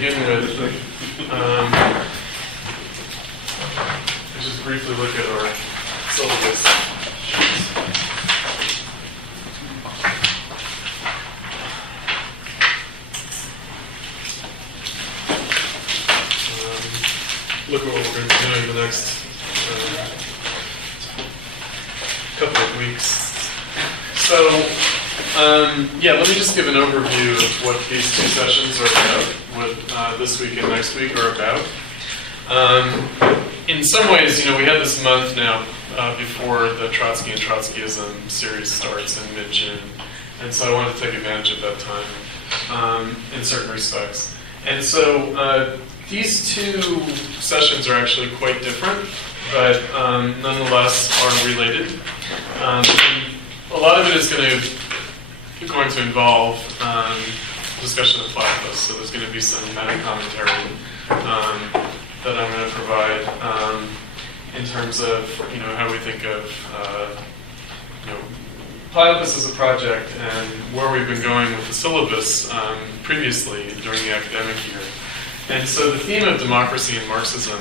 begin with, just briefly look at our syllabus. Look at what we're going to be doing the next couple of weeks. So, yeah, let me just give an overview of what these two sessions are about, what this week and next week are about. In some ways, you know, we had this month now before the Trotsky and Trotskyism series starts in mid-June, and so I wanted to take advantage of that time in certain respects. And so these two sessions are actually quite different, but nonetheless are related. A lot of it is going to involve discussion of Platypus, so there's going to be some meta-commentary that I'm going to provide in terms of, you know, how we think of, you know, Platypus as a project and where we've been going with the syllabus previously during the academic year. And so the theme of democracy and Marxism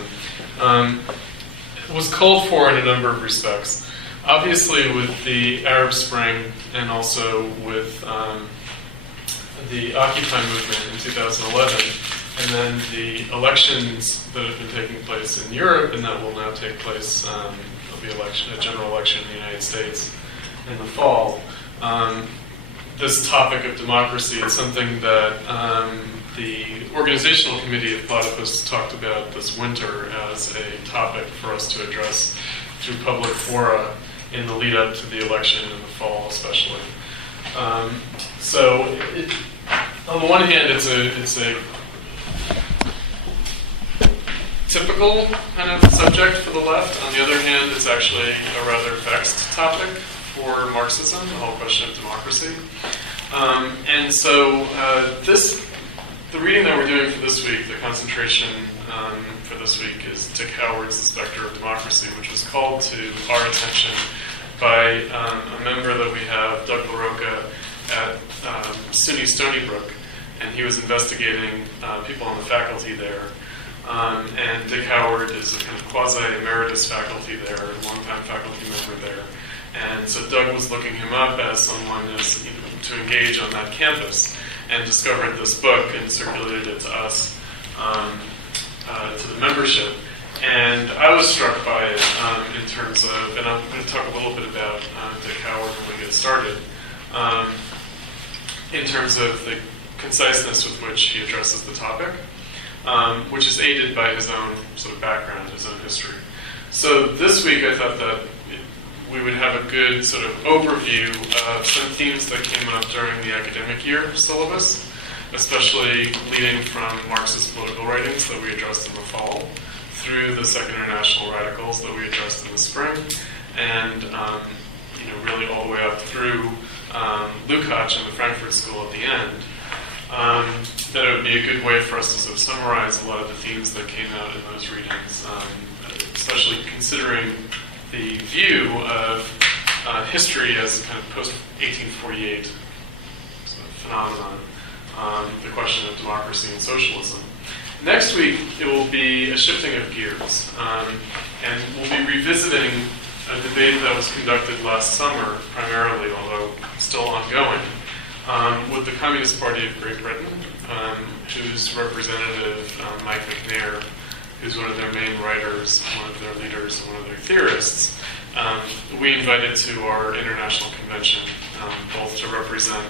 was called for in a number of respects. Obviously with the Arab Spring and also with the Occupy movement in 2011, and then the elections that have been taking place in Europe and that will now take place, there'll be a general election in the United States in the fall. This topic of democracy is something that the organizational committee of Platypus talked about this winter as a topic for us to address through public fora in the lead up to the election in the fall, especially. So, on the one hand, it's a typical kind of subject for the left. On the other hand, it's actually a rather vexed topic for Marxism, the whole question of democracy. And so, the reading that we're doing for this week, the concentration for this week, is Dick Howard's The Spectre of Democracy, which was called to our attention by a member that we have, Doug LaRocca, at SUNY Stony Brook, and he was investigating people on the faculty there. And Dick Howard is a kind of quasi-emeritus faculty there, a longtime faculty member there. And so Doug was looking him up as someone to engage on that campus, and discovered this book and circulated it to us, to the membership. And I was struck by it in terms of, and I'm going to talk a little bit about Dick Howard when we get started, in terms of the conciseness with which he addresses the topic, which is aided by his own sort of background, his own history. So this week I thought that we would have a good sort of overview of some themes that came up during the academic year syllabus, especially leading from Marxist political writings that we addressed in the fall, through the Second International Radicals that we addressed in the spring, and you know, really all the way up through Lukács and the Frankfurt School at the end. That it would be a good way for us to sort of summarize a lot of the themes that came out in those readings, especially considering the view of history as a kind of post-1848 sort of phenomenon, the question of democracy and socialism. Next week, it will be a shifting of gears, and we'll be revisiting a debate that was conducted last summer, primarily, although still ongoing, with the Communist Party of Great Britain, whose representative, Mike McNair, who's one of their main writers, one of their leaders, and one of their theorists, we invited to our international convention, both to represent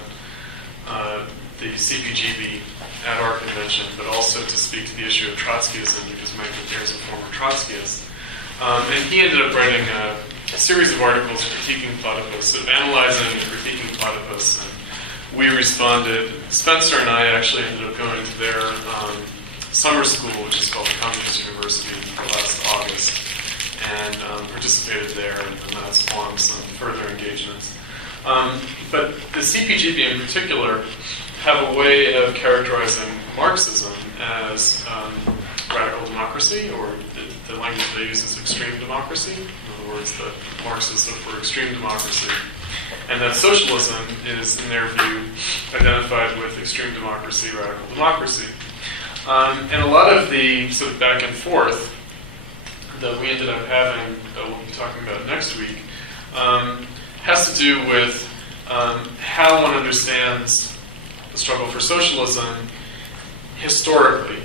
the CPGB at our convention, but also to speak to the issue of Trotskyism, because Mike McNair is a former Trotskyist. And he ended up writing a series of articles critiquing Platypus, sort of analyzing and critiquing Platypus, and we responded. Spencer and I actually ended up going to their summer school, which is called the Communist University, last August, and participated there, and that spawned some further engagements. But the CPGB in particular have a way of characterizing Marxism as radical democracy, or the language they use is extreme democracy. In other words, that Marxists are for extreme democracy. And that socialism is, in their view, identified with extreme democracy, radical democracy. And a lot of the sort of back and forth that we ended up having, that we'll be talking about next week, has to do with how one understands the struggle for socialism historically,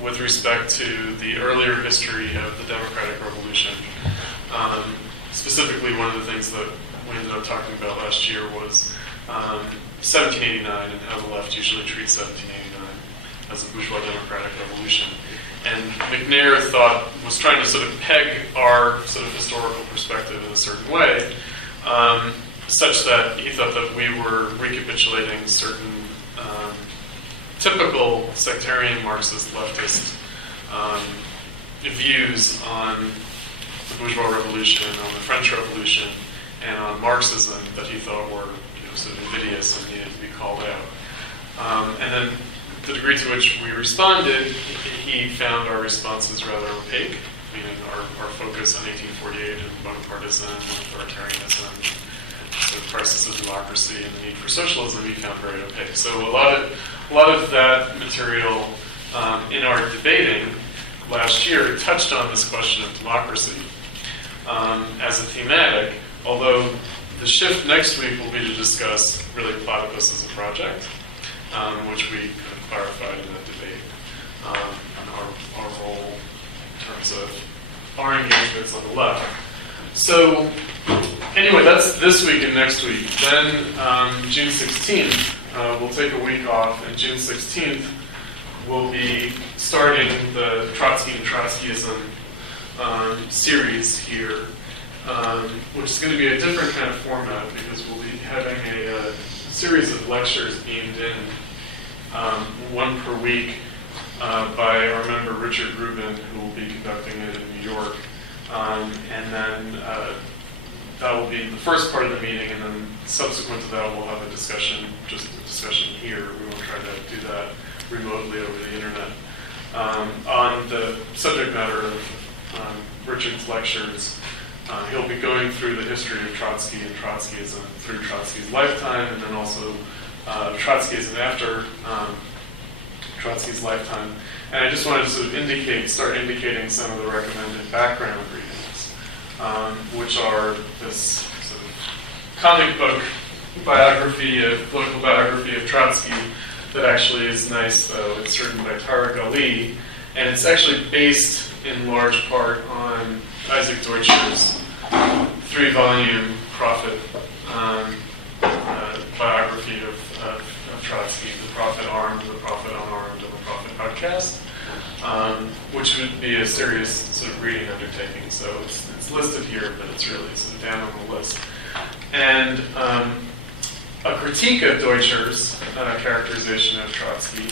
with respect to the earlier history of the democratic revolution. Specifically, one of the things that we ended up talking about last year was 1789 and how the left usually treats 1789 as a bourgeois democratic revolution. And McNair was trying to sort of peg our sort of historical perspective in a certain way, such that he thought that we were recapitulating certain typical sectarian Marxist leftist views on the bourgeois revolution, on the French Revolution, and on Marxism that he thought were sort of invidious and needed to be called out. And then the degree to which we responded, he found our responses rather opaque, meaning our focus on 1848 and Bonapartism and authoritarianism, the crisis of democracy and the need for socialism, he found very opaque. So a lot of that material in our debating last year touched on this question of democracy as a thematic, although the shift next week will be to discuss really Platypus as a project, which we kind of clarified in that debate, and our role in terms of our engagements on the left. So anyway, that's this week and next week. Then June 16th, we'll take a week off, and June 16th we'll be starting the Trotsky and Trotskyism series here, which is going to be a different kind of format because we'll be having a series of lectures beamed in, one per week, by our member Richard Rubin, who will be conducting it in New York. And then that will be the first part of the meeting, and then subsequent to that we'll have a discussion, just a discussion here. We won't try to do that remotely over the internet, on the subject matter of Richard's lectures. He'll be going through the history of Trotsky and Trotskyism through Trotsky's lifetime, and then also Trotskyism after Trotsky's lifetime. And I just wanted to sort of start indicating some of the recommended background readings, which are this sort of comic book political biography of Trotsky that actually is nice, though. It's written by Tariq Ali, and it's actually based in large part on Isaac Deutscher's 3-volume Prophet biography of Trotsky, The Prophet Armed, The Prophet Unarmed, and The Prophet Outcast, which would be a serious sort of reading undertaking. So it's listed here, but it's really sort of down on the list. And a critique of Deutscher's characterization of Trotsky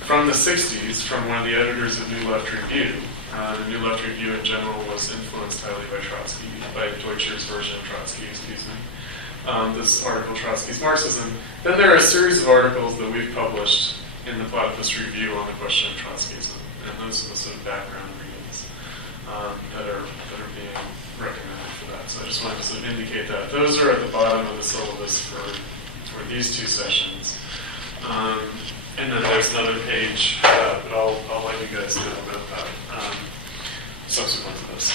from the 60s, from one of the editors of New Left Review. The New Left Review in general was influenced highly by Trotsky, by Deutscher's version of Trotsky, excuse me. This article, Trotsky's Marxism. Then there are a series of articles that we've published in the Platypus Review on the question of Trotskyism, and those are the sort of background readings that are being recommended for that. So I just wanted to sort of indicate that. Those are at the bottom of the syllabus for these two sessions. And then there's another page for that, but I'll let you guys know about that subsequent to this.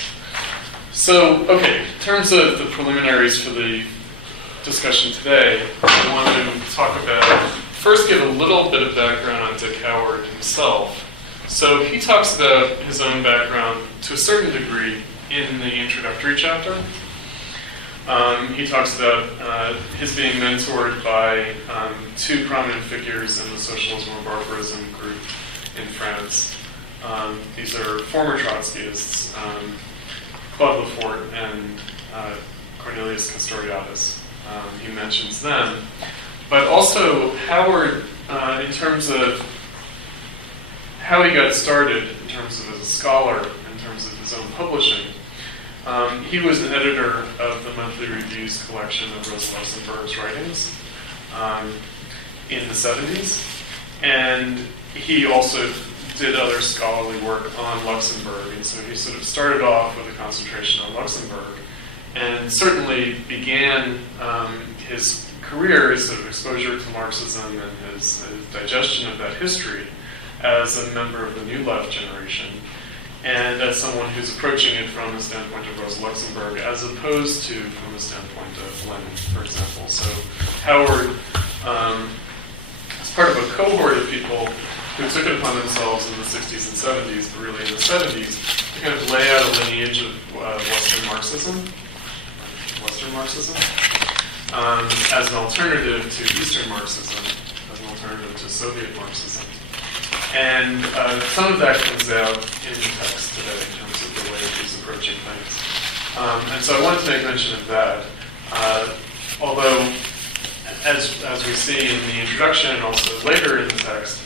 So, okay, in terms of the preliminaries for the discussion today, I want to talk about, first give a little bit of background on Dick Howard himself. So he talks about his own background to a certain degree in the introductory chapter. He talks about his being mentored by two prominent figures in the Socialism and Barbarism group in France. These are former Trotskyists, Claude Lefort and Cornelius Castoriadis. He mentions them. But also Howard, in terms of how he got started, in terms of as a scholar, in terms of his own publishing, he was an editor of the Monthly Review's collection of Rosa Luxemburg's writings in the 70s. And he also did other scholarly work on Luxemburg. And so he sort of started off with a concentration on Luxemburg and certainly began his career, his sort of exposure to Marxism and his digestion of that history as a member of the New Left generation, and as someone who's approaching it from the standpoint of Rosa Luxemburg, as opposed to from the standpoint of Lenin, for example. So Howard is part of a cohort of people who took it upon themselves in the 60s and 70s, but really in the 70s, to kind of lay out a lineage of Western Marxism, as an alternative to Eastern Marxism, as an alternative to Soviet Marxism. And some of that comes out in the text today in terms of the way he's approaching things. And so I wanted to make mention of that. Although, as we see in the introduction and also later in the text,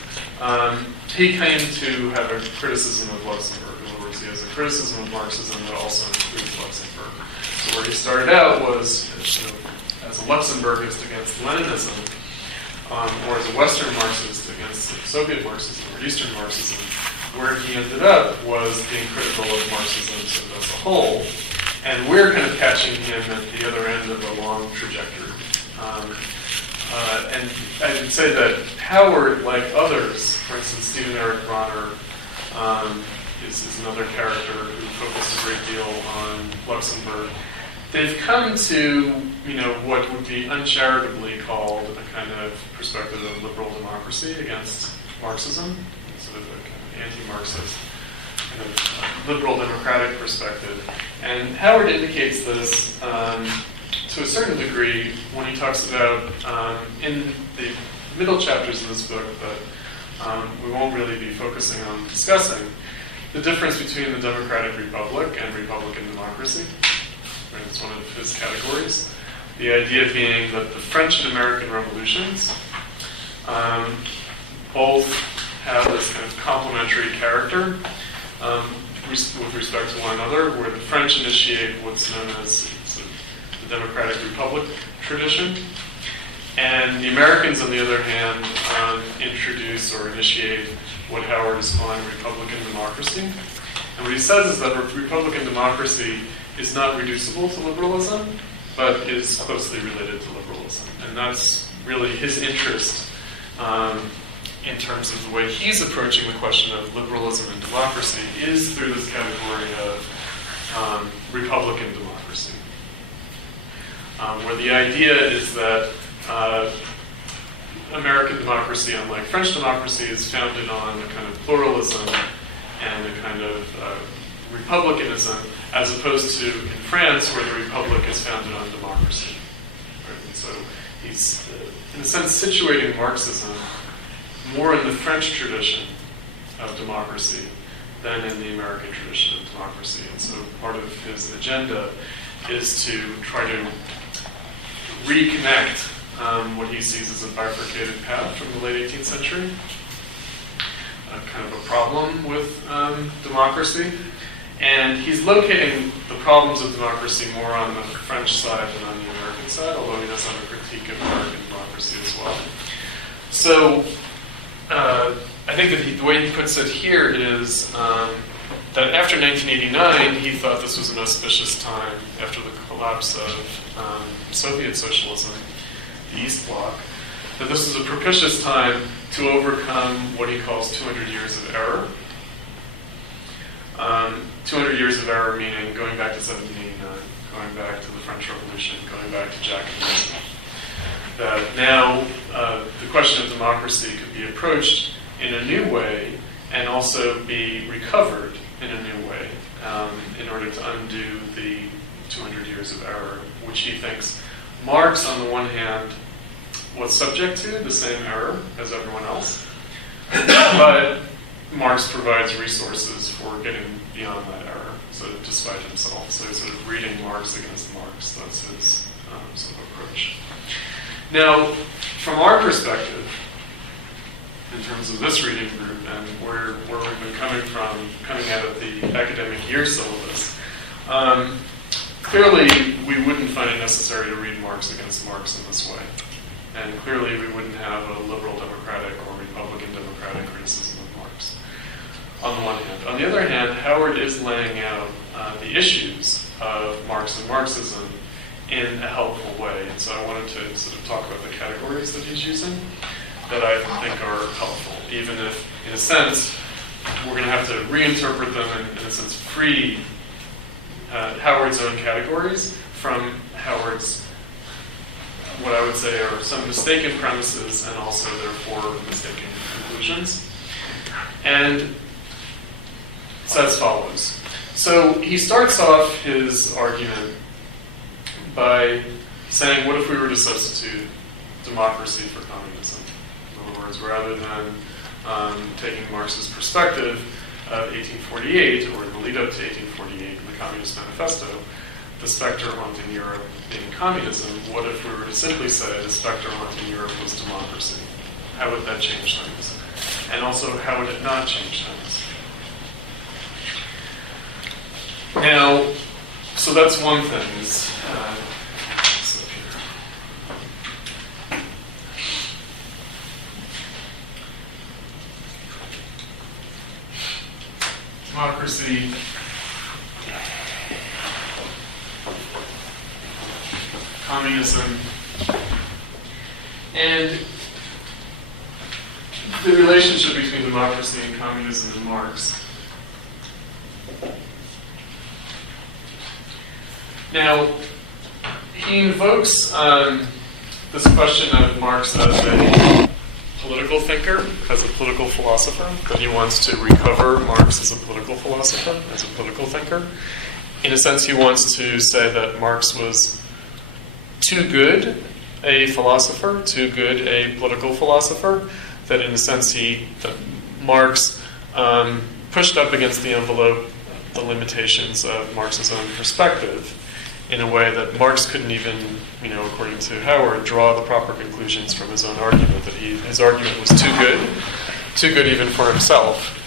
he came to have a criticism of Luxemburg. In other words, he has a criticism of Marxism that also includes Luxemburg. So where he started out was as a Luxemburgist against Leninism, or as a Western Marxist against Soviet Marxism or Eastern Marxism. Where he ended up was being critical of Marxism sort of as a whole, and we're kind of catching him at the other end of a long trajectory. And I would say that Howard, like others, for instance, Stephen Eric Bronner is another character who focused a great deal on Luxemburg. They've come to, what would be uncharitably called a kind of perspective of liberal democracy against Marxism, sort of a kind of anti-Marxist, kind of liberal democratic perspective. And Howard indicates this to a certain degree when he talks about, in the middle chapters of this book that we won't really be focusing on discussing, the difference between the democratic republic and republican democracy. Right, it's one of his categories. The idea being that the French and American revolutions both have this kind of complementary character with respect to one another, where the French initiate what's known as the democratic republic tradition, and the Americans, on the other hand, introduce or initiate what Howard is calling republican democracy. And what he says is that republican democracy is not reducible to liberalism, but is closely related to liberalism. And that's really his interest in terms of the way he's approaching the question of liberalism and democracy is through this category of republican democracy, where the idea is that American democracy, unlike French democracy, is founded on a kind of pluralism and a kind of republicanism, as opposed to in France, where the republic is founded on democracy. Right? And so he's, in a sense, situating Marxism more in the French tradition of democracy than in the American tradition of democracy. And so part of his agenda is to try to reconnect what he sees as a bifurcated path from the late 18th century, kind of a problem with democracy. And he's locating the problems of democracy more on the French side than on the American side, although he does have a critique of American democracy as well. So I think that the way he puts it here is that after 1989, he thought this was an auspicious time after the collapse of Soviet socialism, the East Bloc, that this was a propitious time to overcome what he calls 200 years of error. 200 years of error meaning going back to 1789, going back to the French Revolution, going back to Jacobinism. That now the question of democracy could be approached in a new way and also be recovered in a new way in order to undo the 200 years of error, which he thinks Marx, on the one hand, was subject to the same error as everyone else, but Marx provides resources for getting beyond that error, sort of despite himself. So he's sort of reading Marx against Marx. That's his sort of approach. Now, from our perspective, in terms of this reading group and where we've been coming out of the academic year syllabus, clearly we wouldn't find it necessary to read Marx against Marx in this way. And clearly we wouldn't have a liberal democratic or republican democratic criticism of Marx, on the one hand. On the other hand, Howard is laying out the issues of Marx and Marxism in a helpful way. And so I wanted to sort of talk about the categories that he's using that I think are helpful. even if, in a sense, we're going to have to reinterpret them and, in a sense, free Howard's own categories from Howard's, what I would say are some mistaken premises and also, therefore, mistaken conclusions. And it's as follows. So he starts off his argument by saying, what if we were to substitute democracy for communism? In other words, rather than taking Marx's perspective of 1848, or the lead up to 1848 in the Communist Manifesto, the specter haunting Europe being communism, what if we were to simply say the specter haunting Europe was democracy? How would that change things? And also, how would it not change things? Now, so that's one thing. Is, democracy, communism, and the relationship between democracy and communism in Marx. Now, he invokes this question of Marx as a political thinker, as a political philosopher, that he wants to recover Marx as a political philosopher, as a political thinker. In a sense, he wants to say that Marx was too good a philosopher, too good a political philosopher, that in a sense Marx pushed up against the envelope the limitations of Marx's own perspective in a way that Marx couldn't even, according to Howard, draw the proper conclusions from his own argument, that his argument was too good even for himself.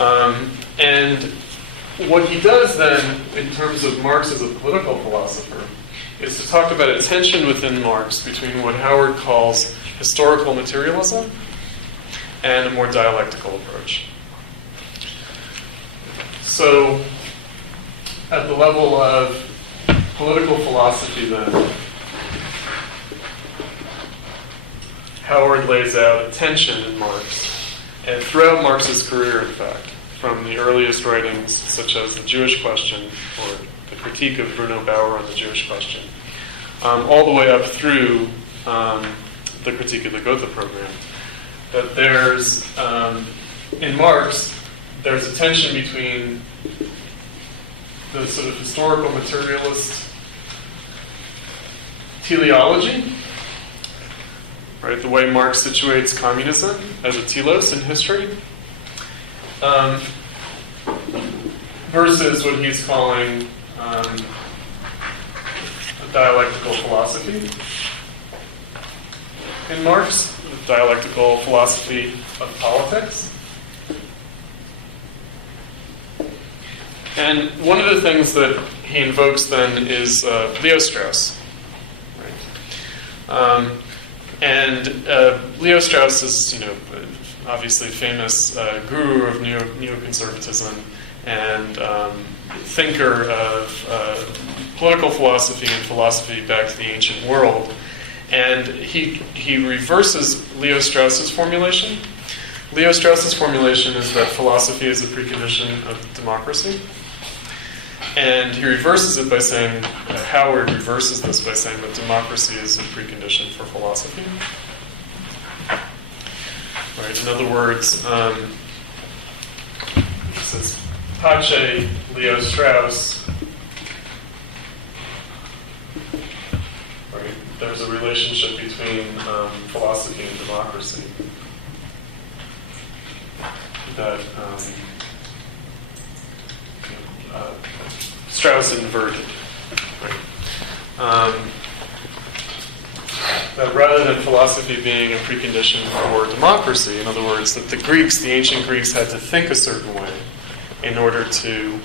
And what he does then, in terms of Marx as a political philosopher, is to talk about a tension within Marx between what Howard calls historical materialism and a more dialectical approach. So, at the level of political philosophy, then, Howard lays out a tension in Marx, and throughout Marx's career, in fact, from the earliest writings, such as The Jewish Question, or the critique of Bruno Bauer on the Jewish Question, all the way up through the critique of the Gotha program, that there's, in Marx, there's a tension between the sort of historical materialist teleology, right, the way Marx situates communism as a telos in history, versus what he's calling a dialectical philosophy in Marx, the dialectical philosophy of politics. And one of the things that he invokes then is Leo Strauss. Right? Leo Strauss is, obviously famous guru of neoconservatism and thinker of political philosophy and philosophy back to the ancient world. And he reverses Leo Strauss's formulation. Leo Strauss's formulation is that philosophy is a precondition of democracy. And he reverses it by saying, Howard reverses this by saying that democracy is a precondition for philosophy. Right? In other words, it says, Pace Leo Strauss. Right? There's a relationship between philosophy and democracy that Strauss inverted. Right? That rather than philosophy being a precondition for democracy, in other words, that the ancient Greeks had to think a certain way in order to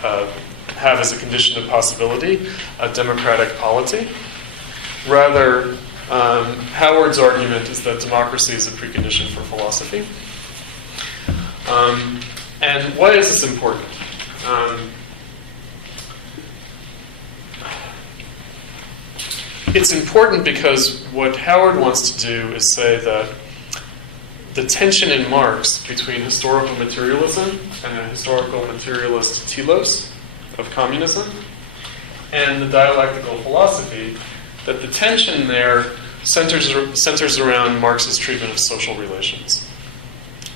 have as a condition of possibility a democratic polity. Rather, Howard's argument is that democracy is a precondition for philosophy. And why is this important? It's important because what Howard wants to do is say that the tension in Marx between historical materialism and a historical materialist telos of communism, and the dialectical philosophy, that the tension there centers around Marx's treatment of social relations.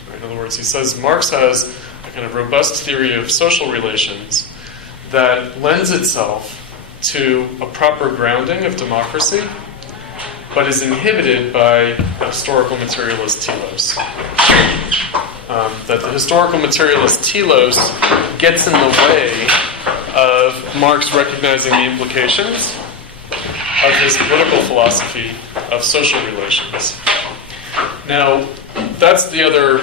Right? In other words, he says Marx has a kind of robust theory of social relations that lends itself to a proper grounding of democracy, but is inhibited by a historical materialist telos. That the historical materialist telos gets in the way of Marx recognizing the implications of his political philosophy of social relations. Now, that's the other,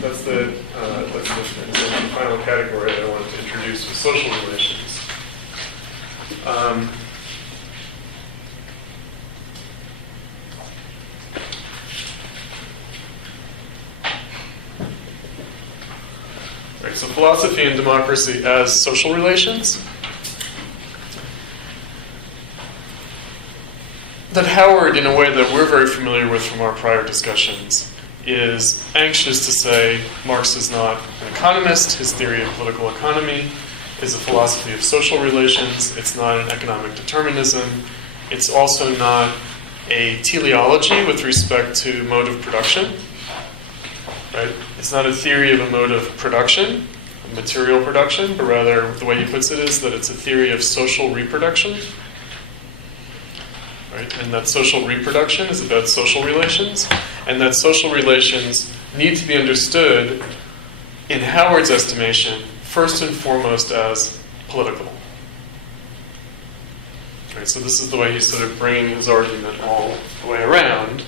that's the final category that I wanted to introduce, with social relations. Right, so philosophy and democracy as social relations. That Howard, in a way that we're very familiar with from our prior discussions, is anxious to say Marx is not an economist. His theory of political economy is a philosophy of social relations. It's not an economic determinism. It's also not a teleology with respect to mode of production. Right? It's not a theory of a mode of production, material production, but rather the way he puts it is that it's a theory of social reproduction. Right? And that social reproduction is about social relations, and that social relations need to be understood, in Howard's estimation, first and foremost as political. Right, so this is the way he's sort of bringing his argument all the way around,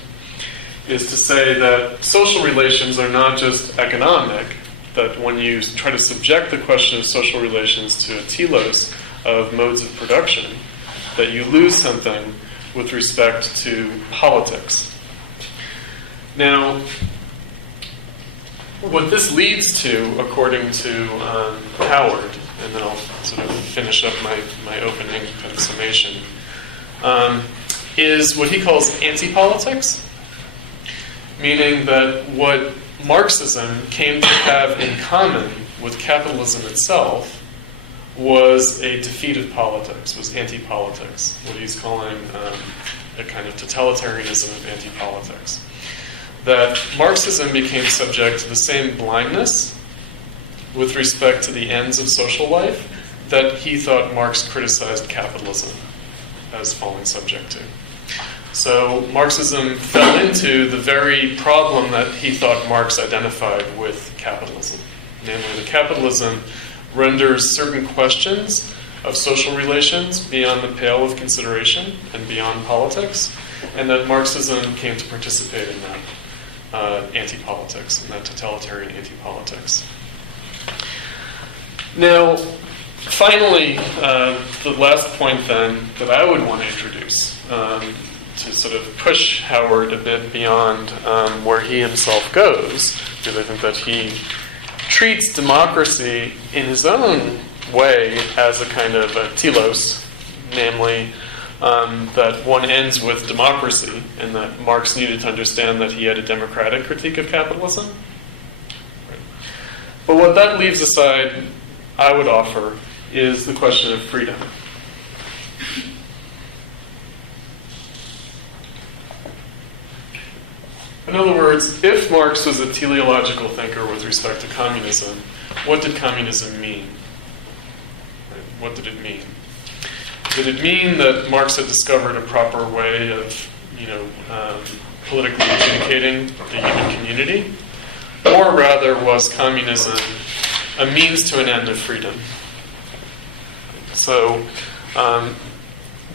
is to say that social relations are not just economic, that when you try to subject the question of social relations to a telos of modes of production, that you lose something with respect to politics. Now, what this leads to, according to Howard, and then I'll sort of finish up my opening kind of summation, is what he calls anti-politics, meaning that what Marxism came to have in common with capitalism itself was a defeat of politics, was anti-politics, what he's calling a kind of totalitarianism of anti-politics. That Marxism became subject to the same blindness with respect to the ends of social life that he thought Marx criticized capitalism as falling subject to. So Marxism fell into the very problem that he thought Marx identified with capitalism. Namely, that capitalism renders certain questions of social relations beyond the pale of consideration and beyond politics, and that Marxism came to participate in that anti-politics, in that totalitarian anti-politics. Now, finally, the last point then that I would want to introduce to sort of push Howard a bit beyond where he himself goes, because I think that he treats democracy in his own way as a kind of a telos, namely that one ends with democracy, and that Marx needed to understand that he had a democratic critique of capitalism. Right. But what that leaves aside, I would offer, is the question of freedom. In other words, if Marx was a teleological thinker with respect to communism, what did communism mean? What did it mean? Did it mean that Marx had discovered a proper way of, politically adjudicating the human community? Or rather, was communism a means to an end of freedom? So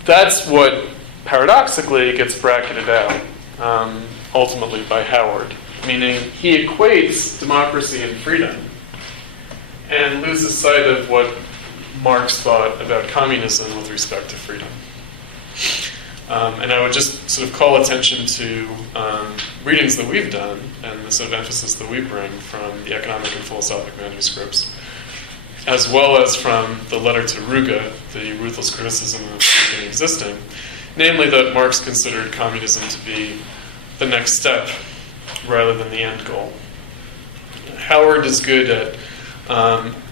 that's what, paradoxically, gets bracketed out ultimately by Howard, meaning he equates democracy and freedom and loses sight of what Marx thought about communism with respect to freedom. And I would just sort of call attention to readings that we've done and the sort of emphasis that we bring from the economic and philosophic manuscripts, as well as from the letter to Ruga, the ruthless criticism of existing, namely that Marx considered communism to be the next step rather than the end goal. Howard is good at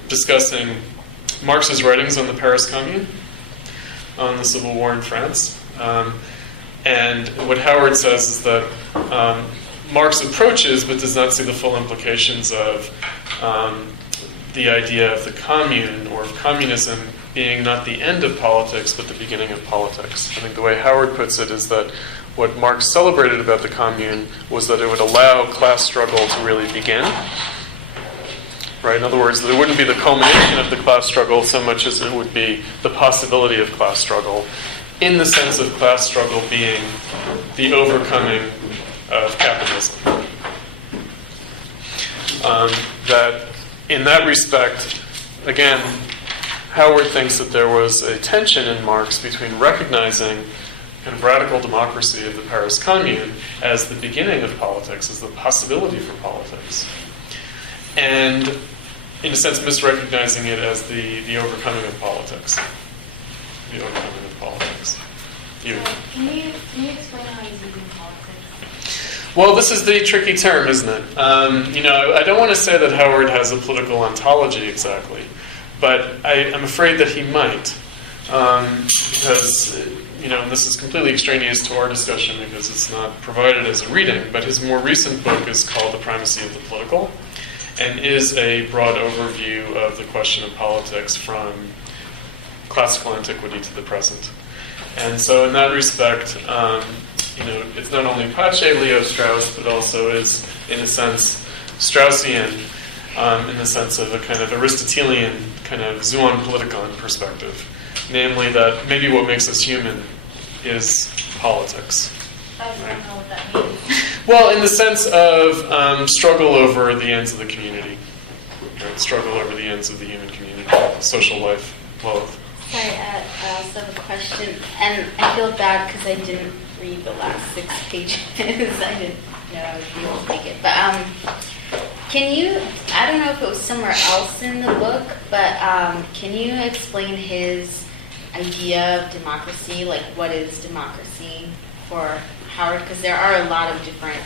discussing Marx's writings on the Paris Commune, on the Civil War in France. And what Howard says is that Marx approaches but does not see the full implications of the idea of the commune or of communism being not the end of politics but the beginning of politics. I think the way Howard puts it is that what Marx celebrated about the commune was that it would allow class struggle to really begin. Right? In other words, that it wouldn't be the culmination of the class struggle so much as it would be the possibility of class struggle, in the sense of class struggle being the overcoming of capitalism. That in that respect, again, Howard thinks that there was a tension in Marx between recognizing kind of radical democracy of the Paris Commune as the beginning of politics, as the possibility for politics, and in a sense misrecognizing it as the overcoming of politics. The overcoming of politics. Can you explain how he's using politics? Well, this is the tricky term, isn't it? I don't want to say that Howard has a political ontology exactly, but I'm afraid that he might, because and this is completely extraneous to our discussion because it's not provided as a reading, but his more recent book is called The Primacy of the Political, and is a broad overview of the question of politics from classical antiquity to the present. And so in that respect, it's not only Pace Leo Strauss, but also is, in a sense, Straussian, in the sense of a kind of Aristotelian kind of zoon politikon perspective. Namely that maybe what makes us human is politics. I don't know what that means. Well, in the sense of struggle over the ends of the community. Right? Struggle over the ends of the human community, social life, wealth. Sorry, I also have a question, and I feel bad because I didn't read the last 6 pages. I didn't know I would be able to take it. But can you, I don't know if it was somewhere else in the book, but can you explain his idea of democracy? Like, what is democracy for Howard? Because there are a lot of different,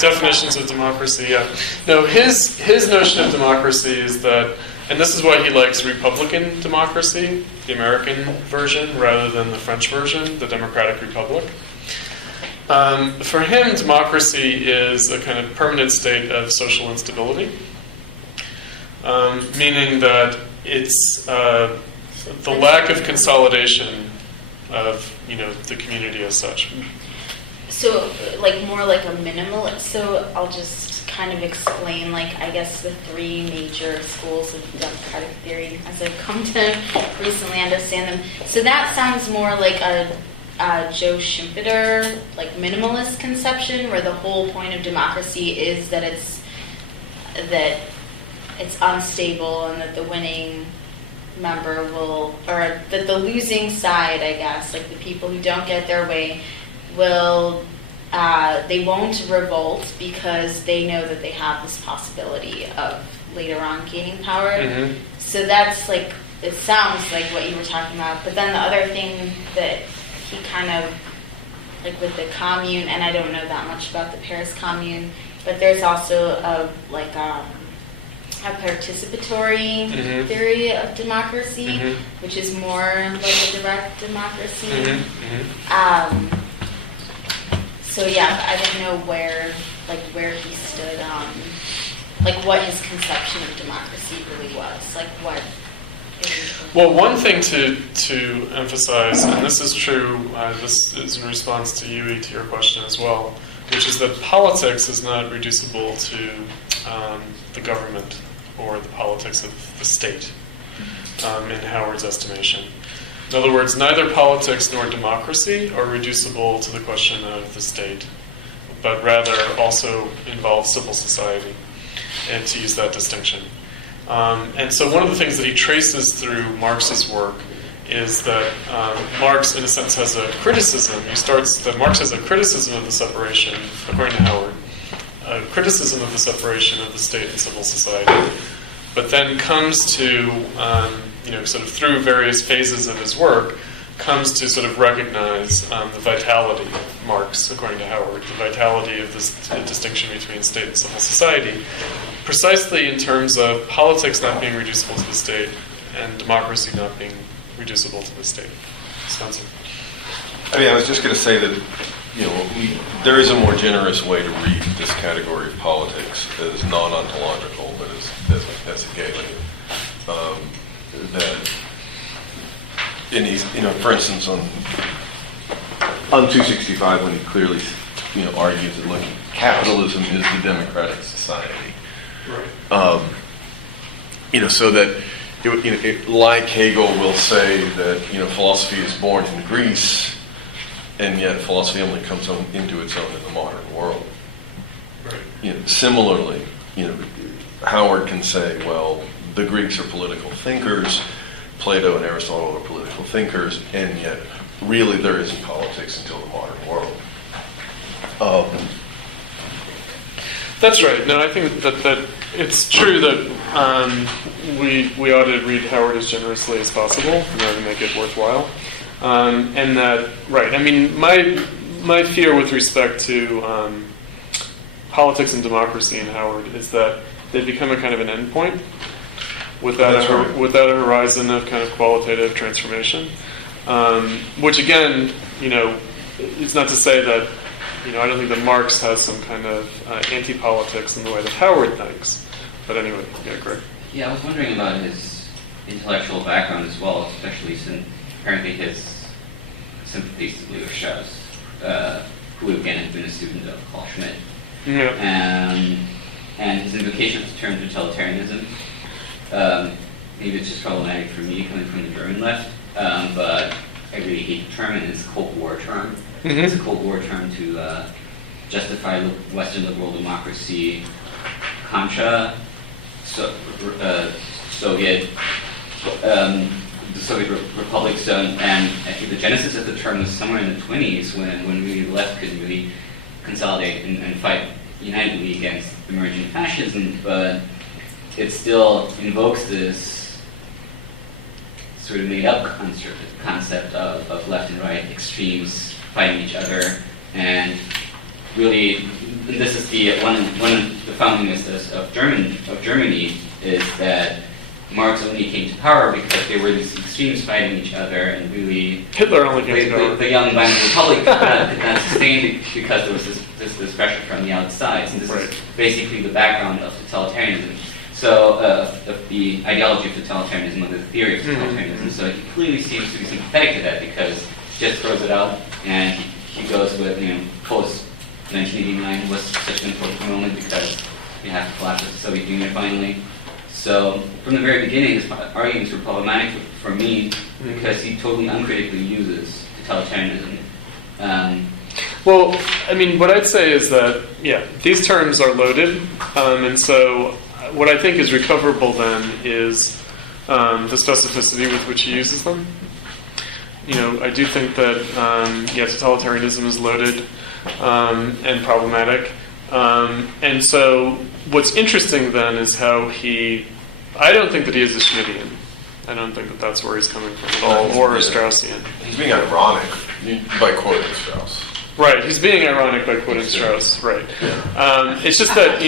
definitions of democracy, yeah. No, his notion of democracy is that, and this is why he likes Republican democracy, the American version, rather than the French version, the Democratic Republic. For him, democracy is a kind of permanent state of social instability, meaning that it's the lack of consolidation of the community as such. So, more like a minimalist. So I'll just kind of explain, I guess, the 3 major schools of democratic theory as I've come to recently understand them. So that sounds more like a Joe Schumpeter, minimalist conception, where the whole point of democracy is that it's unstable and that the winning member will, or that the losing side, I guess, the people who don't get their way, they won't revolt because they know that they have this possibility of later on gaining power. Mm-hmm. So that's it sounds like what you were talking about. But then the other thing that he kind of, with the commune, and I don't know that much about the Paris Commune, but there's also a participatory mm-hmm. theory of democracy, mm-hmm. which is more like a direct democracy. Mm-hmm. So yeah, I didn't know where he stood on, what his conception of democracy really was, what. Well, one thing to emphasize, and this is true, this is in response to Yui, to your question as well, which is that politics is not reducible to the government or the politics of the state, in Howard's estimation. In other words, neither politics nor democracy are reducible to the question of the state, but rather also involve civil society, and to use that distinction. And so one of the things that he traces through Marx's work is that Marx, in a sense, has a criticism. He starts that Marx has a criticism of the separation, according to Howard, a criticism of the separation of the state and civil society, but then comes to, sort of through various phases of his work, comes to sort of recognize the vitality of Marx, according to Howard, the vitality of this distinction between state and civil society, precisely in terms of politics not being reducible to the state and democracy not being reducible to the state. Spencer. I mean, I was just going to say that, there is a more generous way to read this category of politics as non-ontological, but as egalitarian. That in these, for instance, on 265, when he clearly, argues that look, capitalism is the democratic society. Right. So that, like Hegel will say that, philosophy is born in Greece, and yet philosophy only comes into its own in the modern world. Right. Similarly, Howard can say, well, the Greeks are political thinkers, Plato and Aristotle are political thinkers, and yet really there isn't politics until the modern world. That's right. No, I think that it's true that we ought to read Howard as generously as possible in order to make it worthwhile. And that, right, I mean, my fear with respect to politics and democracy in Howard is that they become a kind of an endpoint without a horizon of kind of qualitative transformation. Which again, it's not to say that, I don't think that Marx has some kind of anti-politics in the way that Howard thinks. But anyway, yeah, Greg. Yeah, I was wondering about his intellectual background as well, especially since apparently his sympathies to Leo Strauss, who again had been a student of Carl Schmitt. Yeah. And his invocation of the term totalitarianism. Maybe it's just problematic for me coming from the German left, but I really hate the term, and it's a Cold War term. Mm-hmm. It's a Cold War term to justify Western liberal democracy contra Soviet, the Soviet republics, and I think the genesis of the term was somewhere in the 1920s when really the left couldn't really consolidate and fight unitedly against emerging fascism, but it still invokes this sort of made-up concept of left and right extremes fighting each other, and really, this is one of the founding myths of Germany is that Marx only came to power because there were these extremes fighting each other, and really Hitler only came to power. The young Weimar Republic could not sustain it because there was this pressure from the outside. And this is basically the background of totalitarianism. So, of the ideology of totalitarianism, or the theory of totalitarianism. So he clearly seems to be sympathetic to that because he just throws it out and he goes with, post 1989 was such an important moment because you have to collapse of the Soviet Union finally. So from the very beginning, his arguments were problematic for me because he totally uncritically uses totalitarianism. Well, I mean, what I'd say is that, these terms are loaded, and so what I think is recoverable then is the specificity with which he uses them. I do think that, totalitarianism is loaded and problematic. And so what's interesting then is how I don't think that he is a Schmittian. I don't think that that's where he's coming from at all, or a Straussian. He's being ironic by quoting Strauss. Right, he's being ironic by quoting Strauss, right. It's just that,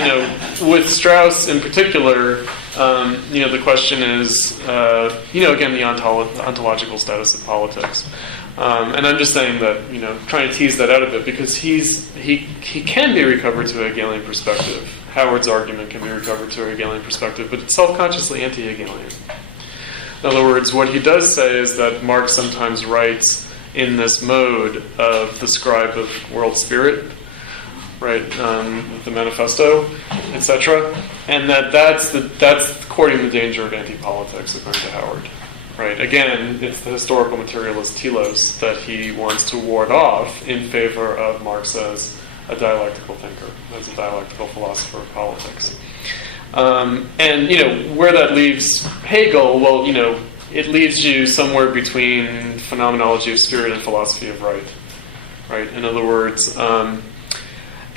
with Strauss in particular, the question is, again, the ontological status of politics. And I'm just saying that, trying to tease that out a bit, because he can be recovered to a Hegelian perspective. Howard's argument can be recovered to a Hegelian perspective, but it's self-consciously anti-Hegelian. In other words, what he does say is that Marx sometimes writes in this mode of the scribe of world spirit, right, the manifesto, etc., and that's courting the danger of anti-politics, according to Howard. Right. Again, it's the historical materialist telos that he wants to ward off in favor of Marx as a dialectical thinker, as a dialectical philosopher of politics. And where that leaves Hegel, well, it leaves you somewhere between phenomenology of spirit and philosophy of right. Right. In other words,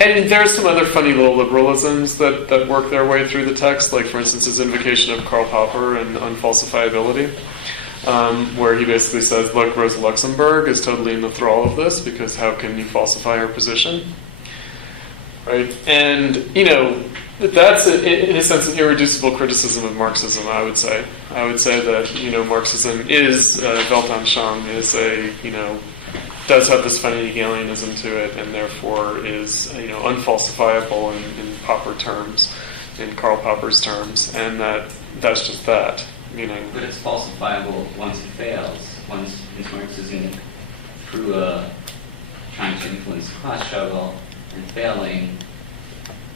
and there's some other funny little liberalisms that work their way through the text, like, for instance, his invocation of Karl Popper and unfalsifiability. where he basically says, look, Rosa Luxemburg is totally in the thrall of this, because how can you falsify her position? Right? And, that's, in a sense, an irreducible criticism of Marxism, I would say. I would say that, Marxism is, Weltanschauung is does have this funny Hegelianism to it, and therefore is, unfalsifiable in Popper terms, in Karl Popper's terms, and that's just that, meaning... But it's falsifiable once it fails, once Marxism, through trying to influence the class struggle and failing,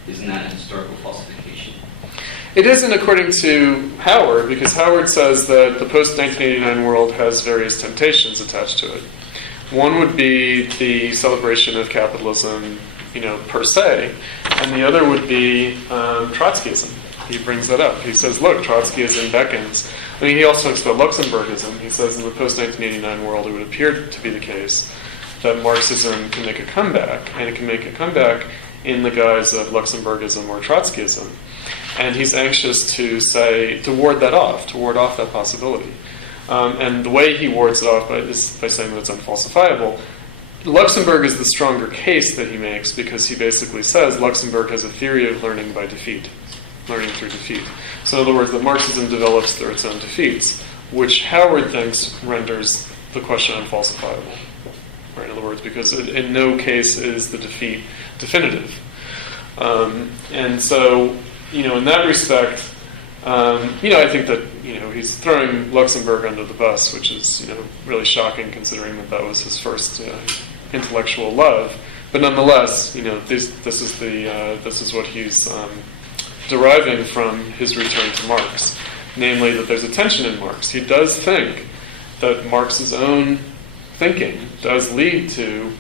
isn't that a historical falsification? It isn't, according to Howard, because Howard says that the post-1989 world has various temptations attached to it. One would be the celebration of capitalism, per se, and the other would be Trotskyism. He brings that up. He says, look, Trotskyism beckons. I mean, he also talks about Luxemburgism. He says in the post-1989 world it would appear to be the case that Marxism can make a comeback, and it can make a comeback in the guise of Luxemburgism or Trotskyism. And he's anxious to ward off that possibility. And the way he wards it off is by saying that it's unfalsifiable. Luxemburg is the stronger case that he makes, because he basically says Luxemburg has a theory of learning by defeat, learning through defeat. So in other words, that Marxism develops through its own defeats, which Howard thinks renders the question unfalsifiable. Right? In other words, because in no case is the defeat definitive. And so, in that respect, I think that, he's throwing Luxemburg under the bus, which is, really shocking considering that was his first intellectual love. But nonetheless, this is what he's deriving from his return to Marx, namely that there's a tension in Marx. He does think that Marx's own thinking does lead to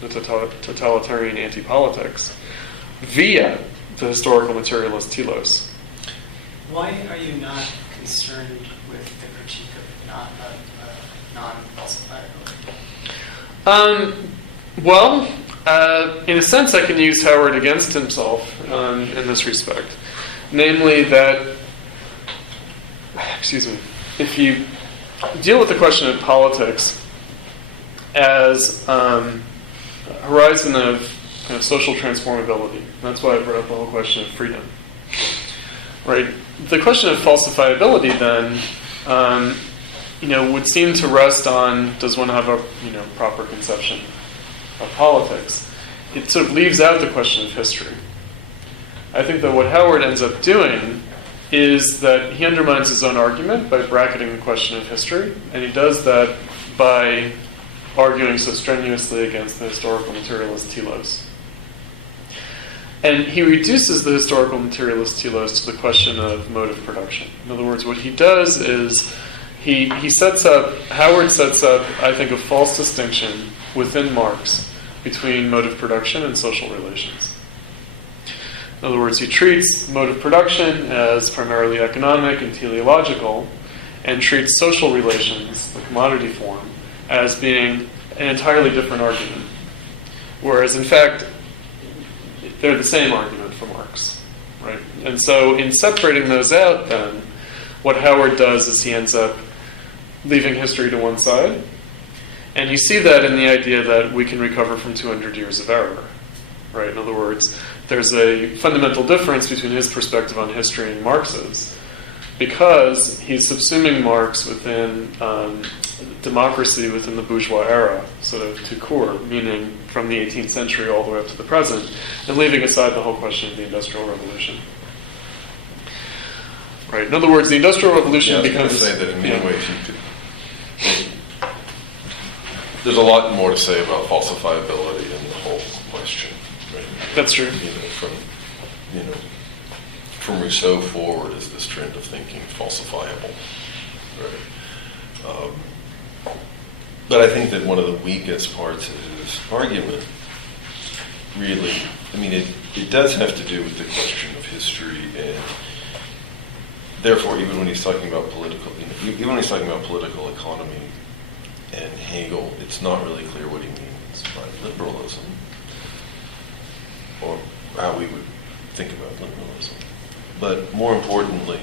the totalitarian anti-politics via the historical materialist telos. Why are you not concerned with the critique of non-falsifiability? In a sense, I can use Howard against himself in this respect. Namely that, if you deal with the question of politics as a horizon of kind of social transformability, that's why I brought up the whole question of freedom. Right? The question of falsifiability then, would seem to rest on, does one have a proper conception of politics? It sort of leaves out the question of history. I think that what Howard ends up doing is that he undermines his own argument by bracketing the question of history, and he does that by arguing so strenuously against the historical materialist telos. And he reduces the historical materialist telos to the question of mode of production. In other words, what he does is Howard sets up, I think, a false distinction within Marx between mode of production and social relations. In other words, he treats mode of production as primarily economic and teleological, and treats social relations, the commodity form, as being an entirely different argument. Whereas, in fact, they're the same argument for Marx. Right? And so in separating those out, then, what Howard does is he ends up leaving history to one side. And you see that in the idea that we can recover from 200 years of error. Right? In other words, there's a fundamental difference between his perspective on history and Marx's, because he's subsuming Marx within democracy within the bourgeois era, sort of tout court, meaning from the 18th century all the way up to the present, and leaving aside the whole question of the Industrial Revolution. Right. In other words, the Industrial Revolution becomes... I was going to say that in many ways you could... There's a lot more to say about falsifiability in the whole question. Right? That's true. From Rousseau forward is this trend of thinking falsifiable. Right? But I think that one of the weakest parts of his argument really, it does have to do with the question of history, and therefore, even when he's talking about even when he's talking about political economy and Hegel, it's not really clear what he means by liberalism, or how we would think about liberalism. But more importantly,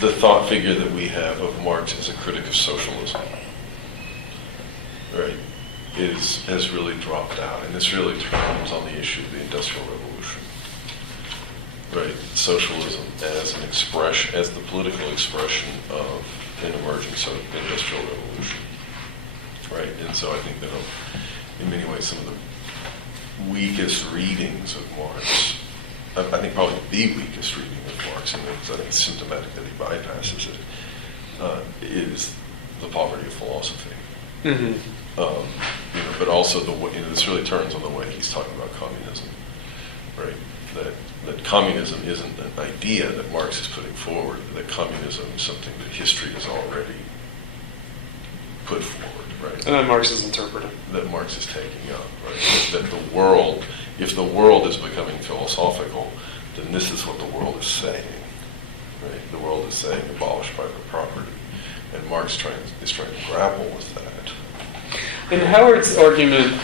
the thought figure that we have of Marx as a critic of socialism, right, has really dropped out, and this really turns on the issue of the Industrial Revolution, right? Socialism as an expression, as the political expression of an emerging industrial revolution, right? And so I think that in many ways some of the weakest readings of Marx, I think probably the weakest reading of Marx, and I think it's symptomatic that he bypasses it, is the poverty of philosophy. Mm-hmm. But also the way, this really turns on the way he's talking about communism, right? That communism isn't an idea that Marx is putting forward, that communism is something that history has already put forward, right? And then Marx is interpreting. That Marx is taking up, right? That the world, if the world is becoming philosophical, then this is what the world is saying, right? The world is saying abolish private property, and Marx is trying to grapple with that. In Howard's argument,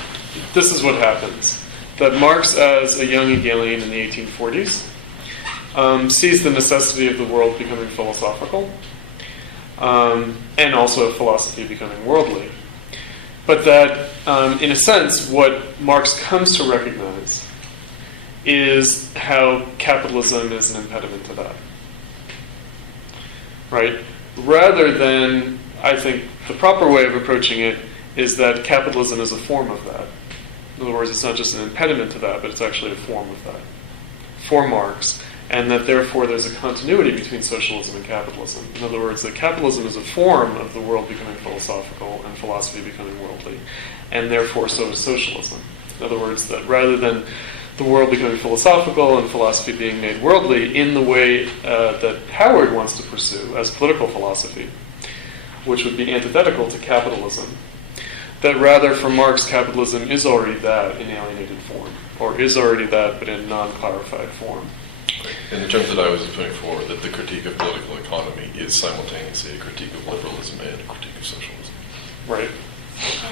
this is what happens. That Marx, as a young Hegelian in the 1840s, sees the necessity of the world becoming philosophical, and also philosophy becoming worldly. But that, in a sense, what Marx comes to recognize is how capitalism is an impediment to that. Right? Rather than, I think, the proper way of approaching it is that capitalism is a form of that. In other words, it's not just an impediment to that, but it's actually a form of that for Marx, and that therefore there's a continuity between socialism and capitalism. In other words, that capitalism is a form of the world becoming philosophical and philosophy becoming worldly, and therefore so is socialism. In other words, that rather than the world becoming philosophical and philosophy being made worldly in the way that Howard wants to pursue as political philosophy, which would be antithetical to capitalism, that rather for Marx, capitalism is already that in alienated form, or is already that but in non-clarified form. In the terms that I was putting forward, that the critique of political economy is simultaneously a critique of liberalism and a critique of socialism. Right.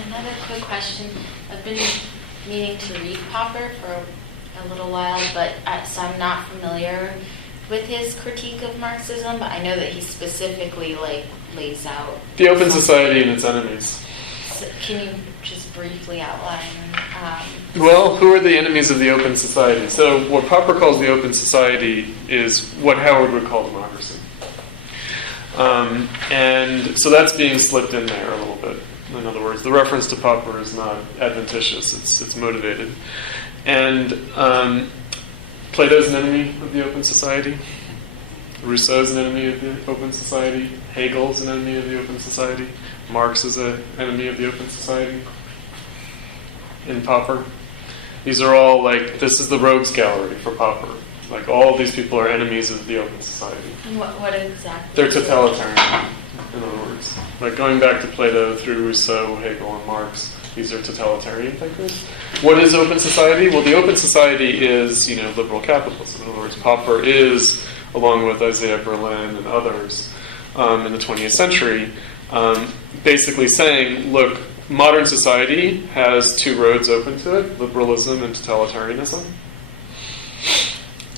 Another quick question. I've been meaning to read Popper for a little while, but so I'm not familiar with his critique of Marxism, but I know that he specifically lays out The Open Society and its enemies. So can you just briefly outline? Well, who are the enemies of the Open Society? So what Popper calls the Open Society is what Howard would call democracy. And so that's being slipped in there a little bit. In other words, the reference to Popper is not adventitious, it's motivated. And Plato's an enemy of the Open Society. Rousseau's an enemy of the Open Society. Hegel's an enemy of the Open Society. Marx is an enemy of the Open Society. In Popper. These are all this is the rogues gallery for Popper. All of these people are enemies of the Open Society. And what exactly? They're totalitarian, in other words. Going back to Plato through Rousseau, Hegel, and Marx, these are totalitarian thinkers. What is open society? Well, the open society is, liberal capitalism. In other words, Popper is, along with Isaiah Berlin and others in the 20th century, basically saying, look, modern society has two roads open to it, liberalism and totalitarianism.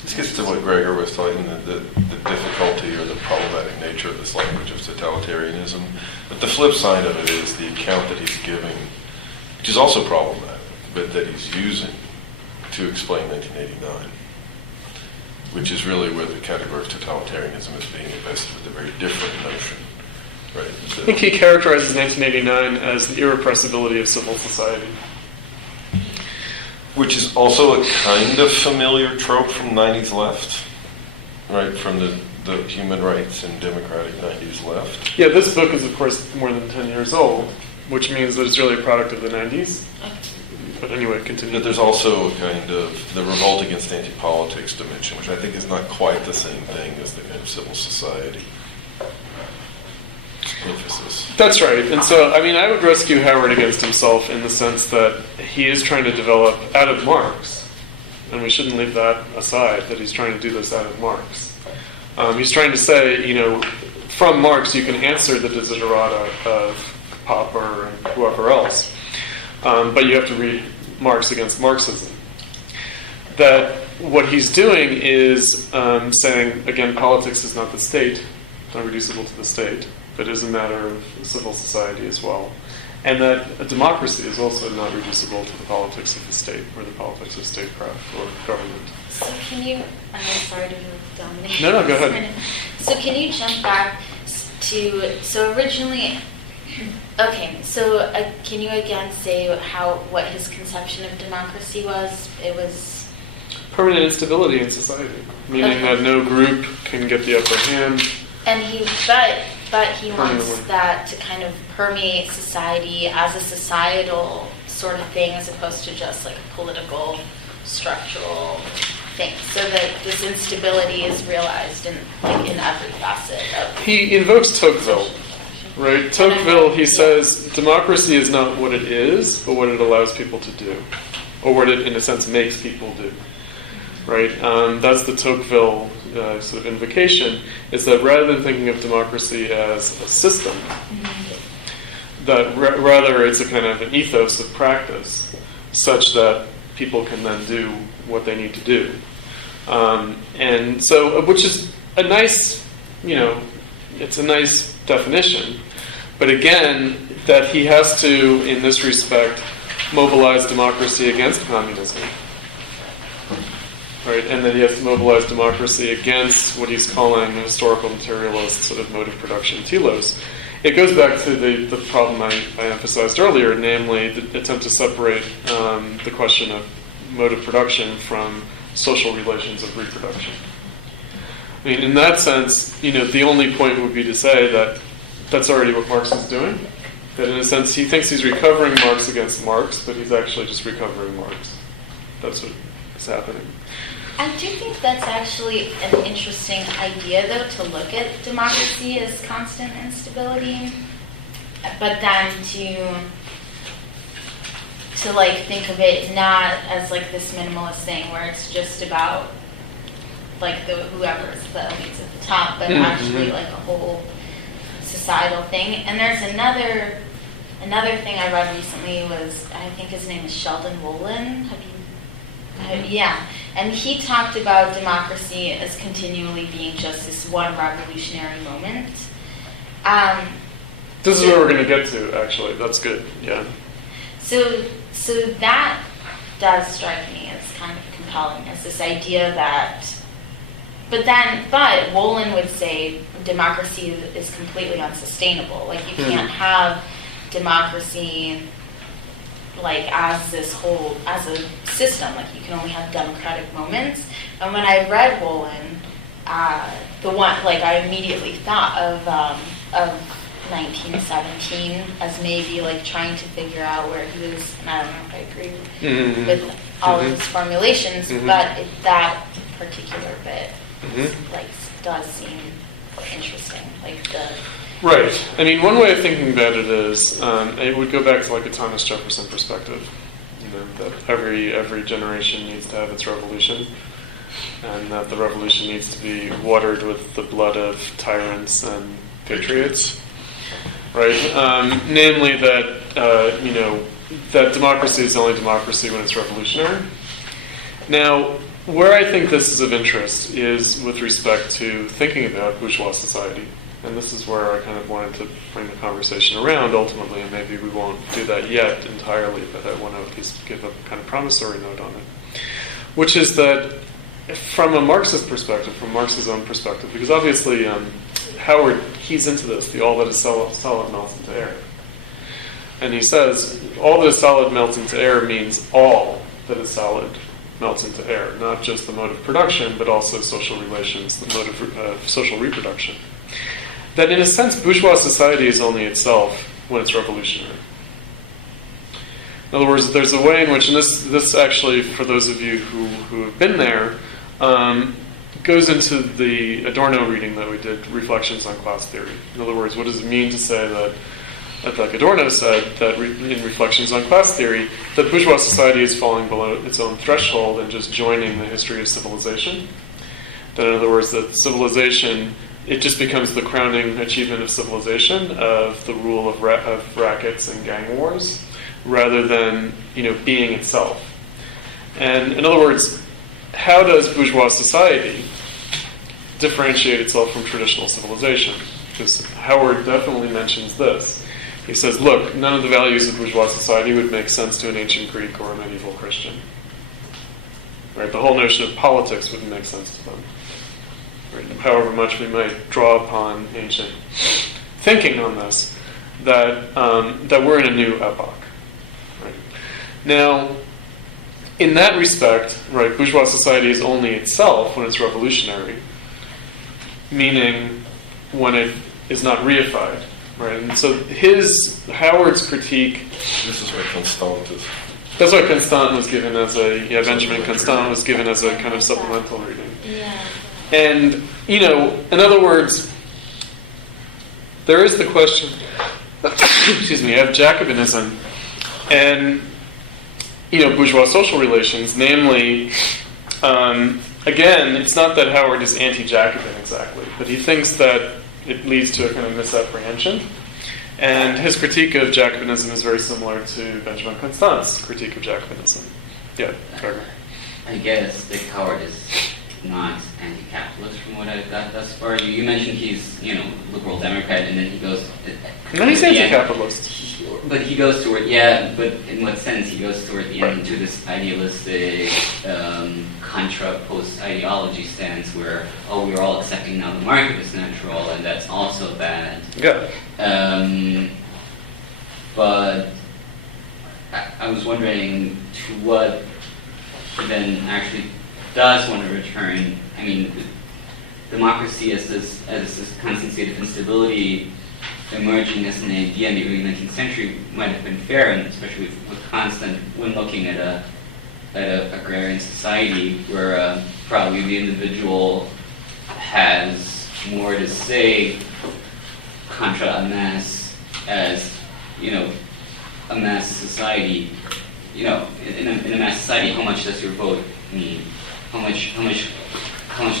This gets to what Gregor was talking, the difficulty or the problematic nature of this language of totalitarianism. But the flip side of it is the account that he's giving, which is also problematic, but that he's using to explain 1989, which is really where the category of totalitarianism is being invested with a very different notion. Right? I think he characterizes 1989 as the irrepressibility of civil society. Which is also a kind of familiar trope from 90s left, right? From the human rights and democratic 90s left. Yeah, this book is, of course, more than 10 years old, which means that it's really a product of the 90s. But anyway, continue. But there's also a kind of the revolt against anti-politics dimension, which I think is not quite the same thing as the kind of civil society emphasis. That's right. And so, I would rescue Howard against himself in the sense that he is trying to develop out of Marx, and we shouldn't leave that aside, that he's trying to do this out of Marx. He's trying to say, from Marx you can answer the desiderata of Popper and whoever else, but you have to read Marx against Marxism. That what he's doing is saying, again, politics is not the state, not reducible to the state, but is a matter of civil society as well. And that a democracy is also not reducible to the politics of the state or the politics of statecraft or government. So can you, I'm sorry to dominate. No, go ahead. So can you jump back to, so originally, okay, so can you again say what his conception of democracy was? It was permanent instability in society, meaning that no group can get the upper hand. And but he wants that to kind of permeate society as a societal sort of thing, as opposed to just like a political, structural thing. So that this instability is realized in every facet of. He invokes Tocqueville, right? Tocqueville, he says democracy is not what it is, but what it allows people to do, or what it, in a sense, makes people do. Right, that's the Tocqueville sort of invocation, is that rather than thinking of democracy as a system, that rather it's a kind of an ethos of practice, such that people can then do what they need to do. And so, which is a nice, it's a nice definition, but again, that he has to, in this respect, mobilize democracy against communism. Right, and that he has to mobilize democracy against what he's calling a historical materialist sort of mode of production, telos. It goes back to the problem I emphasized earlier, namely the attempt to separate the question of mode of production from social relations of reproduction. I mean, in that sense, the only point would be to say that that's already what Marx is doing. That in a sense, he thinks he's recovering Marx against Marx, but he's actually just recovering Marx. That's what is happening. I do think that's actually an interesting idea, though, to look at democracy as constant instability, but then to like think of it not as like this minimalist thing where it's just about like whoever's the elites at the top, but actually like a whole societal thing. And there's another thing I read recently was, I think his name is Sheldon Wolin. Yeah, and he talked about democracy as continually being just this one revolutionary moment. This is where we're going to get to, actually. That's good, yeah. So that does strike me as kind of compelling, as this idea that, but Wolin would say democracy is completely unsustainable. Like, you can't have democracy like as a system. Like, you can only have democratic moments. And when I read Wolin, I immediately thought of 1917 as maybe like trying to figure out where he was, and I don't know if I agree with all of his formulations, but that particular bit does seem interesting. Right. I mean, one way of thinking about it is, it would go back to like a Thomas Jefferson perspective, that every generation needs to have its revolution, and that the revolution needs to be watered with the blood of tyrants and patriots. Right? Namely that, that democracy is only democracy when it's revolutionary. Now, where I think this is of interest is with respect to thinking about bourgeois society. And this is where I kind of wanted to bring the conversation around ultimately, and maybe we won't do that yet entirely, but I want to at least give a kind of promissory note on it. Which is that from a Marxist perspective, from Marx's own perspective, because obviously Howard, he's into this, all that is solid melts into air. And he says, all that is solid melts into air means all that is solid melts into air, not just the mode of production, but also social relations, the mode of social reproduction. That in a sense, bourgeois society is only itself when it's revolutionary. In other words, there's a way in which, and this actually, for those of you who have been there, goes into the Adorno reading that we did, Reflections on Class Theory. In other words, what does it mean to say that like Adorno said, that in Reflections on Class Theory, that bourgeois society is falling below its own threshold and just joining the history of civilization? That in other words, that civilization, it just becomes the crowning achievement of civilization, of the rule of rackets and gang wars, rather than being itself. And in other words, how does bourgeois society differentiate itself from traditional civilization. Because Howard definitely mentions this. He says, look, none of the values of bourgeois society would make sense to an ancient Greek or a medieval Christian. Right? The whole notion of politics wouldn't make sense to them. Right? However much we might draw upon ancient thinking on this, that we're in a new epoch. Right? Now, in that respect, right, bourgeois society is only itself when it's revolutionary, meaning when it is not reified. Right? And so Howard's critique... This is where Constant is. That's why Constant was given as Benjamin Constant was given as a kind of supplemental reading. Yeah. And, in other words, there is the question, excuse me, of Jacobinism and, bourgeois social relations, namely, again, it's not that Howard is anti-Jacobin exactly, but he thinks that it leads to a kind of misapprehension. And his critique of Jacobinism is very similar to Benjamin Constant's critique of Jacobinism. Yeah, Gardner. I guess that Howard is not anti-capitalist from what I've got thus far. You mentioned he's, liberal Democrat, and then he goes... No, he's anti-capitalist. But he goes toward, but in what sense? He goes toward the end to this idealistic contra post-ideology stance where, we're all accepting now the market is natural, and that's also bad. Yeah. But I was wondering to what he then actually does want to return. I mean, democracy as this constant state of instability emerging as an idea in the early 19th century might have been fair, and especially with Constant, when looking at a agrarian society where probably the individual has more to say contra a mass as, a mass society. In a mass society, how much does your vote mean? How much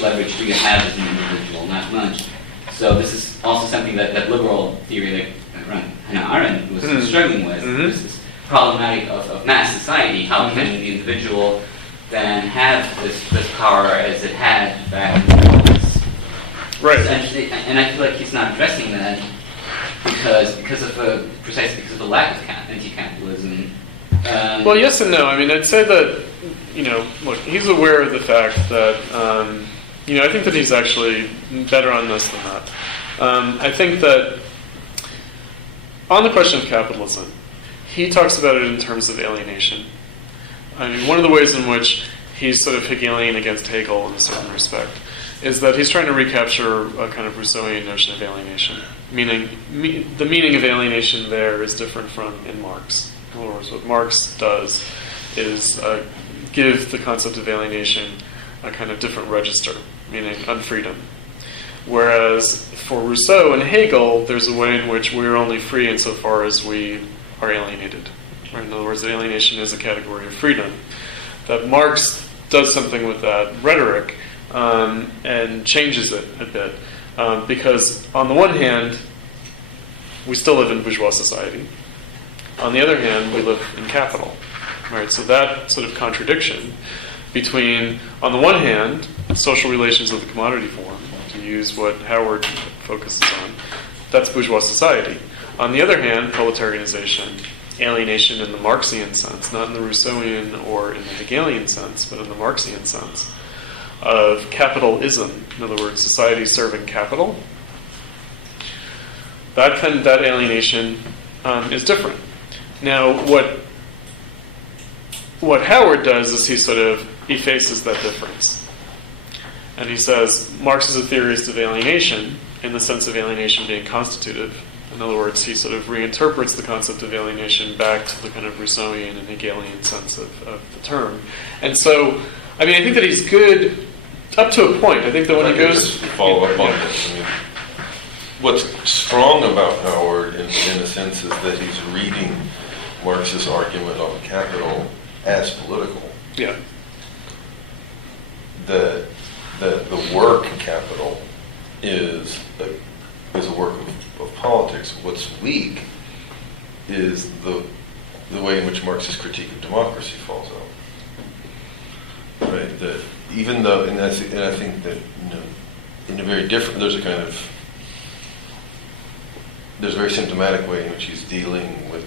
leverage do you have as an individual? Not much. So this is also something that liberal theory, like Hannah Arendt was struggling with. Mm-hmm. This is problematic of mass society. How can the individual then have this power as it had back in the 1940s? Right. And I feel like he's not addressing that precisely because of the lack of anti-capitalism. Well, yes and no. I mean, I'd say that, look, he's aware of the fact that, I think that he's actually better on this than that. I think that on the question of capitalism, he talks about it in terms of alienation. I mean, one of the ways in which he's sort of Hegelian against Hegel in a certain respect is that he's trying to recapture a kind of Rousseauian notion of alienation. Meaning, the meaning of alienation there is different from in Marx. In other words, what Marx does is give the concept of alienation a kind of different register, meaning unfreedom. Whereas for Rousseau and Hegel, there's a way in which we're only free insofar as we are alienated. Right? In other words, alienation is a category of freedom. That Marx does something with that rhetoric and changes it a bit. Because on the one hand, we still live in bourgeois society. On the other hand, we live in capital. Right? So that sort of contradiction between, on the one hand, social relations of the commodity form, to use what Howard focuses on, that's bourgeois society. On the other hand, proletarianization, alienation in the Marxian sense, not in the Rousseauian or in the Hegelian sense, but in the Marxian sense, of capitalism, in other words, society serving capital, that alienation is different. Now, what Howard does is he sort of effaces that difference. And he says, Marx is a theorist of alienation, in the sense of alienation being constitutive. In other words, he sort of reinterprets the concept of alienation back to the kind of Rousseauian and Hegelian sense of the term. And so, I mean, I think that he's good up to a point. I think that when he goes... Just follow up on this. I mean, what's strong about Howard, in a sense, is that he's reading Marx's argument on capital as political. Yeah. The work capital is a work of politics. What's weak is the way in which Marx's critique of democracy falls out. Right. That even though, and I think that in a very different, there's a very symptomatic way in which he's dealing with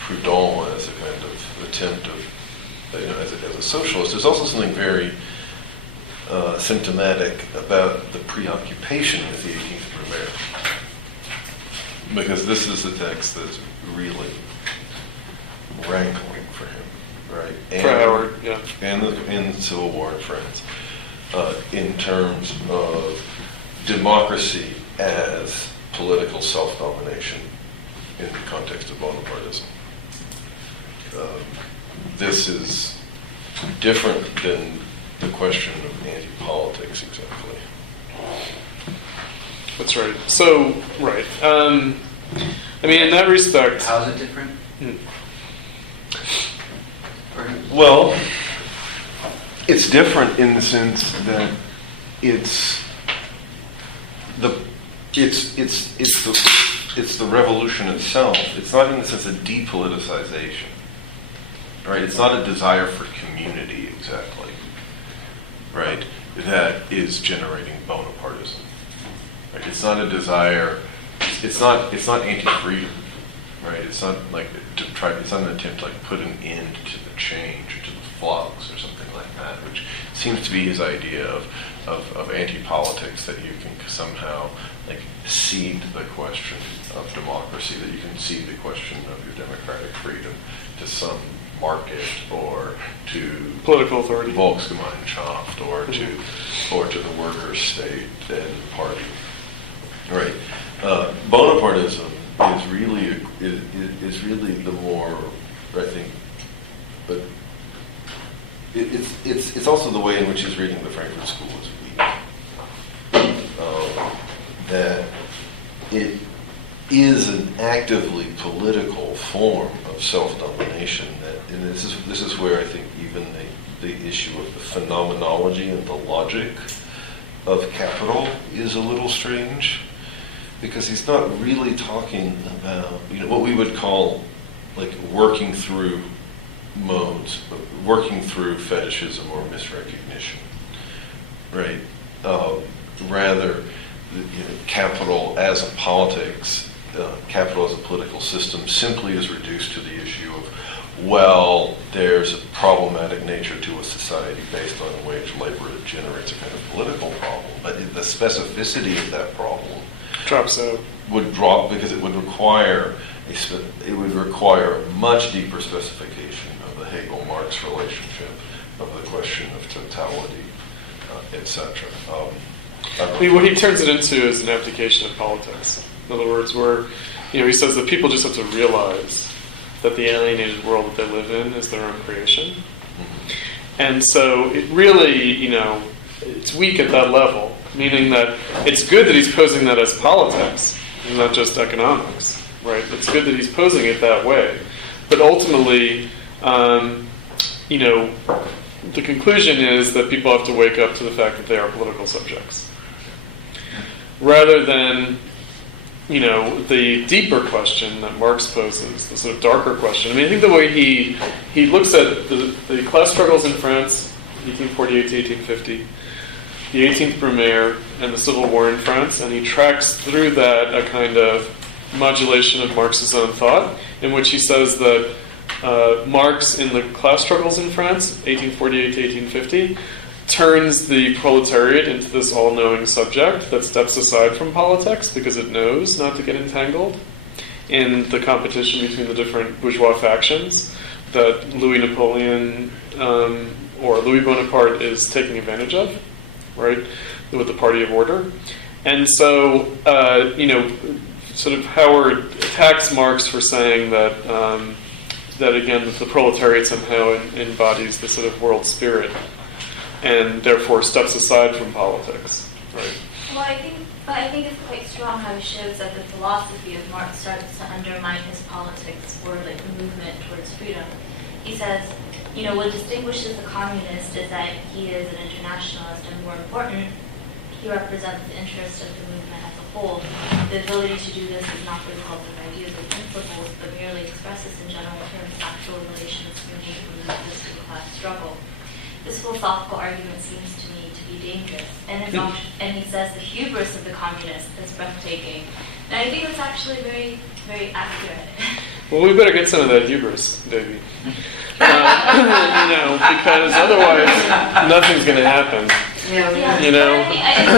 Proudhon as a kind of attempt of, as a socialist. There's also something very symptomatic about the preoccupation with the 18th Brumaire. Because this is the text that's really rankling for him, right? And, for Howard, yeah. And in the Civil War in France, in terms of democracy as political self-domination in the context of Bonapartism. This is different than the question of anti-politics exactly. That's right. So, right. I mean, in that respect... How is it different? Well, it's different in the sense that it's the revolution itself. It's not in the sense of depoliticization, right? It's not a desire for community exactly, right? That is generating Bonapartism. Right? It's not a desire. It's not anti-freedom, right? It's not like it's not an attempt to like put an end to the change or to the flux or something like that, which seems to be his idea of anti-politics, that you can somehow like cede the question of democracy, that you can cede the question of your democratic freedom to some market or to political authority, Volksgemeinschaft, or to the workers' state and the party. Right. Bonapartism is really the more, I think, but it's also the way in which he's reading the Frankfurt School is weak. That it is an actively political form of self-domination. And this is where I think even the issue of the phenomenology and the logic of capital is a little strange, because he's not really talking about what we would call like working through modes, working through fetishism or misrecognition, right? Rather, capital as a politics, capital as a political system simply is reduced to the issue of, well, there's a problematic nature to a society based on wage labor that generates a kind of political problem. But the specificity of that problem drops out. Would drop, because it would require a much deeper specification of the Hegel-Marx relationship, of the question of totality, etc. I mean, what he turns it into is an abdication of politics. In other words, where he says that people just have to realize that the alienated world that they live in is their own creation. Mm-hmm. And so it really, it's weak at that level, meaning that it's good that he's posing that as politics, and not just economics, right? It's good that he's posing it that way. But ultimately, the conclusion is that people have to wake up to the fact that they are political subjects. Rather than, the deeper question that Marx poses, the sort of darker question. I mean, I think the way he looks at the class struggles in France, 1848 to 1850, the 18th Brumaire, and the Civil War in France, and he tracks through that a kind of modulation of Marx's own thought, in which he says that Marx, in the class struggles in France, 1848 to 1850, turns the proletariat into this all-knowing subject that steps aside from politics because it knows not to get entangled in the competition between the different bourgeois factions that Louis Napoleon or Louis Bonaparte is taking advantage of, right, with the Party of Order. And so, sort of Howard attacks Marx for saying that, again, that the proletariat somehow embodies the sort of world spirit, and therefore steps aside from politics, right? Well, I think it's quite strong how he shows that the philosophy of Marx starts to undermine his politics, or like the movement towards freedom. He says, what distinguishes a communist is that he is an internationalist, and more important, he represents the interest of the movement as a whole. The ability to do this is not the result of ideas or principles, but merely expresses in general terms actual relations beneath from the existing class struggle. This philosophical argument seems to me to be dangerous. And, and he says the hubris of the communists is breathtaking. And I think that's actually very, very accurate. Well, we better get some of that hubris, Davey. Because otherwise nothing's going to happen. Yeah, You know? But I mean,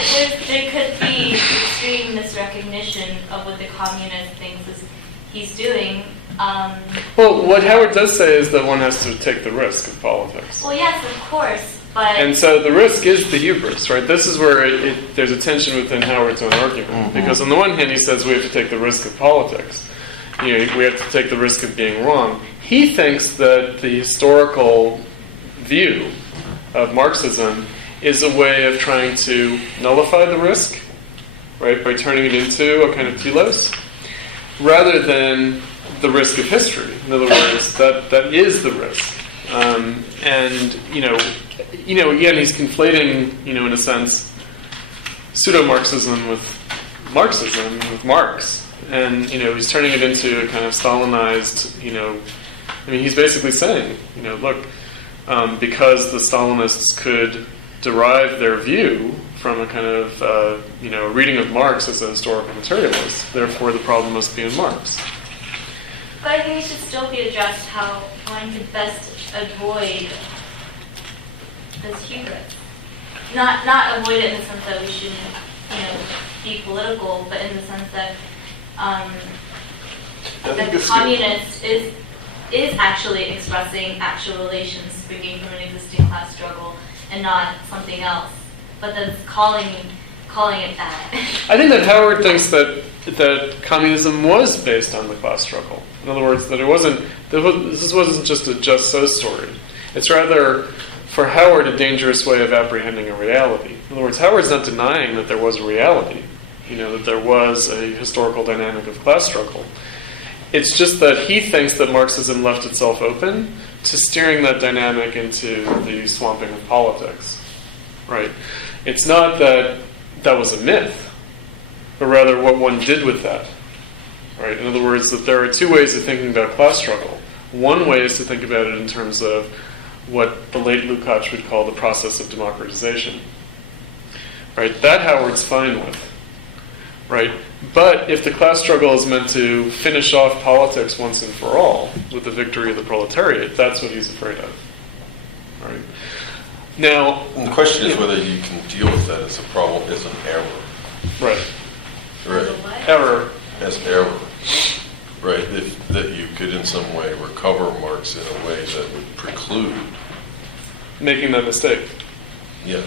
it's just that there could be extreme misrecognition of what the communist thinks he's doing. Well, what Howard does say is that one has to take the risk of politics. Well, yes, of course, but... And so the risk is the hubris, right? This is where there's a tension within Howard's own argument. Mm-hmm. Because on the one hand, he says we have to take the risk of politics. We have to take the risk of being wrong. He thinks that the historical view of Marxism is a way of trying to nullify the risk, right, by turning it into a kind of telos, rather than the risk of history. In other words, that is the risk. And again, he's conflating, in a sense, pseudo-Marxism with Marxism, with Marx. And, he's turning it into a kind of Stalinized, he's basically saying, look, because the Stalinists could derive their view from a kind of, a reading of Marx as a historical materialist, therefore the problem must be in Marx. But I think it should still be addressed how one could best avoid this hubris. Not avoid it in the sense that we shouldn't, be political, but in the sense that the communist is actually expressing actual relations springing from an existing class struggle and not something else, but then calling it that. I think that Howard thinks that communism was based on the class struggle. In other words, that this wasn't just a just so story. It's rather, for Howard, a dangerous way of apprehending a reality. In other words, Howard's not denying that there was a reality, that there was a historical dynamic of class struggle. It's just that he thinks that Marxism left itself open to steering that dynamic into the swamping of politics, right? It's not that that was a myth, but rather what one did with that, right? In other words, that there are two ways of thinking about class struggle. One way is to think about it in terms of what the late Lukács would call the process of democratization, right? That Howard's fine with, right? But if the class struggle is meant to finish off politics once and for all with the victory of the proletariat, that's what he's afraid of, right? Now, and the question is whether you can deal with that as a problem, as an error. Right. Right. Error. As error. Right. That you could in some way recover Marx in a way that would preclude making that mistake. Yeah.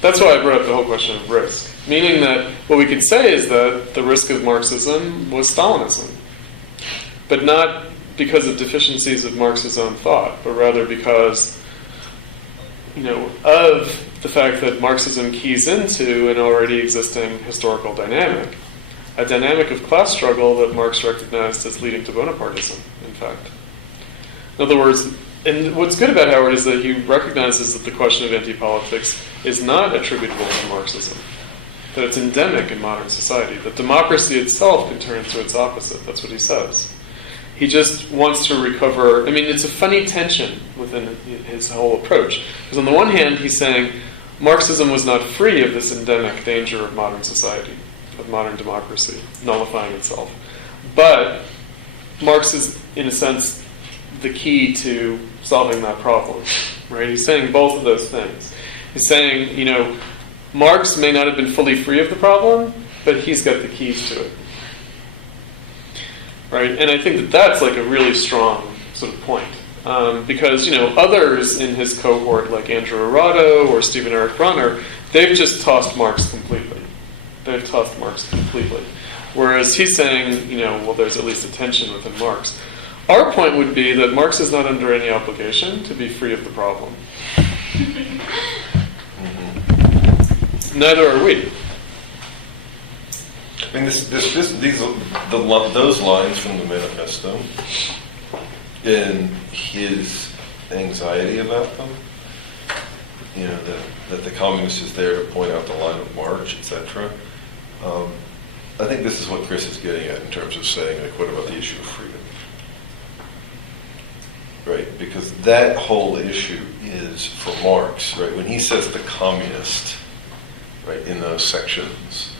That's why I brought up the whole question of risk. Meaning that what we could say is that the risk of Marxism was Stalinism. But not because of deficiencies of Marx's own thought, but rather because, of the fact that Marxism keys into an already existing historical dynamic. A dynamic of class struggle that Marx recognized as leading to Bonapartism, in fact. In other words, and what's good about Howard is that he recognizes that the question of anti-politics is not attributable to Marxism. That it's endemic in modern society. That democracy itself can turn into its opposite. That's what he says. He just wants to recover. It's a funny tension within his whole approach. Because on the one hand, he's saying Marxism was not free of this endemic danger of modern society, of modern democracy, nullifying itself. But Marx is, in a sense, the key to solving that problem. Right? He's saying both of those things. He's saying, Marx may not have been fully free of the problem, but he's got the keys to it. Right? And I think that that's like a really strong sort of point. Because, others in his cohort, like Andrew Arado or Stephen Eric Bronner, they've just tossed Marx completely. Whereas he's saying, there's at least a tension within Marx. Our point would be that Marx is not under any obligation to be free of the problem. Neither are we. Those lines from the manifesto, and his anxiety about them, that the communist is there to point out the line of march, etc. I think this is what Chris is getting at in terms of saying, what about the issue of freedom? Right, because that whole issue is for Marx, right, when he says the communist, right, in those sections,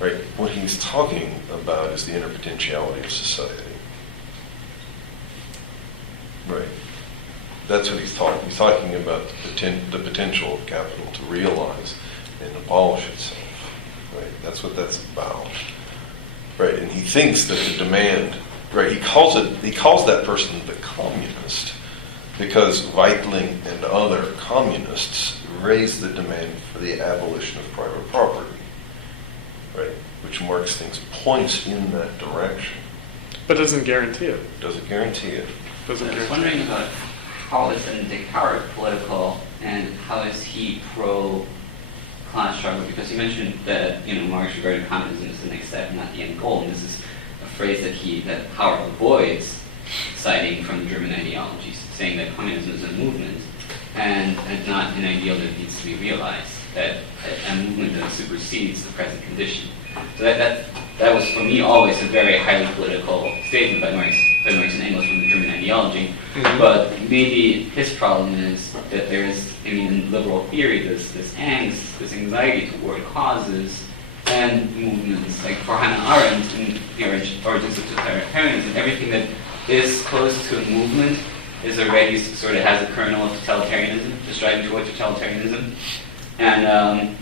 right, what he's talking about is the inner potentiality of society. Right. That's what he's talking. He's talking about the potential of capital to realize and abolish itself. Right. That's what that's about. Right. And he thinks that the demand, right, he calls that person the communist because Weitling and other communists raise the demand for the abolition of private property. Right. Which Marx thinks points in that direction. But doesn't guarantee it. Doesn't guarantee it. I was wondering about how is Nick Howard political and how is he pro-class struggle? Because you mentioned that Marx regarded communism as the next step, not the end goal, and this is a phrase that Howard avoids citing from the German ideologies, saying that communism is a movement and not an ideal that needs to be realized, that a movement that supersedes the present condition. So that was, for me, always a very highly political statement by Marx and Engels from the German ideology. Mm-hmm. But maybe his problem is that there's, in liberal theory, this angst, this anxiety toward causes and movements. Like for Hannah Arendt in the origins of totalitarianism, everything that is close to a movement is already sort of has a kernel of totalitarianism, just driving towards totalitarianism. And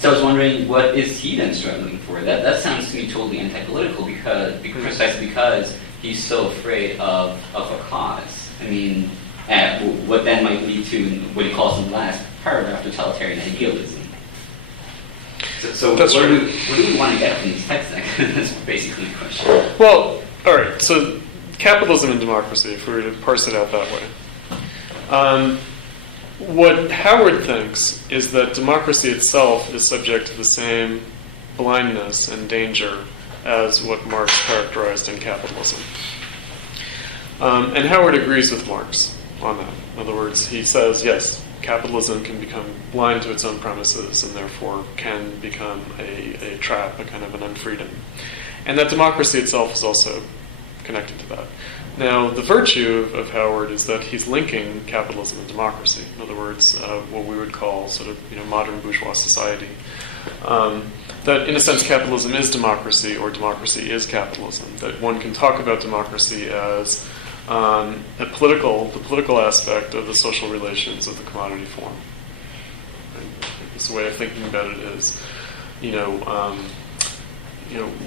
so I was wondering, what is he then struggling for? That sounds to me totally anti-political precisely because he's so afraid of a cause. I mean, what then might lead to what he calls in the last paragraph totalitarian idealism. So what do we want to get from these texts? That's basically the question. Well, all right. So capitalism and democracy, if we were to parse it out that way. What Howard thinks is that democracy itself is subject to the same blindness and danger as what Marx characterized in capitalism. And Howard agrees with Marx on that. In other words, he says, yes, capitalism can become blind to its own premises and therefore can become a trap, a kind of an unfreedom. And that democracy itself is also connected to that. Now, the virtue of Howard is that he's linking capitalism and democracy. In other words, what we would call sort of modern bourgeois society. That in a sense capitalism is democracy or democracy is capitalism. That one can talk about democracy as the political aspect of the social relations of the commodity form. Right? This way of thinking about it is,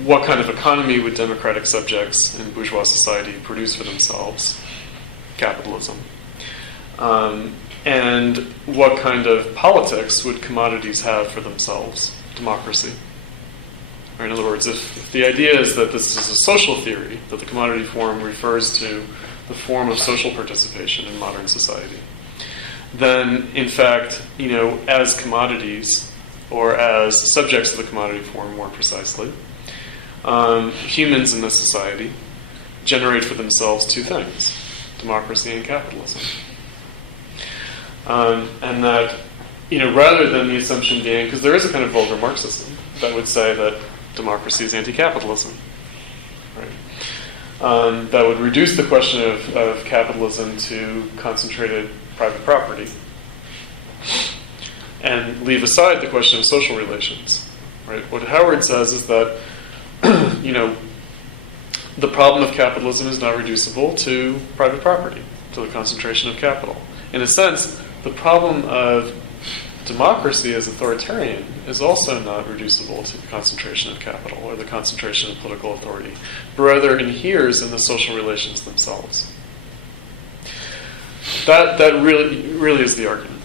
what kind of economy would democratic subjects in bourgeois society produce for themselves? Capitalism. And what kind of politics would commodities have for themselves? Democracy. Or in other words, if the idea is that this is a social theory, that the commodity form refers to the form of social participation in modern society, then in fact, as commodities, or as subjects of the commodity form more precisely, humans in this society generate for themselves two things, democracy and capitalism. And that, rather than the assumption being, because there is a kind of vulgar Marxism that would say that democracy is anti-capitalism, right? That would reduce the question of capitalism to concentrated private property and leave aside the question of social relations, right? What Howard says is that the problem of capitalism is not reducible to private property, to the concentration of capital. In a sense, the problem of democracy as authoritarian is also not reducible to the concentration of capital or the concentration of political authority, but rather inheres in the social relations themselves. That really is the argument.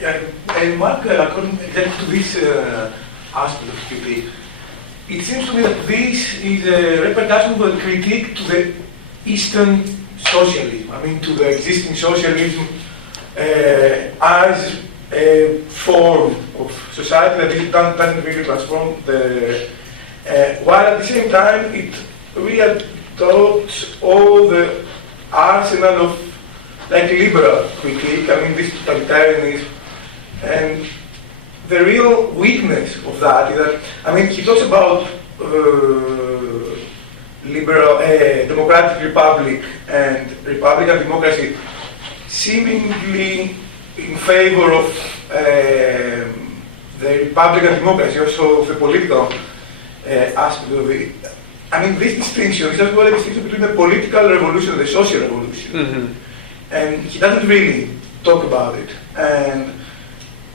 Yeah. And Mark, according to this aspect of QP, it seems to me that this is a repercussion of a critique to the Eastern socialism, to the existing socialism as a form of society that doesn't really transform while at the same time it readopts all the arsenal of liberal critique, this totalitarianism, and the real weakness of that is that, he talks about liberal, democratic republic and republican democracy seemingly in favor of the Republican democracy, also of the political aspect of it. I mean, this distinction is as well a distinction between the political revolution and the social revolution. Mm-hmm. And he doesn't really talk about it. And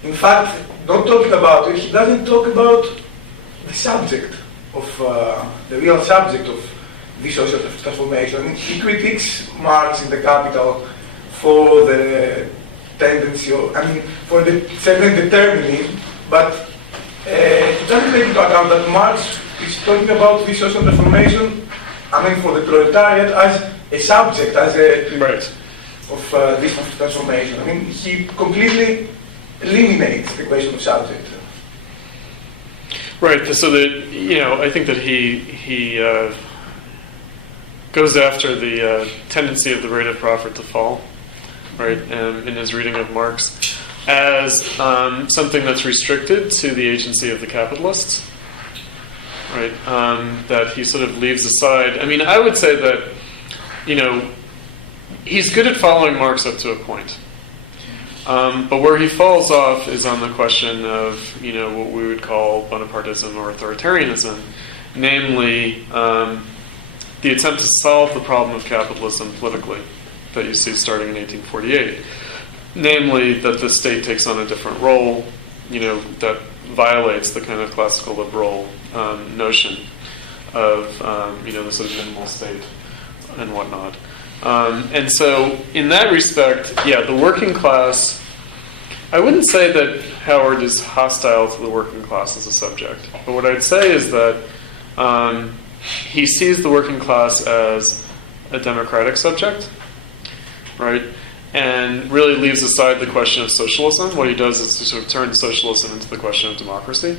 in fact, not talking about it, he doesn't talk about the subject of, the real subject of this social transformation. I mean, he critiques Marx in the Capital for the tendency of, I mean, for the certain determinism, but he doesn't take into account that Marx is talking about this social transformation, I mean, for the proletariat as a subject, as a, Right. of this transformation. I mean, he completely eliminates the question of subject. Right. So that I think that he goes after the tendency of the rate of profit to fall, right, in his reading of Marx, as something that's restricted to the agency of the capitalists, right? That he sort of leaves aside. I mean, I would say that he's good at following Marx up to a point. But where he falls off is on the question of, what we would call Bonapartism or authoritarianism, namely the attempt to solve the problem of capitalism politically that you see starting in 1848. Namely, that the state takes on a different role, that violates the kind of classical liberal notion of, the sort of minimal state and whatnot. And so, in that respect, the working class, I wouldn't say that Howard is hostile to the working class as a subject, but what I'd say is that he sees the working class as a democratic subject, right? And really leaves aside the question of socialism. What he does is to sort of turn socialism into the question of democracy.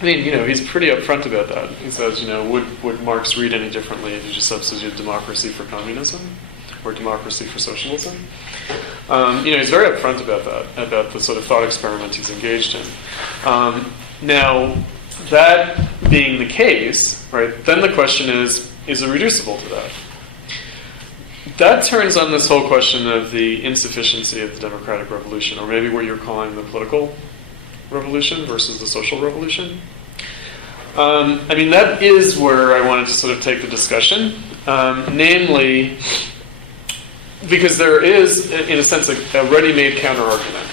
I mean, he's pretty upfront about that. He says, would Marx read any differently if you just substitute democracy for communism or democracy for socialism? He's very upfront about that, about the sort of thought experiment he's engaged in. Now, that being the case, right, then the question is it reducible to that? That turns on this whole question of the insufficiency of the democratic revolution, or maybe what you're calling the political revolution versus the social revolution. I mean, that is where I wanted to sort of take the discussion, namely, because there is, in a sense, a ready-made counter-argument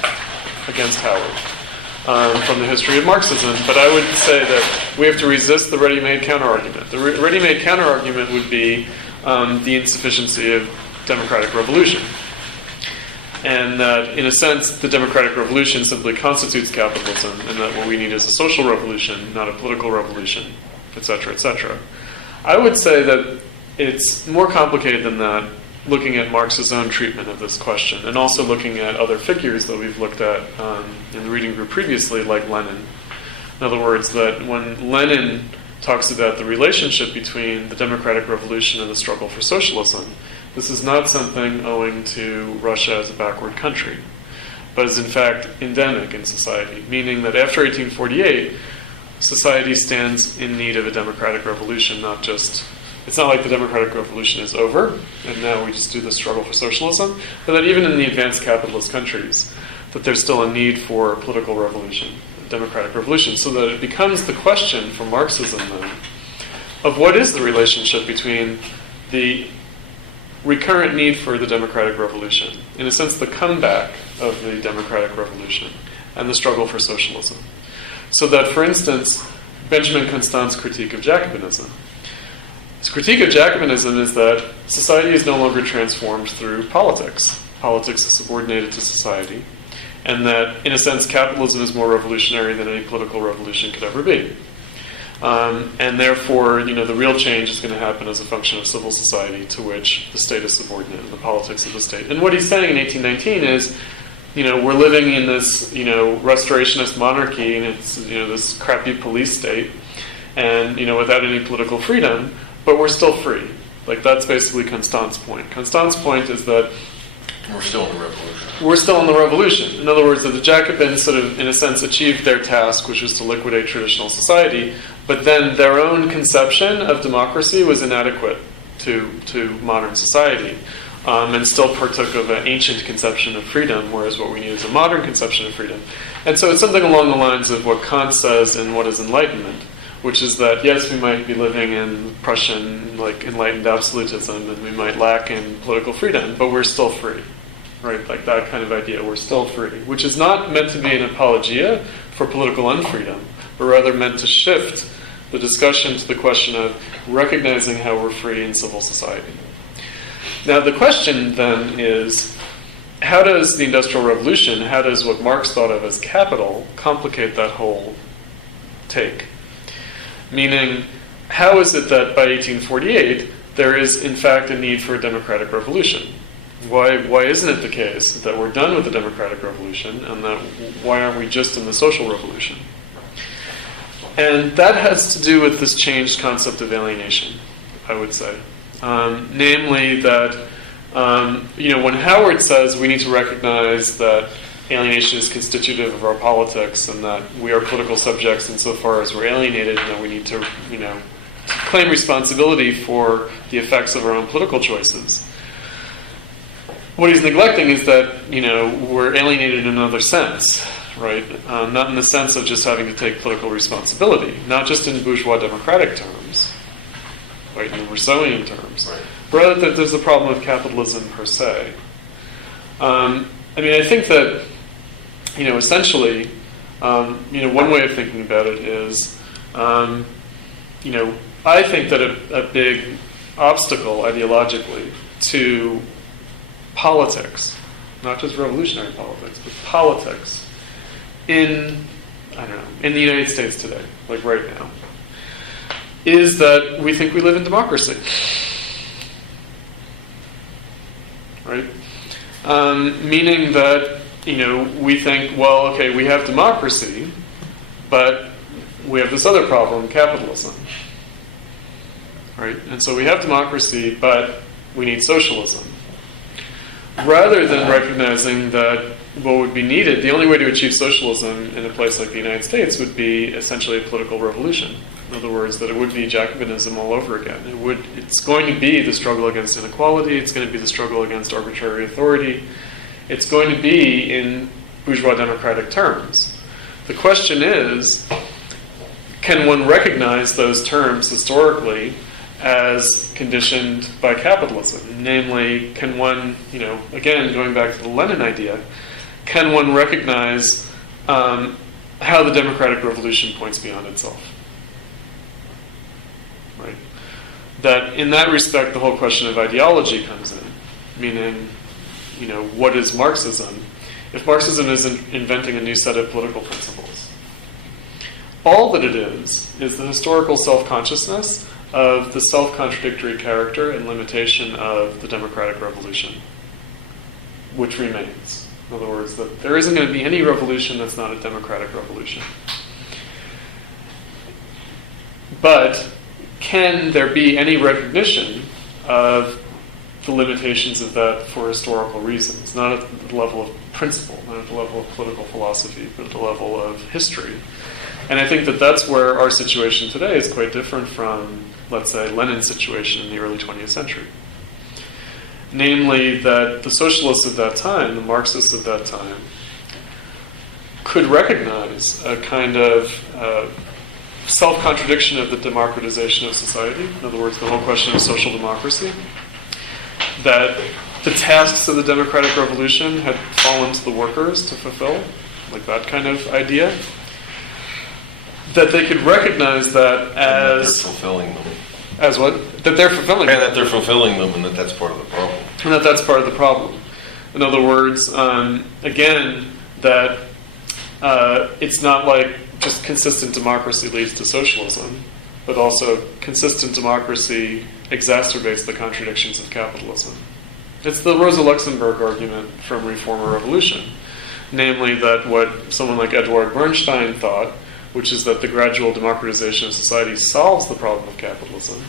against Howard from the history of Marxism, but I would say that we have to resist the ready-made counter-argument. The ready-made counter-argument would be the insufficiency of democratic revolution. And that, in a sense, the democratic revolution simply constitutes capitalism, and that what we need is a social revolution, not a political revolution, etc., etc. I would say that it's more complicated than that, looking at Marx's own treatment of this question, and also looking at other figures that we've looked at in the reading group previously, like Lenin. In other words, that when Lenin talks about the relationship between the democratic revolution and the struggle for socialism, this is not something owing to Russia as a backward country, but is in fact endemic in society, meaning that after 1848, society stands in need of a democratic revolution, it's not like the democratic revolution is over, and now we just do the struggle for socialism, but that even in the advanced capitalist countries, that there's still a need for a political revolution, a democratic revolution, so that it becomes the question for Marxism then, of what is the relationship between the recurrent need for the democratic revolution, in a sense the comeback of the democratic revolution, and the struggle for socialism. So that, for instance, Benjamin Constant's critique of Jacobinism. His critique of Jacobinism is that society is no longer transformed through politics. Politics is subordinated to society, and that, in a sense, capitalism is more revolutionary than any political revolution could ever be. And therefore, the real change is going to happen as a function of civil society to which the state is subordinate, the politics of the state. And what he's saying in 1819 is, we're living in this, restorationist monarchy, and it's, this crappy police state, and, without any political freedom, but we're still free. Like, that's basically Constant's point. Constant's point is that We're still in the revolution. we're still in the revolution. In other words, that the Jacobins sort of, in a sense, achieved their task, which was to liquidate traditional society, but then their own conception of democracy was inadequate to modern society. and still partook of an ancient conception of freedom, whereas what we need is a modern conception of freedom. And so it's something along the lines of what Kant says in What is Enlightenment, which is that, yes, we might be living in Prussian, like, enlightened absolutism, and we might lack in political freedom, but we're still free, right? Like that kind of idea, we're still free, which is not meant to be an apologia for political unfreedom, but rather meant to shift the discussion to the question of recognizing how we're free in civil society. Now, the question then is, how does the Industrial Revolution, how does what Marx thought of as capital complicate that whole take? Meaning, how is it that by 1848 there is in fact a need for a democratic revolution? Why isn't it the case that we're done with the democratic revolution and that why aren't we just in the social revolution? And that has to do with this changed concept of alienation, I would say. Namely that, when Howard says we need to recognize that alienation is constitutive of our politics and that we are political subjects insofar as we're alienated and that we need to, claim responsibility for the effects of our own political choices. What he's neglecting is that, we're alienated in another sense, right? Not in the sense of just having to take political responsibility, not just in bourgeois democratic terms, right, in Rousseauian terms, but rather that there's a problem of capitalism per se. I think that, essentially, one way of thinking about it is, I think that a big obstacle ideologically to politics, not just revolutionary politics, but politics in the United States today, like right now, is that we think we live in democracy. Right? Meaning that, we think, well, okay, we have democracy, but we have this other problem, capitalism. Right? And so we have democracy, but we need socialism. Rather than recognizing that what would be needed, the only way to achieve socialism in a place like the United States would be essentially a political revolution. In other words, that it would be Jacobinism all over again. It's going to be the struggle against inequality, it's going to be the struggle against arbitrary authority, it's going to be in bourgeois democratic terms. The question is, can one recognize those terms historically as conditioned by capitalism? Namely, can one, again, going back to the Lenin idea, can one recognize how the democratic revolution points beyond itself? Right? That in that respect, the whole question of ideology comes in, meaning, what is Marxism? If Marxism isn't inventing a new set of political principles, all that it is the historical self-consciousness of the self-contradictory character and limitation of the democratic revolution, which remains. In other words, that there isn't going to be any revolution that's not a democratic revolution. But can there be any recognition of the limitations of that for historical reasons? Not at the level of principle, not at the level of political philosophy, but at the level of history. And I think that that's where our situation today is quite different from, let's say, Lenin's situation in the early 20th century. Namely, that the socialists of that time, the Marxists of that time, could recognize a kind of self-contradiction of the democratization of society. In other words, the whole question of social democracy. That the tasks of the democratic revolution had fallen to the workers to fulfill, like that kind of idea. That they could recognize that as... They're fulfilling them. As what? That they're fulfilling them. And that they're fulfilling them and that that's part of the problem. And that that's part of the problem. In other words, again, that it's not like just consistent democracy leads to socialism, but also consistent democracy exacerbates the contradictions of capitalism. It's the Rosa Luxemburg argument from Reform or Revolution. Namely that what someone like Eduard Bernstein thought, which is that the gradual democratization of society solves the problem of capitalism,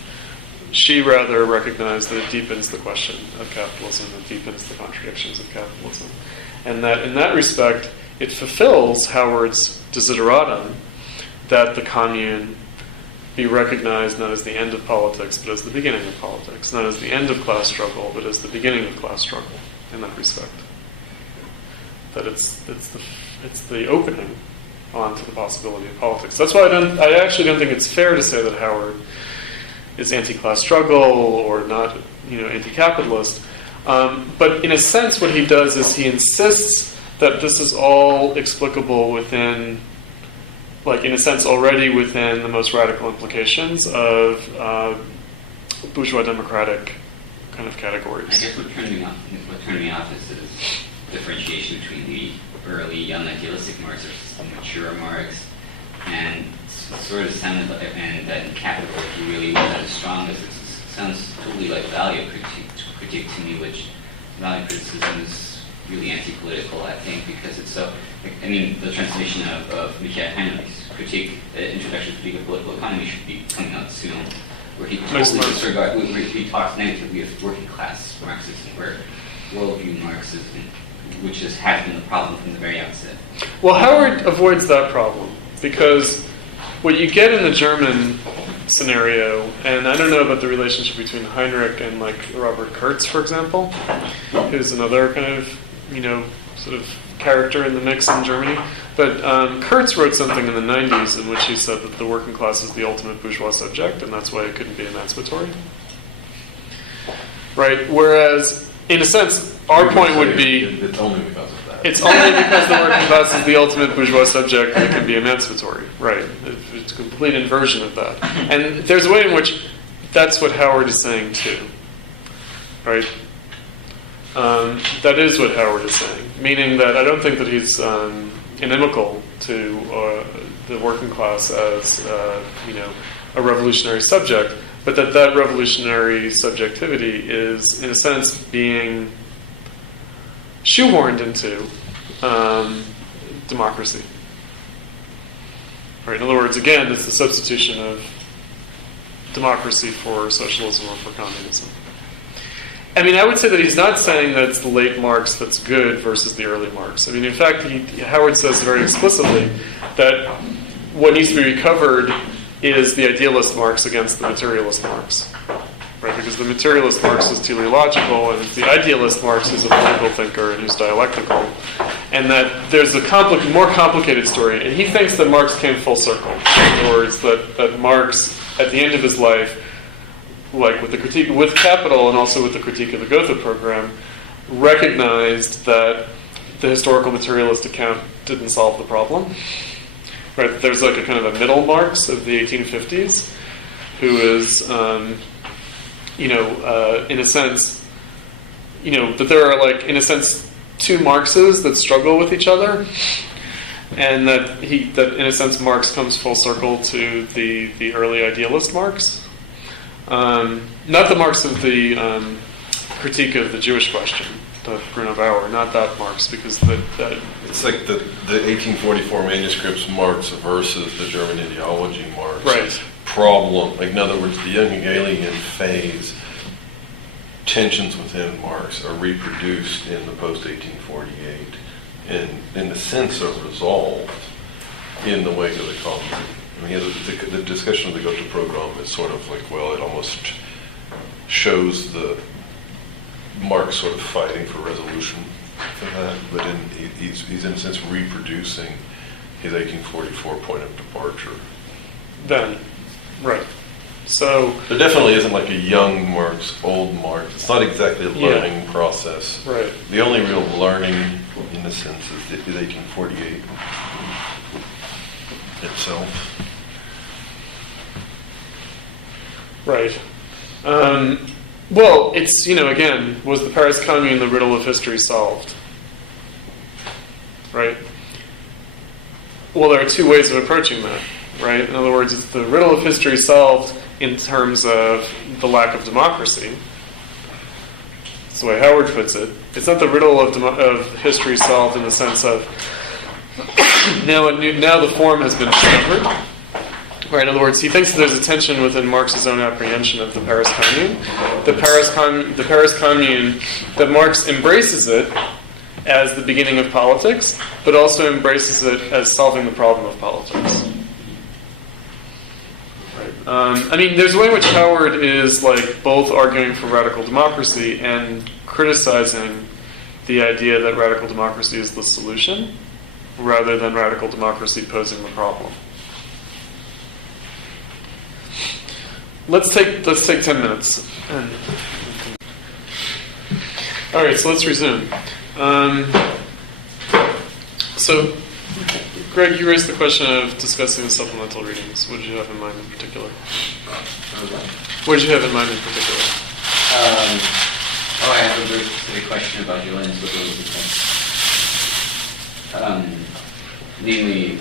she rather recognized that it deepens the question of capitalism, it deepens the contradictions of capitalism. And that in that respect, it fulfills Howard's desideratum that the commune be recognized not as the end of politics, but as the beginning of politics, not as the end of class struggle, but as the beginning of class struggle in that respect. That it's the opening onto the possibility of politics. That's why I actually don't think it's fair to say that Howard is anti-class struggle or not, anti-capitalist. But in a sense, what he does is he insists that this is all explicable within, in a sense, already within the most radical implications of bourgeois democratic kind of categories. I guess what turned me off is this differentiation between the early young idealistic Marx versus the mature Marx, and it sort of sounded like, and that in Capital, if you really want that as strong as it sounds totally like value critique to me, which value criticism is really anti-political, I think, because it's so, the translation of Michael Heinrich's critique, Introduction to Critique of Political Economy, should be coming out soon, where he totally disregards, where he talks negatively of working class Marxism, where worldview Marxism, which has been the problem from the very outset. Well, Howard avoids that problem, because what you get in the German scenario, and I don't know about the relationship between Heinrich and Robert Kurtz, for example, who's another kind of, sort of character in the mix in Germany, but Kurtz wrote something in the 90s in which he said that the working class is the ultimate bourgeois subject, and that's why it couldn't be emancipatory. Right? Whereas, in a sense, our point would be... It's only because of that. It's only because the working class is the ultimate bourgeois subject that it can be emancipatory. Right. It's a complete inversion of that. And there's a way in which that's what Howard is saying too. Right? That is what Howard is saying. Meaning that I don't think that he's inimical to the working class as, a revolutionary subject, but that revolutionary subjectivity is, in a sense, being shoehorned into democracy. Right. In other words, again, it's the substitution of democracy for socialism or for communism. I would say that he's not saying that it's the late Marx that's good versus the early Marx. In fact, Howard says very explicitly that what needs to be recovered is the idealist Marx against the materialist Marx. Right? Because the materialist Marx is teleological, and the idealist Marx is a political thinker and who's dialectical. And that there's a more complicated story. And he thinks that Marx came full circle. In other words, that Marx, at the end of his life, with the critique, with Capital and also with the critique of the Gotha program, recognized that the historical materialist account didn't solve the problem. Right? There's a kind of a middle Marx of the 1850s who is, in a sense, that there are in a sense, two Marxes that struggle with each other, and that in a sense Marx comes full circle to the early idealist Marx. Not the Marx of the critique of the Jewish question, the Bruno Bauer, not that Marx, because that it's like the 1844 manuscripts Marx versus the German ideology Marx. Right. Problem, in other words, the young Hegelian phase tensions within Marx are reproduced in the post-1848 and in the sense of resolved in the wake of the commune. The discussion of the Gotha program is sort of it almost shows the Marx sort of fighting for resolution for that, but he's in a sense reproducing his 1844 point of departure. Then, right. So there definitely isn't a young Marx, old Marx. It's not exactly a learning process. Right. The only real learning, in a sense, is 1848 itself. Right. Well, it's, again, was the Paris Commune the riddle of history solved? Right? Well, there are two ways of approaching that, right? In other words, it's the riddle of history solved in terms of the lack of democracy. That's the way Howard puts it. It's not the riddle of history solved in the sense of now the form has been discovered. Right, in other words, he thinks that there's a tension within Marx's own apprehension of the Paris Commune. The Paris Commune, that Marx embraces it as the beginning of politics, but also embraces it as solving the problem of politics. Right. I mean, there's a way in which Howard is like both arguing for radical democracy and criticizing the idea that radical democracy is the solution, rather than radical democracy posing the problem. Let's take 10 minutes. All right, so let's resume. So, Greg, you raised the question of discussing the supplemental readings. What did you have in mind in particular? What did you have in mind in particular? I have a very specific question about your Lenin's liberalism. Namely,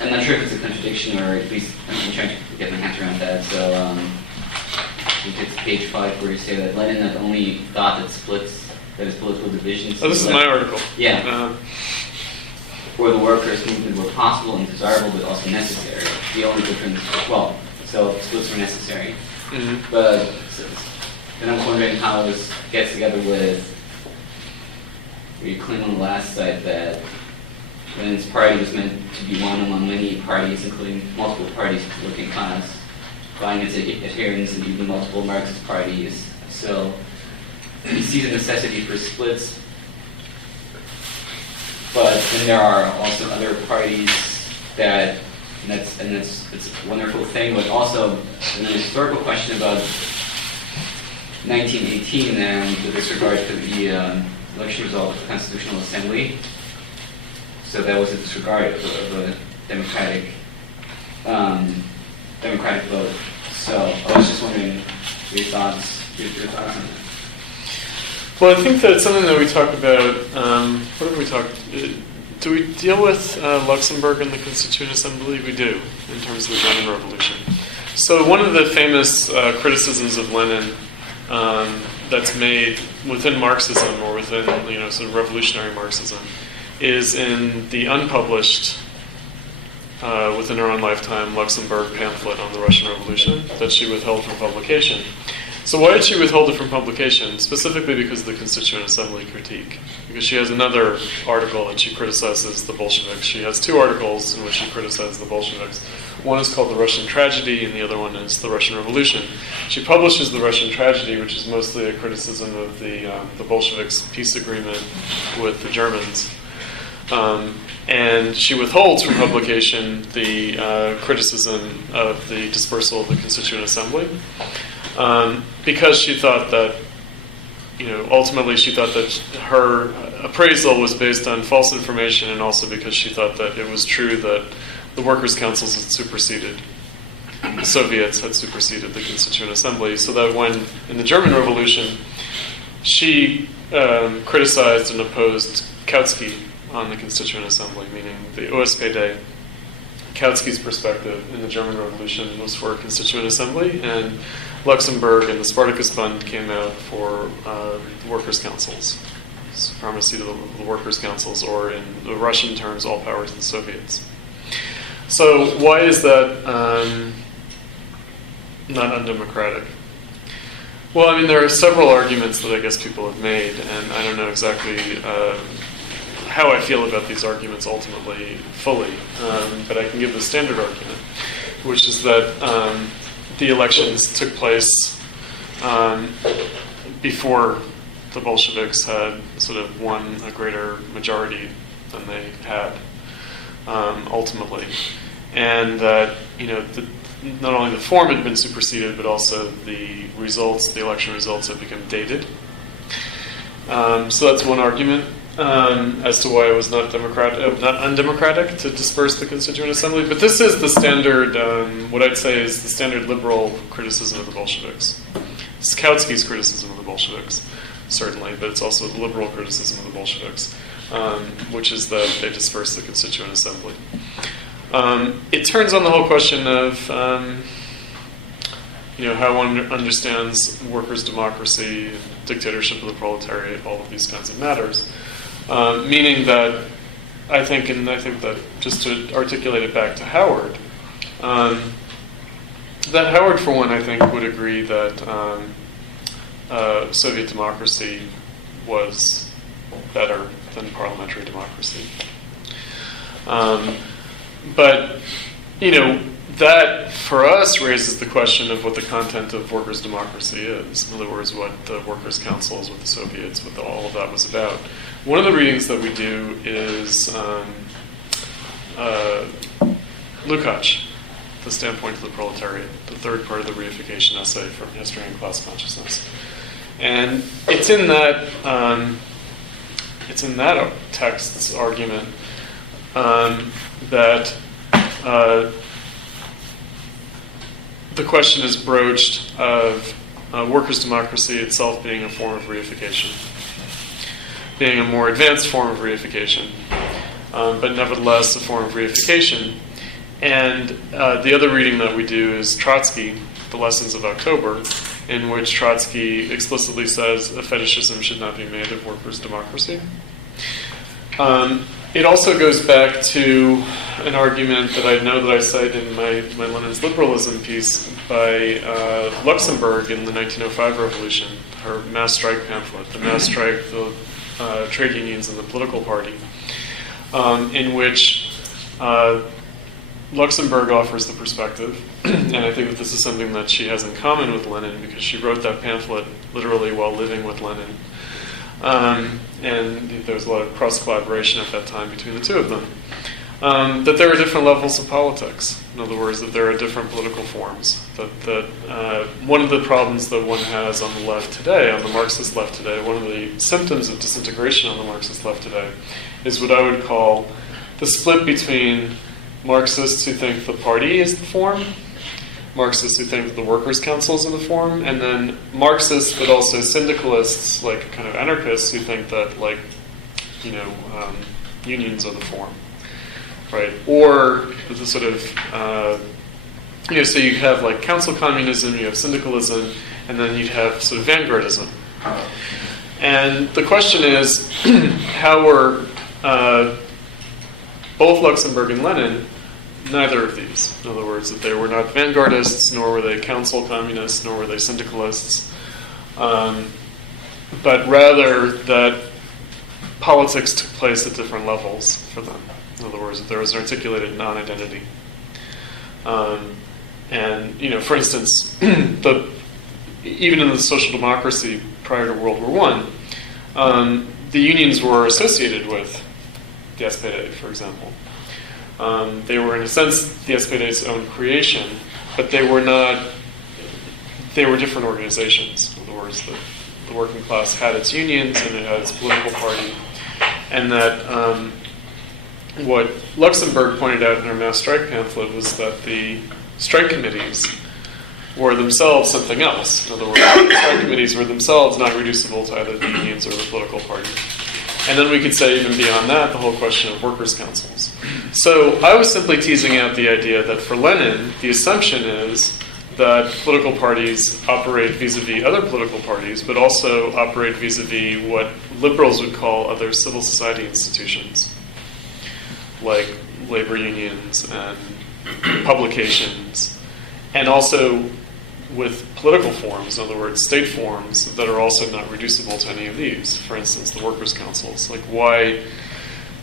I'm not sure if it's a contradiction, or at least I'm trying to get my hands around that. So, I think it's page 5 where you say that Lenin not only thought that his political divisions... Oh, this is my article. Yeah. For the workers' movement were possible and desirable, but also necessary. The only difference... Well, so splits were necessary. Mm-hmm. But then I was wondering how this gets together with... where you claim on the last side that Lenin's party was meant to be one among many parties, including multiple parties of the working class, buying its adherents and even multiple Marxist parties. So he sees a necessity for splits, but then there are also other parties it's a wonderful thing, but also an historical question about 1918 and the disregard for the election result of the Constitutional Assembly. So that was a disregard of a democratic vote. So I was just wondering your thoughts on that. Well, I think that's something that we talk about. What have we talked? Do we deal with Luxembourg and the Constituent Assembly? We do, in terms of the German Revolution. So one of the famous criticisms of Lenin that's made within Marxism, or within sort of revolutionary Marxism, is in the unpublished, within her own lifetime, Luxembourg pamphlet on the Russian Revolution that she withheld from publication. So why did she withhold it from publication? Specifically because of the Constituent Assembly critique. Because she has another article that she criticizes the Bolsheviks. She has 2 articles in which she criticizes the Bolsheviks. One is called The Russian Tragedy, and the other one is The Russian Revolution. She publishes The Russian Tragedy, which is mostly a criticism of the Bolsheviks' peace agreement with the Germans. And she withholds from publication the criticism of the dispersal of the Constituent Assembly, because she thought that, ultimately she thought that her appraisal was based on false information, and also because she thought that it was true that the workers' councils had superseded, the Soviets had superseded the Constituent Assembly, so that when, in the German Revolution, she criticized and opposed Kautsky on the Constituent Assembly, meaning the OSPD. Kautsky's perspective in the German Revolution was for a Constituent Assembly, and Luxembourg and the Spartacus Fund came out for the workers' councils, supremacy of the workers' councils, or in the Russian terms, all power to the Soviets. So why is that not undemocratic? Well, I mean, there are several arguments that I guess people have made, and I don't know exactly how I feel about these arguments ultimately fully, but I can give the standard argument, which is that the elections took place before the Bolsheviks had sort of won a greater majority than they had ultimately, and that not only the form had been superseded, but also the results, the election results, had become dated. So that's one argument as to why it was not undemocratic to disperse the Constituent Assembly. But this is the standard, what I'd say is the standard liberal criticism of the Bolsheviks. It's Kautsky's criticism of the Bolsheviks, certainly, but it's also the liberal criticism of the Bolsheviks, which is that they dispersed the Constituent Assembly. It turns on the whole question of how one understands workers' democracy, dictatorship of the proletariat, all of these kinds of matters. Meaning that I think that just to articulate it back to Howard, that Howard, for one, I think would agree that Soviet democracy was better than parliamentary democracy. But that, for us, raises the question of what the content of workers' democracy is. In other words, what the workers' councils, what the Soviets, what all of that was about. One of the readings that we do is Lukács, The Standpoint of the Proletariat, the third part of the reification essay from History and Class Consciousness. And it's in that text, this argument, that the question is broached of workers' democracy itself being a form of reification, being a more advanced form of reification, but nevertheless a form of reification. And the other reading that we do is Trotsky, The Lessons of October, in which Trotsky explicitly says a fetishism should not be made of workers' democracy. It also goes back to an argument that I know that I cite in my Lenin's liberalism piece by Luxemburg in the 1905 revolution, her mass strike pamphlet, the mass strike, the trade unions and the political party, in which Luxemburg offers the perspective, and I think that this is something that she has in common with Lenin because she wrote that pamphlet literally while living with Lenin. And there was a lot of cross-collaboration at that time between the two of them. That there are different levels of politics. In other words, that there are different political forms. That one of the problems that one has on the left today, on the Marxist left today, one of the symptoms of disintegration on the Marxist left today, is what I would call the split between Marxists who think the party is the form, Marxists who think the workers' councils are the form, and then Marxists, but also syndicalists, like kind of anarchists, who think that, like, unions are the form, right? Or the sort of, so you have like council communism, you have syndicalism, and then you'd have sort of vanguardism. And the question is, how were both Luxemburg and Lenin neither of these? In other words, that they were not vanguardists, nor were they council communists, nor were they syndicalists, but rather that politics took place at different levels for them. In other words, that there was an articulated non-identity. And, for instance, even in the social democracy prior to World War I, the unions were associated with the SPD, for example. They were, in a sense, the SPD's own creation, but they were different organizations. In other words, the working class had its unions and it had its political party, and that what Luxemburg pointed out in her mass strike pamphlet was that the strike committees were themselves something else. In other words, the strike committees were themselves not reducible to either the unions or the political party. And then we could say, even beyond that, the whole question of workers' councils. So I was simply teasing out the idea that for Lenin, the assumption is that political parties operate vis-a-vis other political parties, but also operate vis-a-vis what liberals would call other civil society institutions, like labor unions and publications, and also with political forms, in other words, state forms that are also not reducible to any of these. For instance, the workers' councils. Like why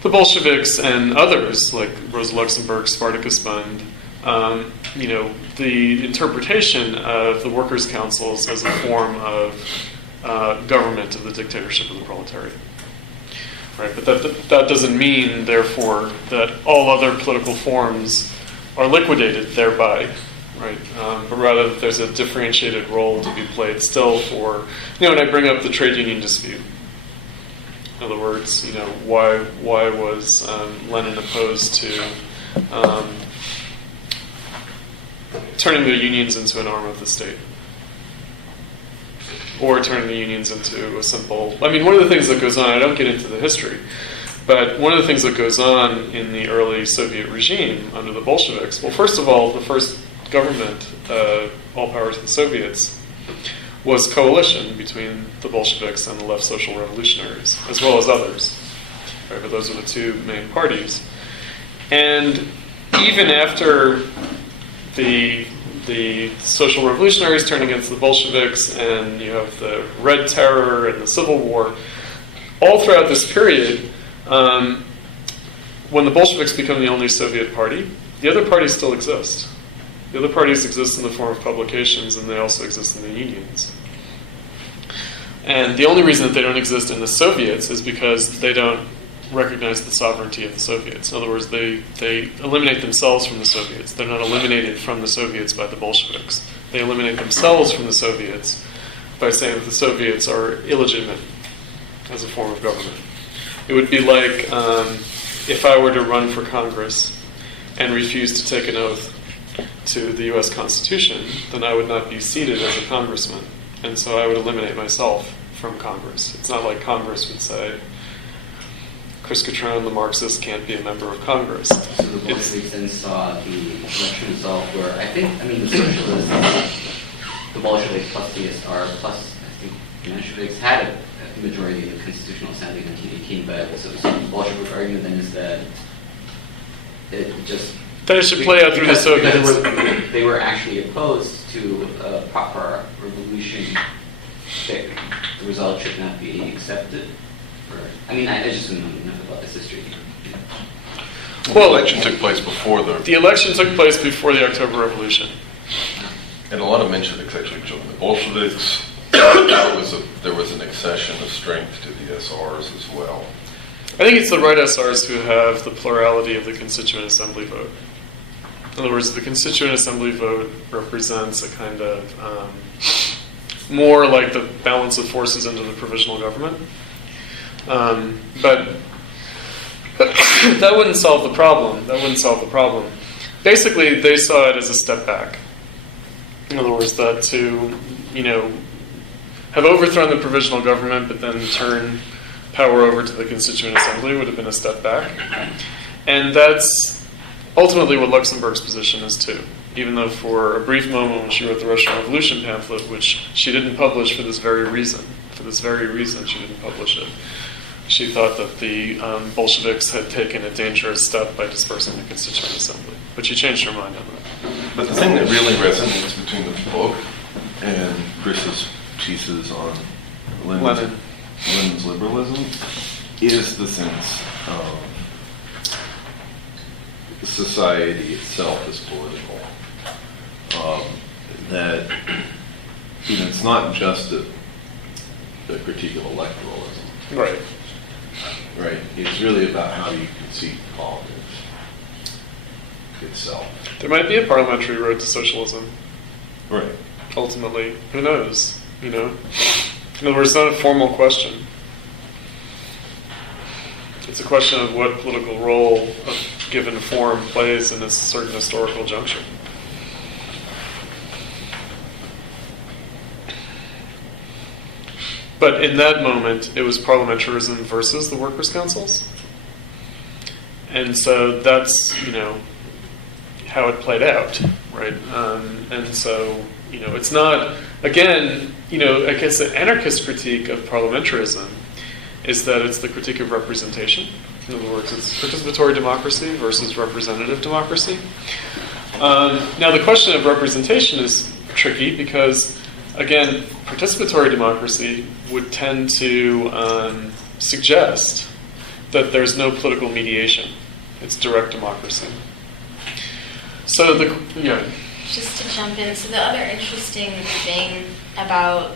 the Bolsheviks and others, like Rosa Luxemburg, Spartacus Bund, the interpretation of the workers' councils as a form of government of the dictatorship of the proletariat. Right? But that doesn't mean, therefore, that all other political forms are liquidated thereby. Right, but rather that there's a differentiated role to be played still for, and I bring up the trade union dispute. In other words, why was Lenin opposed to turning the unions into an arm of the state? Or turning the unions into a simple, one of the things that goes on, I don't get into the history, but one of the things that goes on in the early Soviet regime under the Bolsheviks, well, first of all, the first government, all power to the Soviets, was coalition between the Bolsheviks and the left social revolutionaries, as well as others. Right, but those are the two main parties. And even after the social revolutionaries turned against the Bolsheviks, and you have the Red Terror and the Civil War, all throughout this period, when the Bolsheviks become the only Soviet party, the other parties still exist. The other parties exist in the form of publications, and they also exist in the unions. And the only reason that they don't exist in the Soviets is because they don't recognize the sovereignty of the Soviets. In other words, they eliminate themselves from the Soviets. They're not eliminated from the Soviets by the Bolsheviks. They eliminate themselves from the Soviets by saying that the Soviets are illegitimate as a form of government. It would be like if I were to run for Congress and refuse to take an oath to the U.S. Constitution, then I would not be seated as a congressman. And so I would eliminate myself from Congress. It's not like Congress would say, Chris Catron, the Marxist, can't be a member of Congress. So the Bolsheviks then saw the election result where the socialists, the Bolsheviks plus the SR plus, I think, the Mensheviks had a majority in the Constitutional Assembly in 1918, but so the Bolshevik argument then is that it just... That it should play out through the Soviets. Because they were actually opposed to a proper revolution. The result should not be accepted. I just don't know enough about this history. Well, the election took place before the election took place before the October Revolution. And a lot of Mensheviks actually joined the Bolsheviks. There was an accession of strength to the SRs as well. I think it's the right SRs who have the plurality of the Constituent Assembly vote. In other words, the Constituent Assembly vote represents a kind of more like the balance of forces into the provisional government. But that wouldn't solve the problem. Basically, they saw it as a step back. In other words, that to, have overthrown the provisional government, but then turn power over to the Constituent Assembly would have been a step back. And that's ultimately what Luxemburg's position is too. Even though for a brief moment when she wrote the Russian Revolution pamphlet, which she didn't publish for this very reason she didn't publish it. She thought that the Bolsheviks had taken a dangerous step by dispersing the Constituent Assembly. But she changed her mind on that. But the thing that really resonates between the book and Chris's pieces on Lenin's liberalism is the sense of society itself is political. That it's not just a critique of electoralism. Right. Right. It's really about how you conceive politics itself. There might be a parliamentary road to socialism. Right. Ultimately. Who knows? In other words, it's not a formal question. It's a question of what political role a given form plays in a certain historical juncture. But in that moment, it was parliamentarism versus the workers' councils. And so that's, how it played out, right? And so, it's not, again, I guess the anarchist critique of parliamentarism is that it's the critique of representation. In other words, it's participatory democracy versus representative democracy. Now, the question of representation is tricky because, again, participatory democracy would tend to suggest that there's no political mediation. It's direct democracy. So Just to jump in, so the other interesting thing about,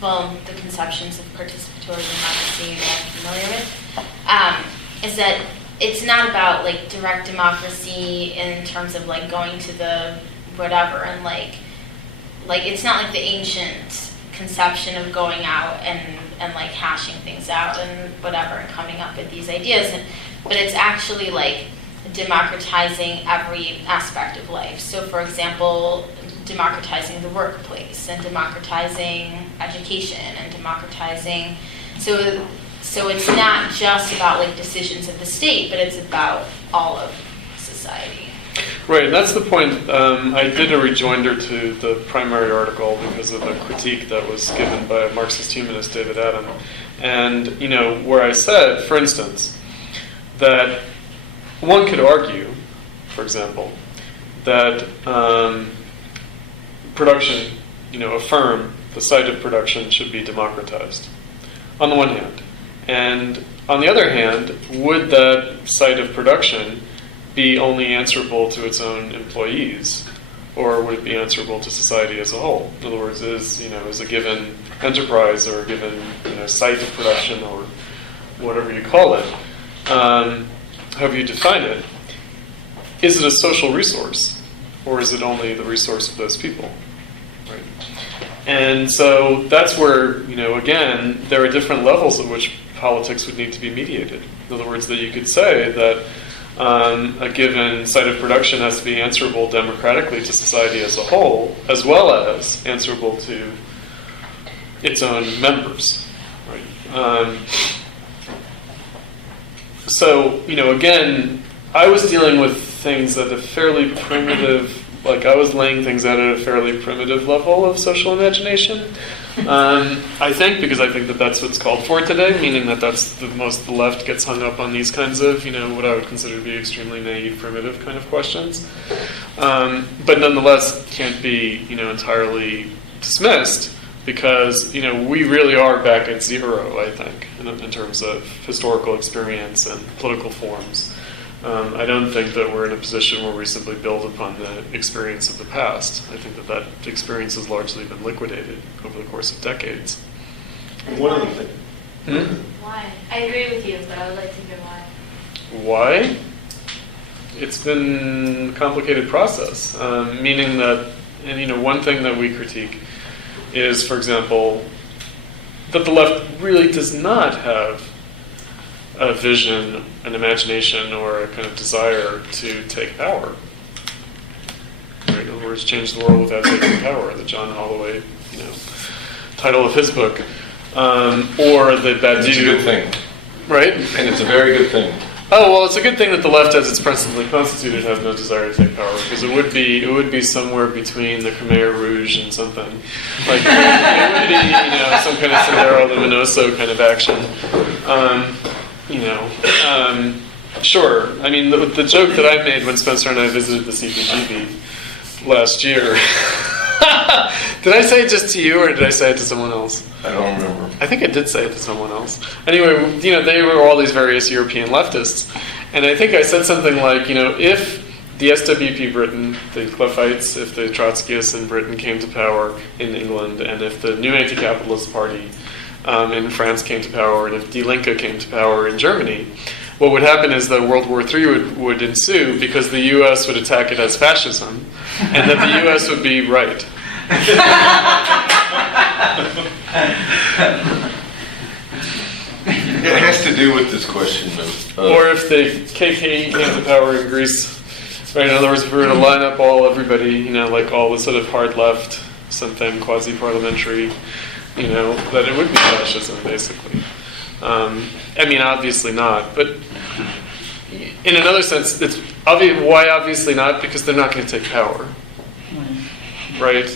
the conceptions of participatory democracy that I'm familiar with, is that it's not about direct democracy in terms of going to the whatever and it's not like the ancient conception of going out and hashing things out and whatever and coming up with these ideas, but it's actually democratizing every aspect of life. So, for example, democratizing the workplace and democratizing education and democratizing. So it's not just about decisions of the state, but it's about all of society. Right, and that's the point. I did a rejoinder to the primary article because of the critique that was given by a Marxist humanist, David Adam. And, where I said, for instance, that one could argue, for example, that production, a firm, the site of production should be democratized, on the one hand. And on the other hand, would that site of production be only answerable to its own employees? or would it be answerable to society as a whole? In other words, is a given enterprise or a given site of production or whatever you call it, however you define it, is it a social resource, or is it only the resource of those people? Right? And so that's where, again, there are different levels at which politics would need to be mediated. In other words, that you could say that a given site of production has to be answerable democratically to society as a whole, as well as answerable to its own members. Right? So, again, I was dealing with things at a fairly primitive, like I was laying things out at a fairly primitive level of social imagination. I think because I think that that's what's called for today, meaning that that's the most the left gets hung up on these kinds of, what I would consider to be extremely naive, primitive kind of questions. But nonetheless can't be, entirely dismissed because, we really are back at zero, I think, in terms of historical experience and political forms. I don't think that we're in a position where we simply build upon the experience of the past. I think that experience has largely been liquidated over the course of decades. One of the things. Why? I agree with you, but I would like to hear why. Why? It's been a complicated process, meaning that, one thing that we critique is, for example, that the left really does not have a vision, an imagination, or a kind of desire to take power. Right? In other words, change the world without taking power, the John Holloway, title of his book. Or the Badiou. It's a good thing. Right? And it's a very good thing. Oh, well, it's a good thing that the left, as it's presently constituted, has no desire to take power, because it would be somewhere between the Khmer Rouge and something. Like, it would be, some kind of Sendero Luminoso kind of action. Sure. I mean, the joke that I made when Spencer and I visited the CPGB last year, did I say it just to you, or did I say it to someone else? I don't remember. I think I did say it to someone else. Anyway, they were all these various European leftists, and I think I said something like, if the SWP Britain, the Cleffites, if the Trotskyists in Britain came to power in England, and if the new anti-capitalist party in France came to power, and if Die Linke came to power in Germany, what would happen is that World War III would ensue because the U.S. would attack it as fascism, and that the U.S. would be right. It has to do with this question of... Or if the KKE came to power in Greece, right? In other words, if we were to line up everybody, like all the sort of hard left, something quasi-parliamentary, that it would be fascism, basically. Obviously not, but in another sense, it's obvious. Why obviously not? Because they're not going to take power, right?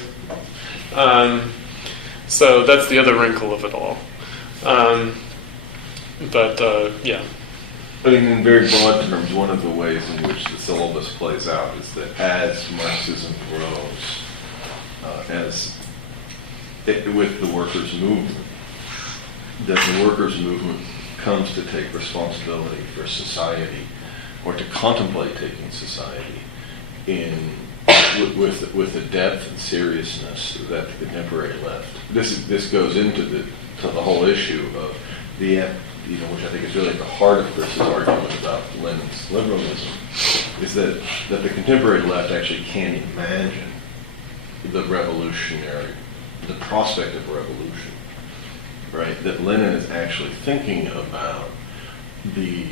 So that's the other wrinkle of it all. Yeah. But in very broad terms, one of the ways in which the syllabus plays out is that as Marxism grows, with the workers' movement, that the workers' movement comes to take responsibility for society, or to contemplate taking society with the depth and seriousness that the contemporary left. This goes into the whole issue of which I think is really at the heart of Chris's argument about Lenin's liberalism, is that the contemporary left actually can't imagine the prospect of revolution, right? That Lenin is actually thinking about the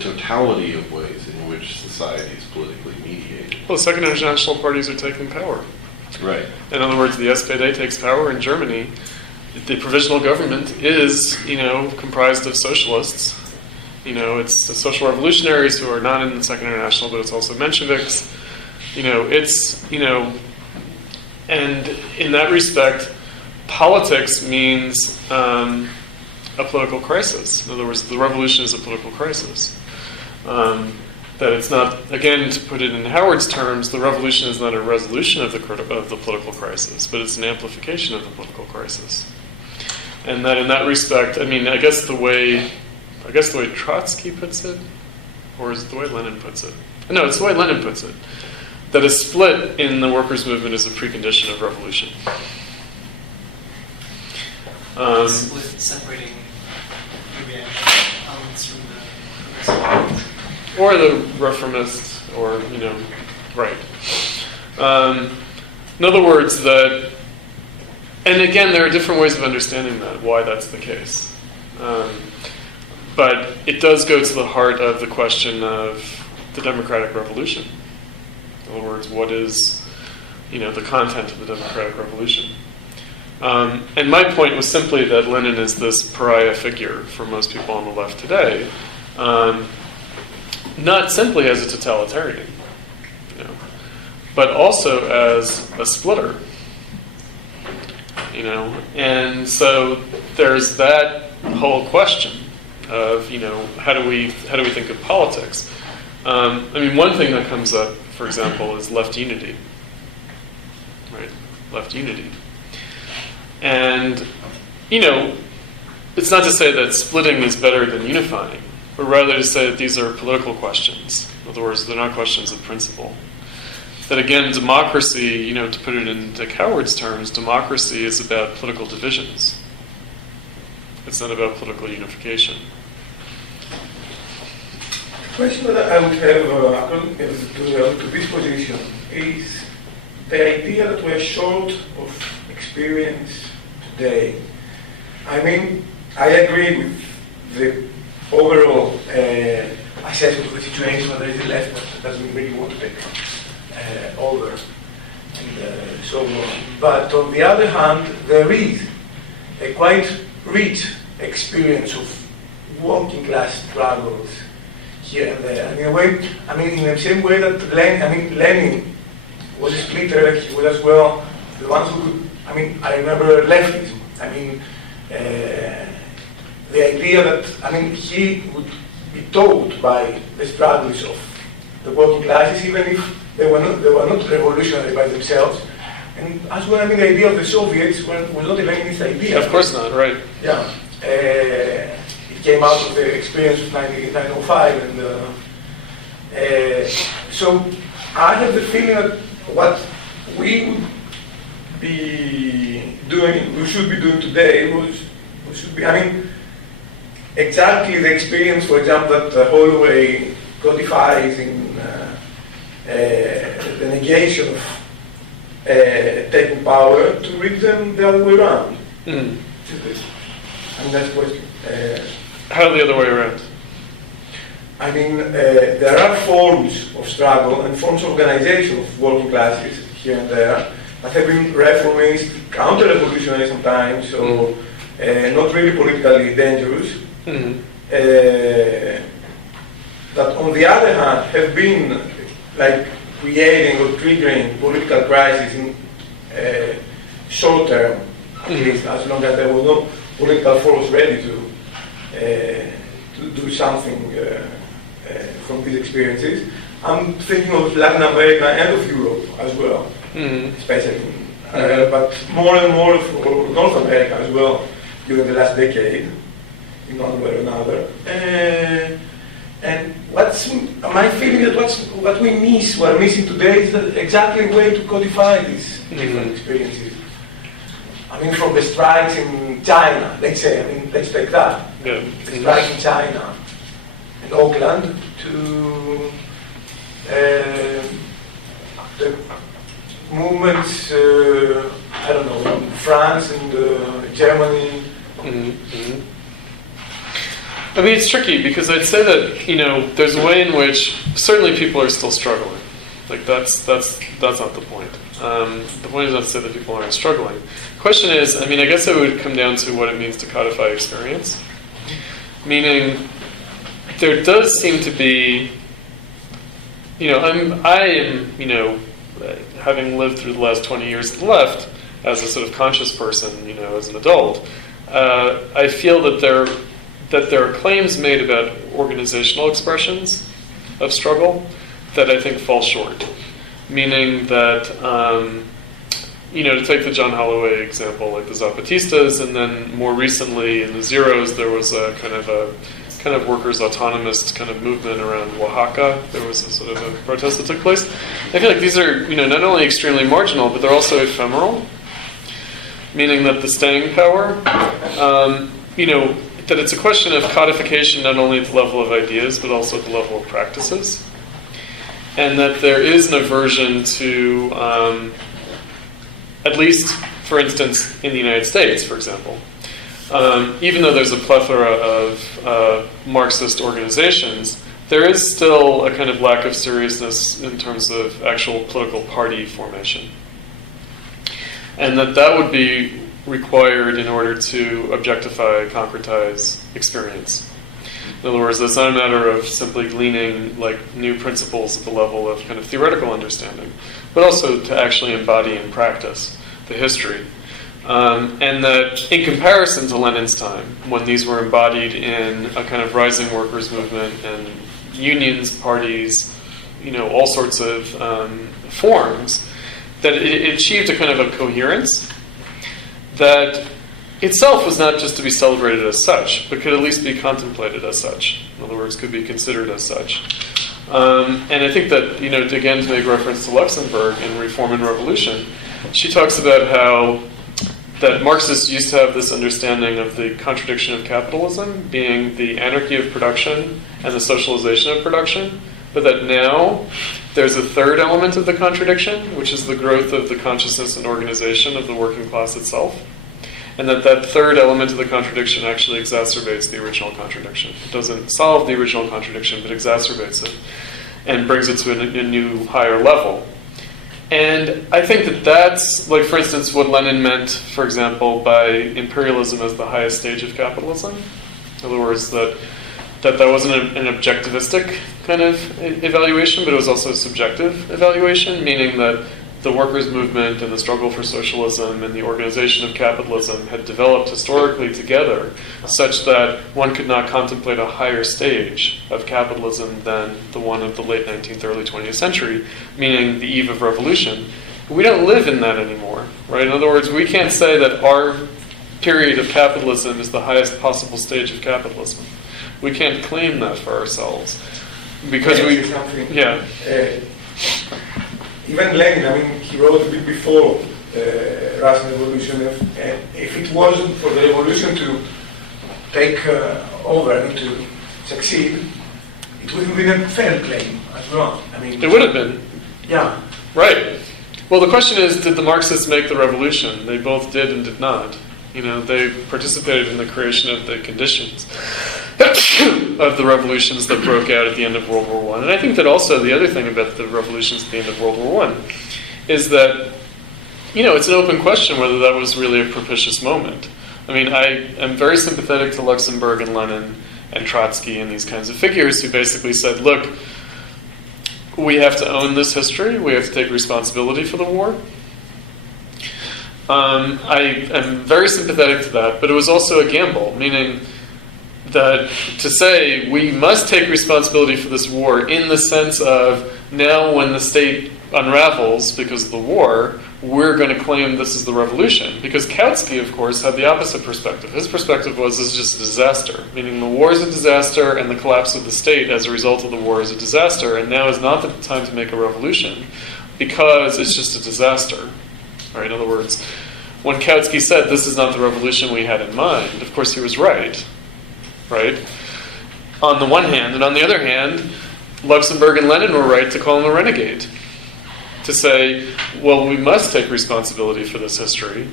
totality of ways in which society is politically mediated. Well, the second international parties are taking power. Right. In other words, the SPD takes power in Germany. The provisional government is, comprised of socialists. It's the social revolutionaries who are not in the Second International, but it's also Mensheviks. And in that respect, politics means a political crisis. In other words, the revolution is a political crisis. That it's not, again, to put it in Howard's terms, the revolution is not a resolution of the political crisis, but it's an amplification of the political crisis. And that in that respect, I guess the way Trotsky puts it, or is it the way Lenin puts it? No, it's the way Lenin puts it, that a split in the workers' movement is a precondition of revolution. Split separating the elements from the or the reformists, or, right. In other words, that, and again, there are different ways of understanding that, why that's the case. But it does go to the heart of the question of the democratic revolution. In other words, what is, the content of the democratic revolution? And my point was simply that Lenin is this pariah figure for most people on the left today, not simply as a totalitarian, but also as a splitter. And so there's that whole question of, how do we think of politics? One thing that comes up, for example, is left unity, right? Left unity. And, it's not to say that splitting is better than unifying, but rather to say that these are political questions. In other words, they're not questions of principle. That again, democracy, to put it into Coward's terms, democracy is about political divisions. It's not about political unification. The question that I would have to this position is the idea that we're short of experience today. I agree with the overall assessment of the situation where there is a left that doesn't really want to take over and so on. But on the other hand, there is a quite rich experience of working class struggles here and there. And in a way, in the same way that Lenin was a splitter, he was as well the ones who could, I remember leftism. The idea that, he would be taught by the struggles of the working classes, even if they were not revolutionary by themselves. And as well, the idea of the Soviets was not a Leninist idea. Of course not, right. Yeah. It came out of the experience of 1905. And so I have the feeling that what we should be doing today should be, exactly the experience, for example, that Holloway codifies in the negation of taking power, to read them the other way around. That's the question. How the other way around? There are forms of struggle and forms of organization of working classes here and there that have been reformist, counter-revolutionary sometimes, so not really politically dangerous. That on the other hand have been like creating or triggering political crisis in short term, at least as long as there was no political force ready to do something from these experiences. I'm thinking of Latin America and of Europe as well, especially, but more and more for North America as well during the last decade, in one way or another. And what's my feeling that what we're missing today is exactly a way to codify these different experiences. From the strikes in China, let's say, let's take that. Yeah. The strikes in China and Oakland to the movements, in France and Germany. It's tricky because I'd say that, there's a way in which certainly people are still struggling. Like that's not the point. The point is not to say that people aren't struggling. The question is, I guess it would come down to what it means to codify experience. Meaning, there does seem to be, I am, having lived through the last 20 years at the left as a sort of conscious person, as an adult, I feel that there are claims made about organizational expressions of struggle that I think fall short. Meaning that, to take the John Holloway example, like the Zapatistas, and then more recently in the Zeros, there was a kind of a kind of workers' autonomist kind of movement around Oaxaca. There was a sort of a protest that took place. I feel like these are, not only extremely marginal, but they're also ephemeral, meaning that the staying power, that it's a question of codification not only at the level of ideas, but also at the level of practices. And that there is an aversion to, at least, for instance, in the United States, for example, even though there's a plethora of Marxist organizations, there is still a kind of lack of seriousness in terms of actual political party formation. And that would be required in order to objectify, concretize experience. In other words, it's not a matter of simply gleaning new principles at the level of kind of theoretical understanding, but also to actually embody in practice the history. And that in comparison to Lenin's time, when these were embodied in a kind of rising workers' movement and unions, parties, all sorts of forms, that it achieved a kind of a coherence that itself was not just to be celebrated as such, but could at least be contemplated as such. In other words, could be considered as such. And I think that, again, to make reference to Luxemburg in Reform and Revolution, she talks about how that Marxists used to have this understanding of the contradiction of capitalism being the anarchy of production and the socialization of production, but that now there's a third element of the contradiction, which is the growth of the consciousness and organization of the working class itself. And that third element of the contradiction actually exacerbates the original contradiction. It doesn't solve the original contradiction, but exacerbates it and brings it to a new, higher level. And I think that that's, for instance, what Lenin meant, for example, by imperialism as the highest stage of capitalism. In other words, that wasn't an objectivistic kind of evaluation, but it was also a subjective evaluation, meaning that the workers' movement and the struggle for socialism and the organization of capitalism had developed historically together such that one could not contemplate a higher stage of capitalism than the one of the late 19th, early 20th century, meaning the eve of revolution. We don't live in that anymore, right? In other words, we can't say that our period of capitalism is the highest possible stage of capitalism. We can't claim that for ourselves. Because even Lenin, he wrote a bit before Russian Revolution. If it wasn't for the revolution to take over and to succeed, it would have been a fair claim as well. It would have been. Yeah. Right. Well, the question is, did the Marxists make the revolution? They both did and did not. They participated in the creation of the conditions of the revolutions that broke out at the end of World War I. And I think that also the other thing about the revolutions at the end of World War I is that, it's an open question whether that was really a propitious moment. I am very sympathetic to Luxemburg and Lenin and Trotsky and these kinds of figures who basically said, look, we have to own this history, we have to take responsibility for the war. I am very sympathetic to that, but it was also a gamble, meaning that to say we must take responsibility for this war in the sense of now when the state unravels because of the war, we're going to claim this is the revolution. Because Kautsky, of course, had the opposite perspective. His perspective was this is just a disaster, meaning the war is a disaster and the collapse of the state as a result of the war is a disaster, and now is not the time to make a revolution because it's just a disaster. Right? In other words, when Kautsky said this is not the revolution we had in mind, of course he was right. Right? On the one hand, and on the other hand, Luxemburg and Lenin were right to call him a renegade. To say, well, we must take responsibility for this history,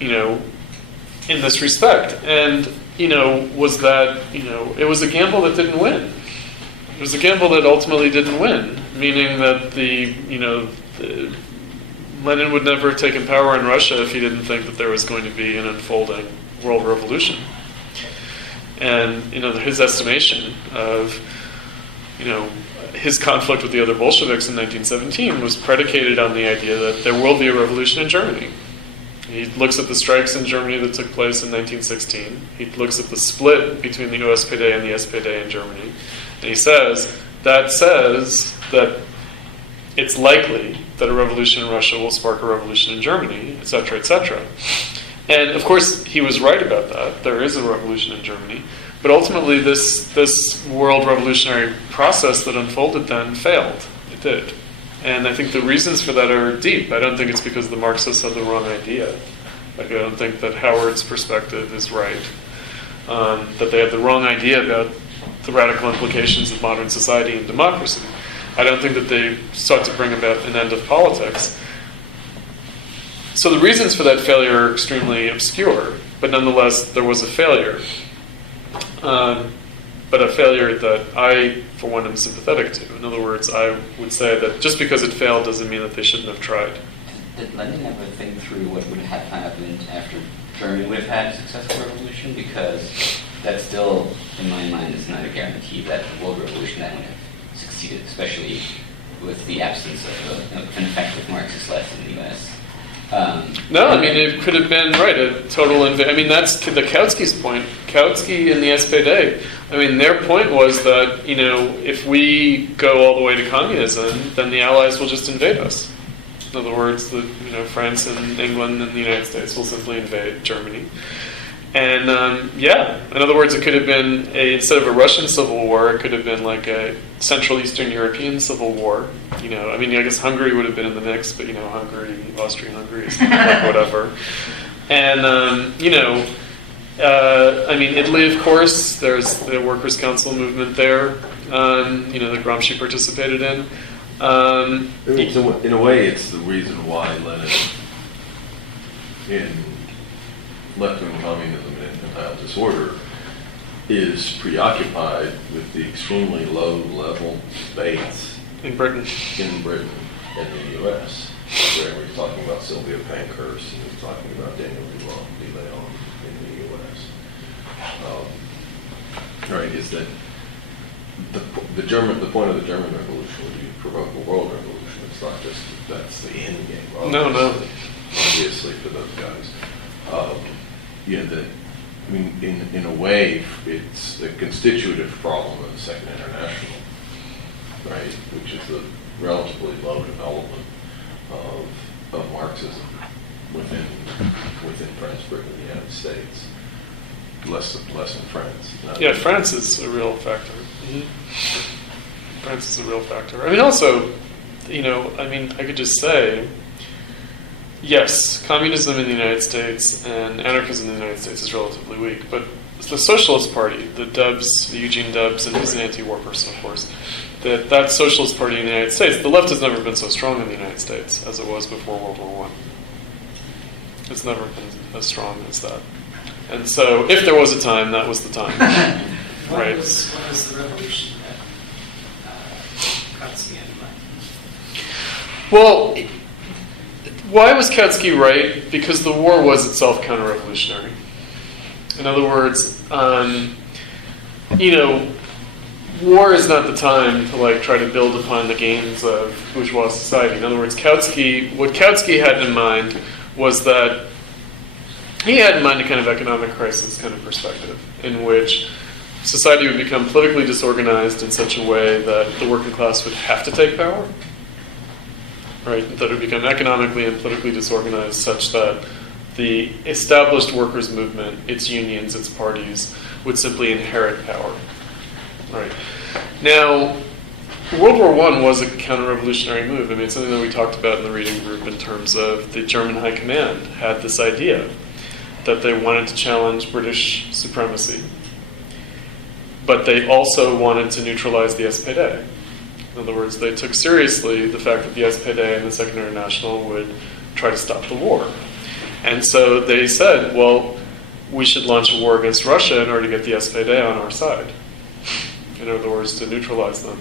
in this respect. And, was that, it was a gamble that didn't win. It was a gamble that ultimately didn't win, meaning that Lenin would never have taken power in Russia if he didn't think that there was going to be an unfolding world revolution. And, his estimation of, his conflict with the other Bolsheviks in 1917 was predicated on the idea that there will be a revolution in Germany. He looks at the strikes in Germany that took place in 1916. He looks at the split between the USPD and the SPD in Germany. And he says that it's likely that a revolution in Russia will spark a revolution in Germany, etc., etc. And of course, he was right about that. There is a revolution in Germany. But ultimately, this world revolutionary process that unfolded then failed. It did. And I think the reasons for that are deep. I don't think it's because the Marxists had the wrong idea. Like, I don't think that Howard's perspective is right. That they had the wrong idea about the radical implications of modern society and democracy. I don't think that they sought to bring about an end of politics. So the reasons for that failure are extremely obscure, but nonetheless, there was a failure. But a failure that I, for one, am sympathetic to. In other words, I would say that just because it failed doesn't mean that they shouldn't have tried. Did Lenin ever think through what would have happened after Germany would have had a successful revolution? Because that still, in my mind, is not a guarantee that the world revolution that would have succeeded, especially with the absence of an effective Marxist left in the U.S. No, I mean, it could have been, right, a total invasion. I mean, that's the Kautsky's point. Kautsky and the SPD, I mean, their point was that, if we go all the way to communism, then the Allies will just invade us. In other words, France and England and the United States will simply invade Germany. And, in other words, it could have been, instead of a Russian civil war, it could have been like a Central Eastern European civil war. I guess Hungary would have been in the mix, but, Hungary, Austrian-Hungary is like whatever. And, Italy, of course, there's the Workers' Council movement there, that Gramsci participated in. In a way, it's the reason why Lenin, in left-wing communism and infantile disorder, is preoccupied with the extremely low-level debates in Britain and the U.S., where we're talking about Sylvia Pankhurst and we're talking about Daniel DeLeon in the U.S. Right, is that the point of the German Revolution would be to provoke a world revolution. It's not just that's the end game. No. Obviously, for those guys. In a way, it's the constitutive problem of the Second International, right? Which is the relatively low development of Marxism within France, Britain, and the United States. Less in France. Yeah, France is a real factor. Mm-hmm. France is a real factor. Also, I could just say, yes, communism in the United States and anarchism in the United States is relatively weak, but the Socialist Party, the Eugene Debs, and he's an anti-war person, of course, that Socialist Party in the United States, the left has never been so strong in the United States as it was before World War I. It's never been as strong as that. And so, if there was a time, that was the time. Right? What was the revolution that Trotsky had in mind? Well, why was Kautsky right? Because the war was itself counter-revolutionary. In other words, war is not the time to try to build upon the gains of bourgeois society. In other words, what Kautsky had in mind was that he had in mind a kind of economic crisis kind of perspective in which society would become politically disorganized in such a way that the working class would have to take power. Right, that it would become economically and politically disorganized such that the established workers' movement, its unions, its parties, would simply inherit power. Right. Now, World War I was a counter-revolutionary move. It's something that we talked about in the reading group in terms of the German High Command had this idea that they wanted to challenge British supremacy, but they also wanted to neutralize the SPD. In other words, they took seriously the fact that the SPD and the Second International would try to stop the war. And so they said, well, we should launch a war against Russia in order to get the SPD on our side. In other words, to neutralize them.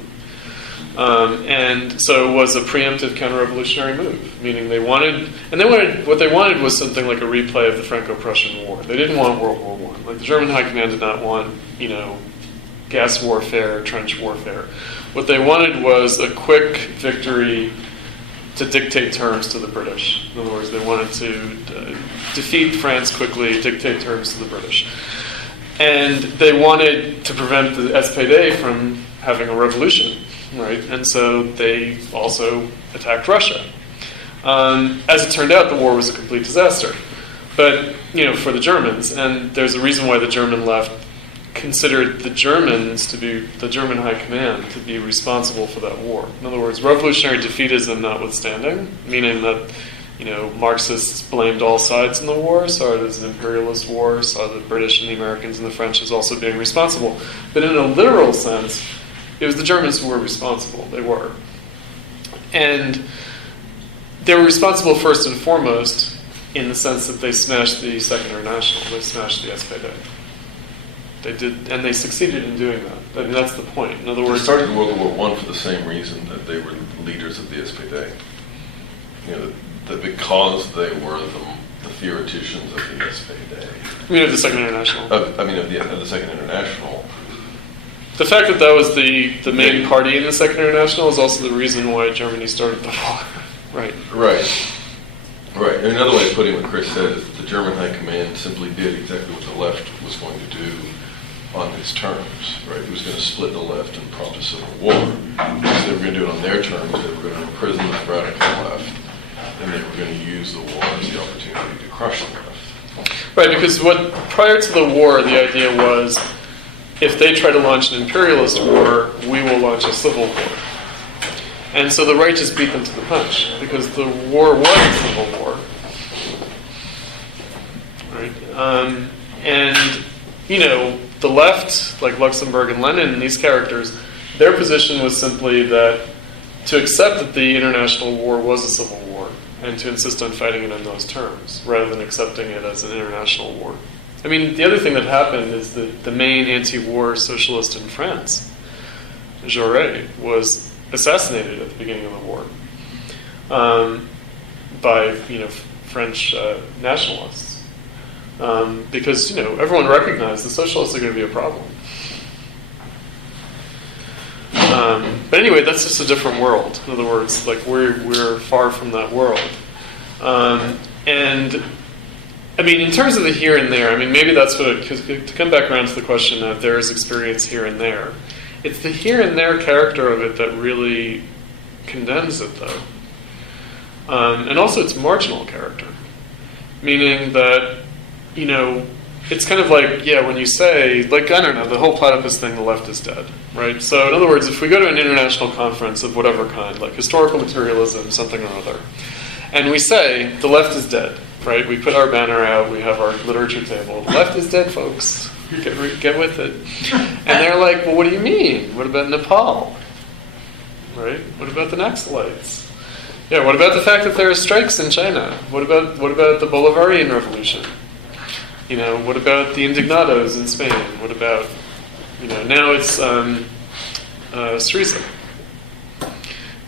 And so it was a preemptive counter-revolutionary move, meaning what they wanted was something like a replay of the Franco-Prussian War. They didn't want World War I. The German High Command did not want, gas warfare, trench warfare. What they wanted was a quick victory to dictate terms to the British. In other words, they wanted to defeat France quickly, dictate terms to the British. And they wanted to prevent the SPD from having a revolution, right? And so they also attacked Russia. As it turned out, the war was a complete disaster. But, for the Germans, and there's a reason why the German left considered the Germans to be, the German high command, to be responsible for that war. In other words, revolutionary defeatism notwithstanding, meaning that, Marxists blamed all sides in the war, saw it as an imperialist war, saw the British and the Americans and the French as also being responsible. But in a literal sense, it was the Germans who were responsible. They were. And they were responsible first and foremost in the sense that they smashed the Second International. They smashed the SPD. They did, and they succeeded in doing that. I mean, that's the point. In other words, they started World War I for the same reason that they were leaders of the SPD. That because they were the theoreticians of the SPD. I mean, of the Second International. Of the Second International. The fact that that was the main party in the Second International is also the reason why Germany started the war. Right. Right. And another way of putting what Chris said is that the German High Command simply did exactly what the left was going to do on its terms. Right. It was going to split the left and prompt a civil war. Because they were going to do it on their terms. They were going to imprison the radical left. And they were going to use the war as the opportunity to crush the left. Right, because prior to the war, the idea was, if they try to launch an imperialist war, we will launch a civil war. And so the right just beat them to the punch, because the war was a civil war. Right? And, the left, like Luxemburg and Lenin and these characters, their position was simply that to accept that the international war was a civil war, and to insist on fighting it in those terms, rather than accepting it as an international war. I mean, the other thing that happened is that the main anti-war socialist in France, Jaurès, was assassinated at the beginning of the war by, French nationalists. Because, everyone recognized the socialists are going to be a problem. But anyway, that's just a different world. In other words, like we're far from that world. And I mean, in terms of the here and there, I mean, maybe that's what to come back around to the question of there is experience here and there. It's the here and there character of it that really condemns it, though. And also its marginal character. Meaning that, it's kind of like, when you say, like, I don't know, the whole platypus thing, the left is dead, right? So in other words, if we go to an international conference of whatever kind, like historical materialism, something or other, and we say, the left is dead, right? We put our banner out, we have our literature table, the left is dead, folks. Get with it. And they're like, well, what do you mean? What about Nepal? Right? What about the Naxalites? Yeah, what about the fact that there are strikes in China? What about the Bolivarian Revolution? What about the Indignados in Spain? What about, now it's Syriza,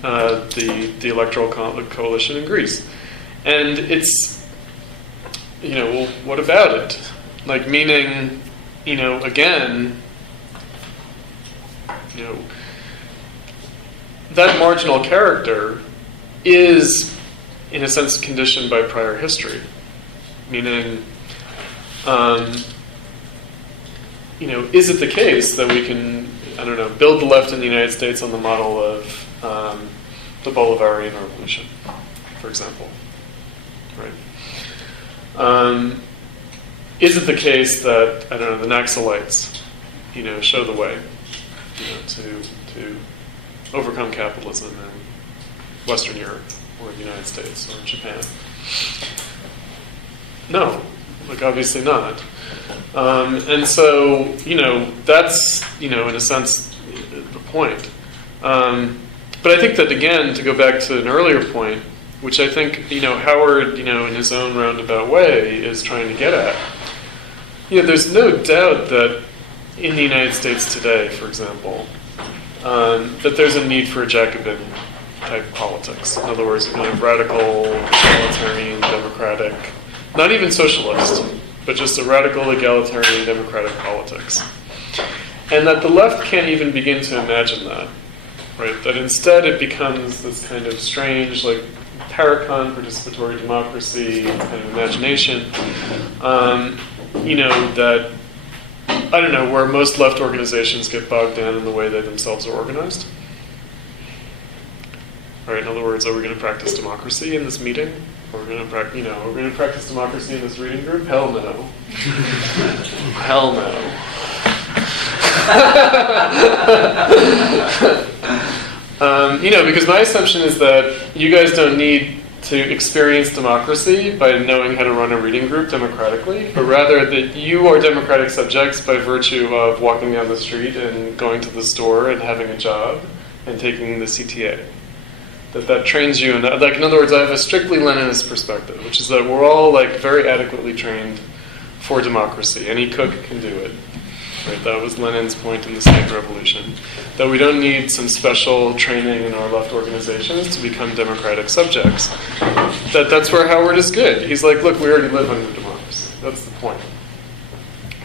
the electoral coalition in Greece. And it's, well, what about it? Like, meaning, again, that marginal character is, in a sense, conditioned by prior history. Meaning, is it the case that we can, build the left in the United States on the model of the Bolivarian Revolution, for example, right? Is it the case that, the Naxalites, show the way, to overcome capitalism in Western Europe or the United States or Japan? No. Like, obviously not. And so, that's, in a sense, the point. But I think that, again, to go back to an earlier point, which I think, Howard, in his own roundabout way is trying to get at, there's no doubt that in the United States today, for example, that there's a need for a Jacobin type politics. In other words, radical, egalitarian, democratic, not even socialist, but just a radical, egalitarian, democratic politics. And that the left can't even begin to imagine that, right? That instead it becomes this kind of strange, like, paracon, participatory democracy kind of imagination, that, where most left organizations get bogged down in the way they themselves are organized. Right? In other words, are we going to practice democracy in this meeting? we're going to practice democracy in this reading group? Hell no. Hell no. Because my assumption is that you guys don't need to experience democracy by knowing how to run a reading group democratically, but rather that you are democratic subjects by virtue of walking down the street and going to the store and having a job and taking the CTA. That trains you, in other words, I have a strictly Leninist perspective, which is that we're all very adequately trained for democracy. Any cook can do it. Right? That was Lenin's point in the State Revolution. That we don't need some special training in our left organizations to become democratic subjects. That's where Howard is good. He's like, look, we already live under democracy. That's the point.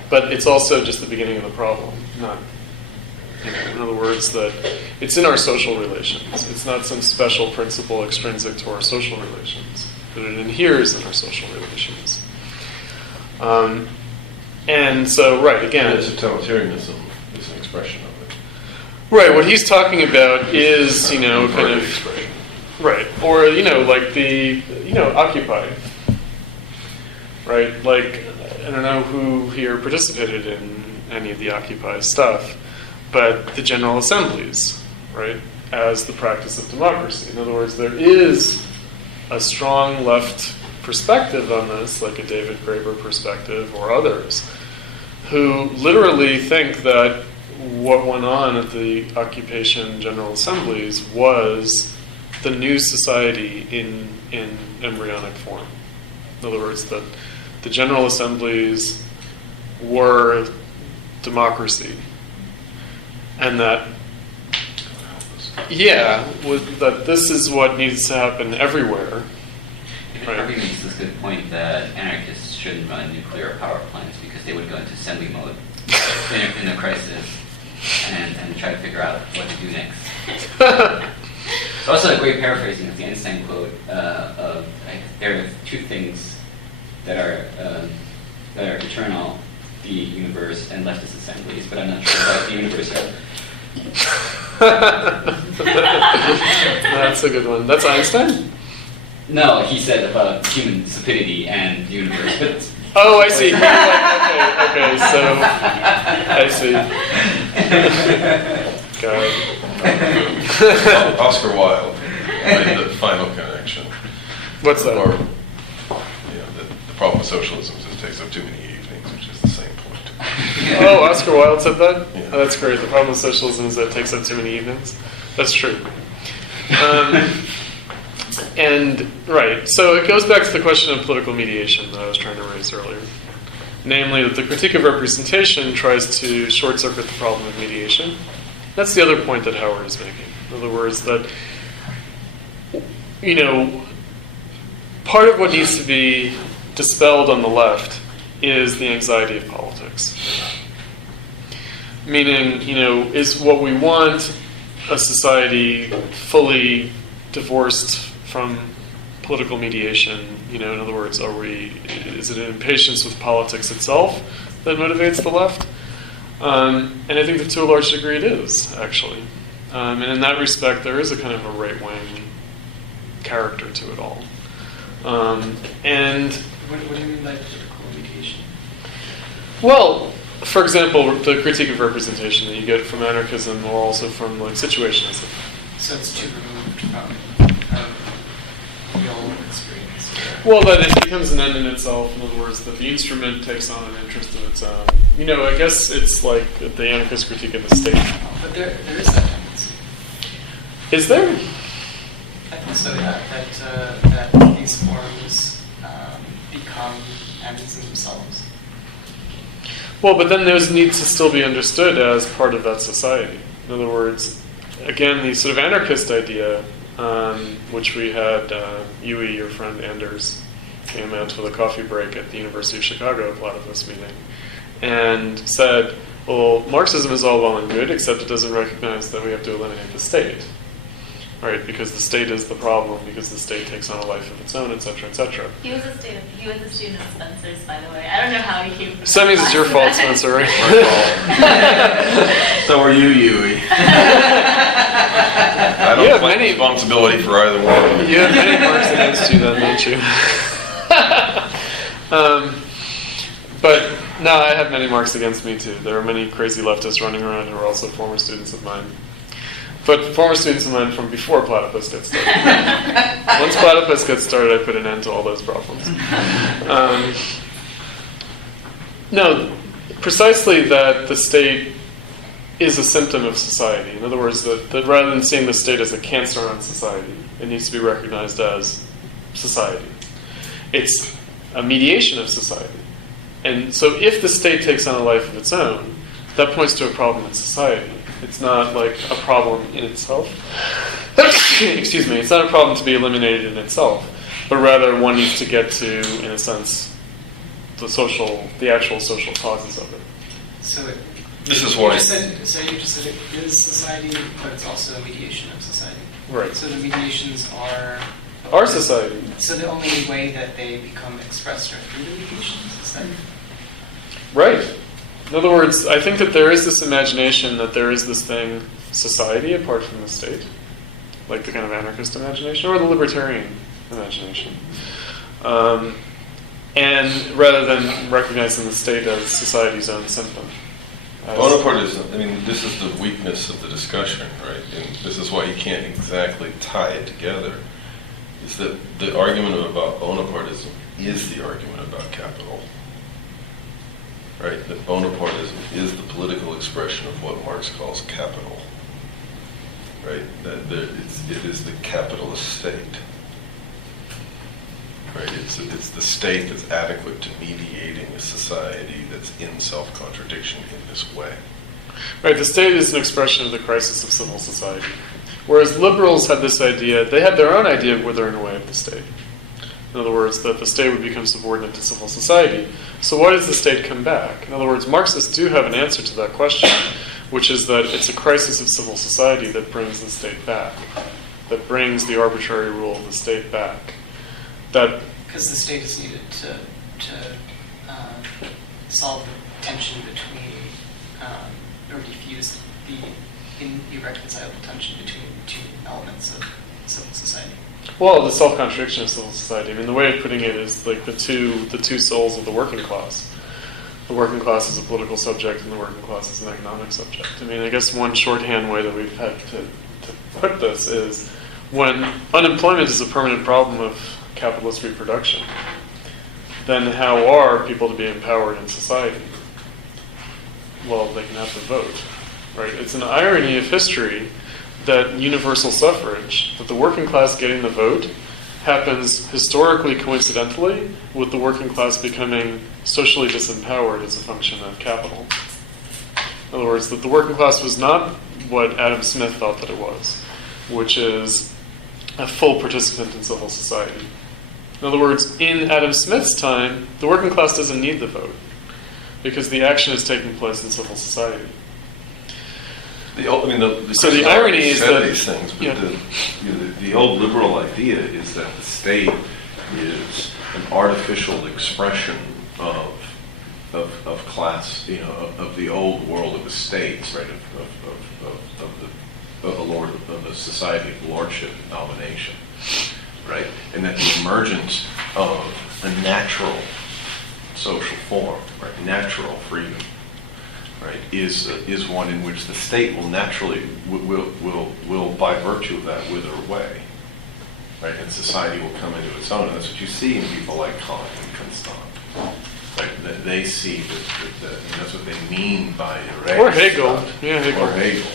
But it's also just the beginning of the problem, not, in other words, that it's in our social relations. It's not some special principle extrinsic to our social relations, but it inheres in our social relations. And so, right, again... And totalitarianism is an expression of it. Right, what he's talking about is, kind of... Expression. Right, or, like the, Occupy. Right, I don't know who here participated in any of the Occupy stuff, but the General Assemblies, right, as the practice of democracy. In other words, there is a strong left perspective on this, like a David Graeber perspective or others, who literally think that what went on at the occupation General Assemblies was the new society in embryonic form. In other words, that the General Assemblies were democracy. And that, that this is what needs to happen everywhere. Right. Harvey makes this good point that anarchists shouldn't run nuclear power plants because they would go into assembly mode in a crisis and try to figure out what to do next. It's also a great paraphrasing of the Einstein quote of there are two things that are eternal: the universe and leftist assemblies. But I'm not sure about the universe yet. That's a good one. That's Einstein? No, he said about human stupidity and the universe. But oh, I see. Okay, so I see. Got it. Oscar Wilde made the final connection. What's that? Or, the problem with socialism is it takes up too many evenings, which is the same point. Oh, Oscar Wilde said that? Yeah. Oh, that's great. The problem with socialism is that it takes up too many evenings. That's true. And, right, so it goes back to the question of political mediation that I was trying to raise earlier. Namely, that the critique of representation tries to short-circuit the problem of mediation. That's the other point that Howard is making. In other words, that, part of what needs to be dispelled on the left is the anxiety of politics. Meaning, is what we want a society fully divorced from political mediation? In other words, is it an impatience with politics itself that motivates the left? And I think that to a large degree it is, actually. And in that respect, there is a kind of a right-wing character to it all. And what do you mean by political mediation? Well, for example, the critique of representation that you get from anarchism or also from situationism. So it's too removed from real experience. Well, that it becomes an end in itself. In other words, that the instrument takes on an interest of its own. I guess it's like the anarchist critique of the state. But there is that tendency. Is there? I think so, yeah. That these forms become ends in themselves. Well, but then those need to still be understood as part of that society. In other words, again, the sort of anarchist idea, which we had Yui, your friend Anders, came out for the coffee break at the University of Chicago Platypus meeting, and said, well, Marxism is all well and good, except it doesn't recognize that we have to eliminate the state. Right, because the state is the problem, because the state takes on a life of its own, etc., etc. He was a student of Spencer's, by the way. I don't know how he came from So that means it's your fault, Spencer, right? My fault. So are you, Yui. I don't have claim many- responsibility for either one. You have many marks against you then, don't you? But no, I have many marks against me too. There are many crazy leftists running around who are also former students of mine. But former students of mine from before Platypus gets started. Once Platypus gets started, I put an end to all those problems. No, precisely that the state is a symptom of society. In other words, that rather than seeing the state as a cancer on society, it needs to be recognized as society. It's a mediation of society. And so if the state takes on a life of its own, that points to a problem in society. It's not like a problem in itself. Excuse me, it's not a problem to be eliminated in itself, but rather one needs to get to, in a sense, the actual social causes of it. So This is why. you just said it is society, but it's also a mediation of society. Right. So the mediations are. Our society. So the only way that they become expressed are through the mediations. Is that? Right. In other words, I think that there is this imagination that there is this thing, society, apart from the state, like the kind of anarchist imagination or the libertarian imagination. And rather than recognizing the state as society's own symptom. Bonapartism, I mean, this is the weakness of the discussion, right? And this is why you can't exactly tie it together, is that the argument about Bonapartism is the argument about capital. Right? That Bonapartism is the political expression of what Marx calls capital. Right? That it is the capitalist state. Right? It's the state that's adequate to mediating a society that's in self-contradiction in this way. Right, the state is an expression of the crisis of civil society. Whereas liberals had this idea, they had their own idea of withering away of the state. In other words, that the state would become subordinate to civil society. So why does the state come back? In other words, Marxists do have an answer to that question, which is that it's a crisis of civil society that brings the state back, that brings the arbitrary rule of the state back. That Because the state is needed to solve the tension between, or diffuse the irreconcilable tension between two elements of civil society. Well, the self-contradiction of civil society. I mean, the way of putting it is like the two souls of the working class. The working class is a political subject, and the working class is an economic subject. I mean, I guess one shorthand way that we've had to put this is when unemployment is a permanent problem of capitalist reproduction, then how are people to be empowered in society? Well, they can have the vote, right? It's an irony of history that universal suffrage, that the working class getting the vote, happens historically coincidentally with the working class becoming socially disempowered as a function of capital. In other words, that the working class was not what Adam Smith thought that it was, which is a full participant in civil society. In other words, in Adam Smith's time, the working class doesn't need the vote because the action is taking place in civil society. The irony is that these things, but yeah. the old liberal idea is that the state is an artificial expression of class, of the old world of the states, right? Of the society of lordship and domination, right? And that the emergence of a natural social form, right? Natural freedom. Right, is one in which the state will naturally will by virtue of that wither away, right, and society will come into its own, and that's what you see in people like Kant and Constant, right? That they see that and that's what they mean by or Hegel, Hegel, or Hegel,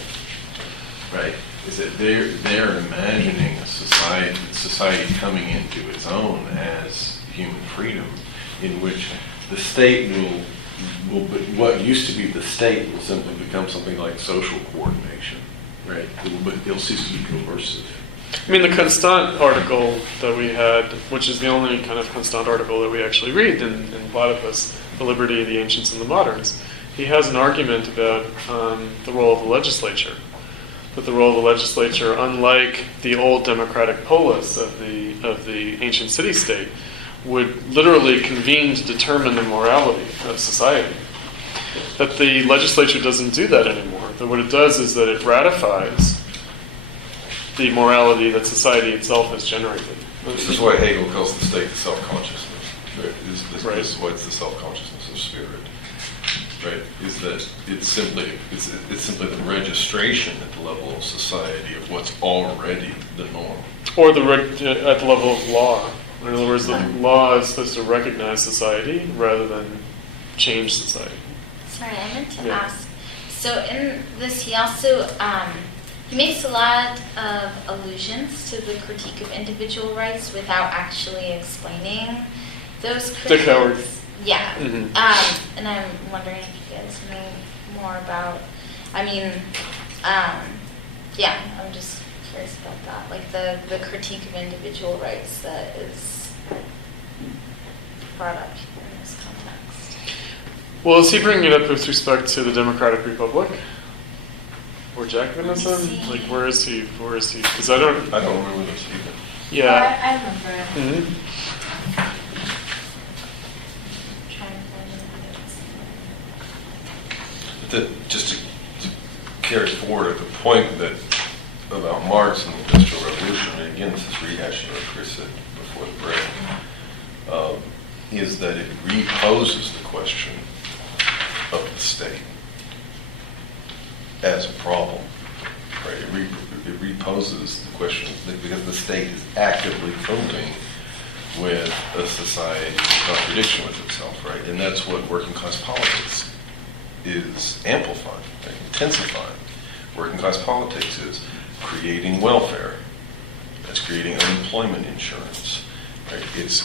right? Is that they're imagining a society coming into its own as human freedom, in which the state will what used to be the state will simply become something like social coordination, right? It'll cease to be coercive. I mean, the Constant article that we had, which is the only kind of Constant article that we actually read in Platypus, The Liberty of the Ancients and the Moderns, he has an argument about the role of the legislature. That the role of the legislature, unlike the old democratic polis of the ancient city-state, would literally convene to determine the morality of society. That the legislature doesn't do that anymore. That what it does is that it ratifies the morality that society itself has generated. This is why Hegel calls the state the self-consciousness. Right? Right. This is why it's the self-consciousness of spirit. Right? Is that it's simply the registration at the level of society of what's already the norm. Or at the level of law. In other words, the law is supposed to recognize society rather than change society. Sorry, I meant to Yeah. ask. So in this, he also he makes a lot of allusions to the critique of individual rights without actually explaining those critiques. Dick Howard. Yeah. Mhm. And I'm wondering if you guys know more about. I mean, yeah, I'm just curious about that, like the critique of individual rights that is brought up in this context. Well, is he bringing it up with respect to the Democratic Republic? Or Jacobinism? Let me see. Like, where is he? Because I don't... I don't remember this either. Yeah. I remember it. Mhm. Trying to find the notes. Just to carry forward the point that about Marx and the Industrial Revolution, and again, this is rehashing what Chris said before the break, is that it reposes the question of the state as a problem. Right? It reposes the question because the state is actively coping with a society in contradiction with itself, right? And that's what working class politics is amplifying, right? Intensifying. Working class politics is creating welfare. That's creating unemployment insurance, right? It's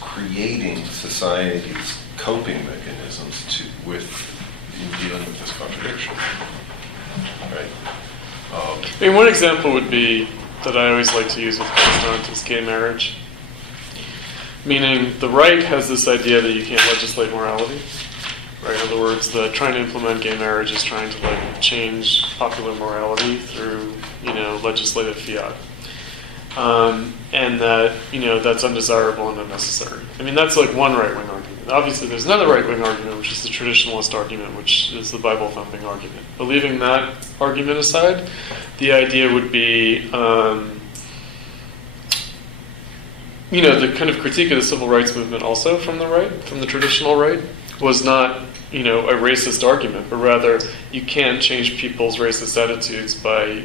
creating society's coping mechanisms in dealing with this contradiction, right? I mean, one example would be that I always like to use with Constant is gay marriage. Meaning the right has this idea that you can't legislate morality. Right? In other words, trying to implement gay marriage is trying to change popular morality through legislative fiat. And that that's undesirable and unnecessary. I mean, that's like one right-wing argument. Obviously, there's another right-wing argument, which is the traditionalist argument, which is the Bible-thumping argument. But leaving that argument aside, the idea would be, the kind of critique of the civil rights movement also from the right, from the traditional right, was not, a racist argument, but rather you can't change people's racist attitudes by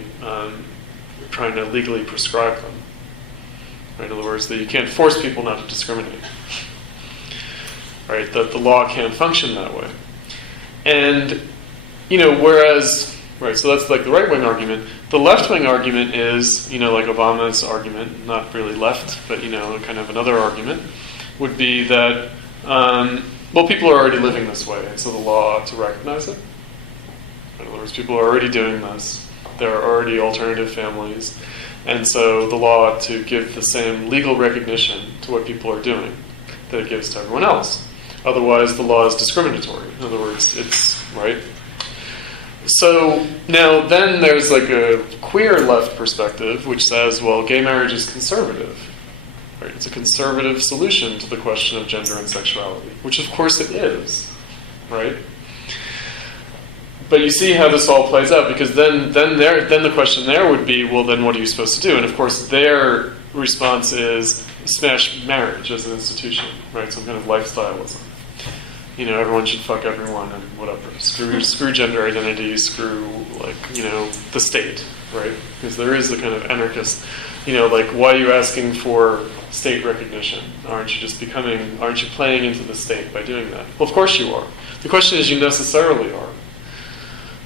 trying to legally prescribe them. Right? In other words, that you can't force people not to discriminate. Right? That the law can't function that way. And, whereas, right, so that's like the right-wing argument. The left-wing argument is, like Obama's argument, not really left, but, kind of another argument, would be that, people are already living this way, and so the law ought to recognize it. In other words, people are already doing this. There are already alternative families. And so the law ought to give the same legal recognition to what people are doing that it gives to everyone else. Otherwise, the law is discriminatory. In other words, it's, right? So now then there's like a queer left perspective which says, well, gay marriage is conservative. Right? It's a conservative solution to the question of gender and sexuality, which of course it is, right? But you see how this all plays out, because then the question there would be, well, then what are you supposed to do? And of course, their response is smash marriage as an institution, right? Some kind of lifestyleism. Everyone should fuck everyone and whatever. Screw gender identity, screw the state, right? Because there is a kind of anarchist, why are you asking for state recognition? Aren't you playing into the state by doing that? Well, of course you are. The question is, you necessarily are.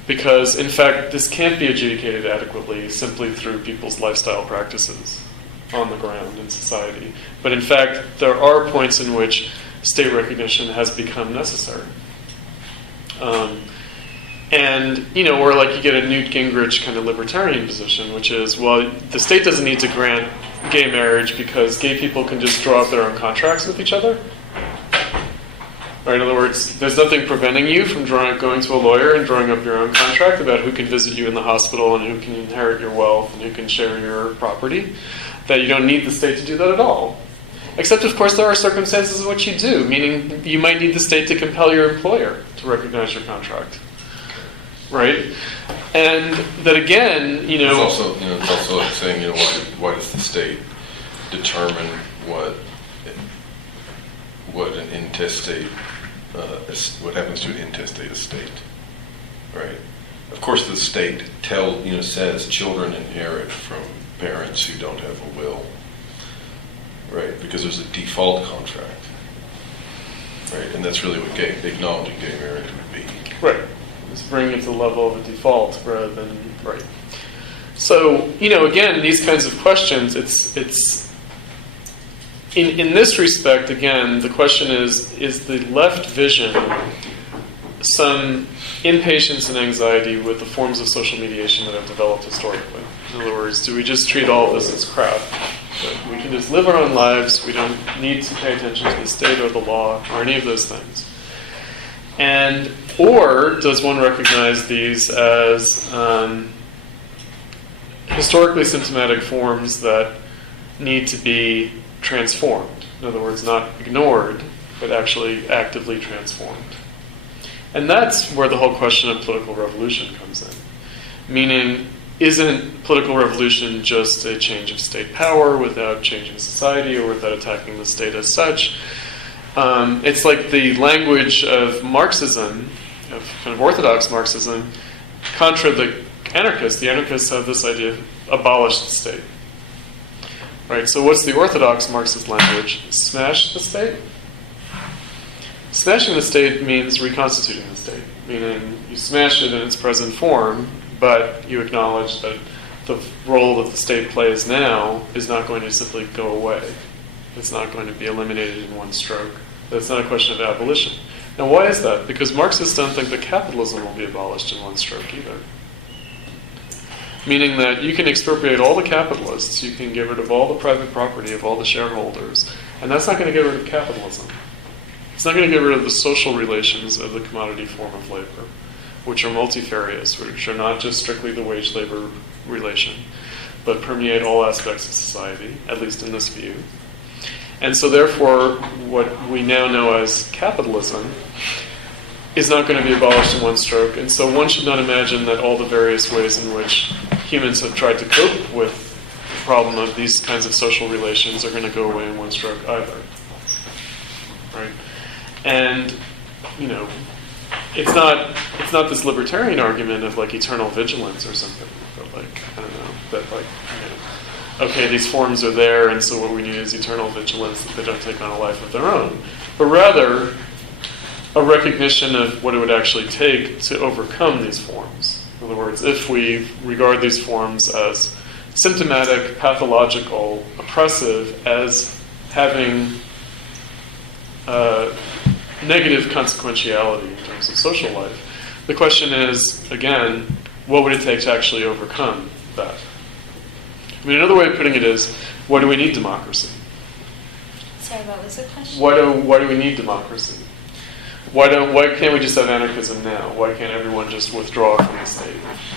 Because, in fact, this can't be adjudicated adequately simply through people's lifestyle practices on the ground in society. But, in fact, there are points in which state recognition has become necessary. Where you get a Newt Gingrich kind of libertarian position, which is, well, the state doesn't need to grant gay marriage because gay people can just draw up their own contracts with each other. Right, in other words, there's nothing preventing you from going to a lawyer and drawing up your own contract about who can visit you in the hospital and who can inherit your wealth and who can share your property, that you don't need the state to do that at all. Except, of course, there are circumstances in which you do, meaning you might need the state to compel your employer to recognize your contract. right? And that again, It's also, it's also like saying, why does the state determine what an intestate, what happens to an intestate estate, right? Of course, the state says children inherit from parents who don't have a will, right? Because there's a default contract, right? And that's really what acknowledging gay marriage would be. Right. Just bringing it to the level of a default rather than right. So, again, these kinds of questions, it's in this respect, again, the question is the left vision some impatience and anxiety with the forms of social mediation that have developed historically? In other words, do we just treat all of this as crap? That we can just live our own lives, we don't need to pay attention to the state or the law or any of those things? Or does one recognize these as historically symptomatic forms that need to be transformed? In other words, not ignored, but actually actively transformed. And that's where the whole question of political revolution comes in. Meaning, isn't political revolution just a change of state power without changing society or without attacking the state as such? It's like the language of Marxism, of kind of orthodox Marxism, contra the anarchists. The anarchists have this idea of abolish the state. Right, so what's the orthodox Marxist language? Smash the state? Smashing the state means reconstituting the state, meaning you smash it in its present form, but you acknowledge that the role that the state plays now is not going to simply go away. It's not going to be eliminated in one stroke. That's not a question of abolition. Now, why is that? Because Marxists don't think that capitalism will be abolished in one stroke either. Meaning that you can expropriate all the capitalists, you can get rid of all the private property of all the shareholders, and that's not going to get rid of capitalism. It's not going to get rid of the social relations of the commodity form of labor, which are multifarious, which are not just strictly the wage labor relation, but permeate all aspects of society, at least in this view. And so therefore, what we now know as capitalism is not going to be abolished in one stroke. And so one should not imagine that all the various ways in which humans have tried to cope with the problem of these kinds of social relations are going to go away in one stroke either. Right? And, it's not this libertarian argument of like eternal vigilance or something, but like, I don't know, that like, okay, these forms are there, and so what we need is eternal vigilance that they don't take on a life of their own. But rather, a recognition of what it would actually take to overcome these forms. In other words, if we regard these forms as symptomatic, pathological, oppressive, as having negative consequentiality in terms of social life, the question is, again, what would it take to actually overcome that? I mean, another way of putting it is, why do we need democracy? Sorry, what was the question? Why do we need democracy? Why can't we just have anarchism now? Why can't everyone just withdraw from the state?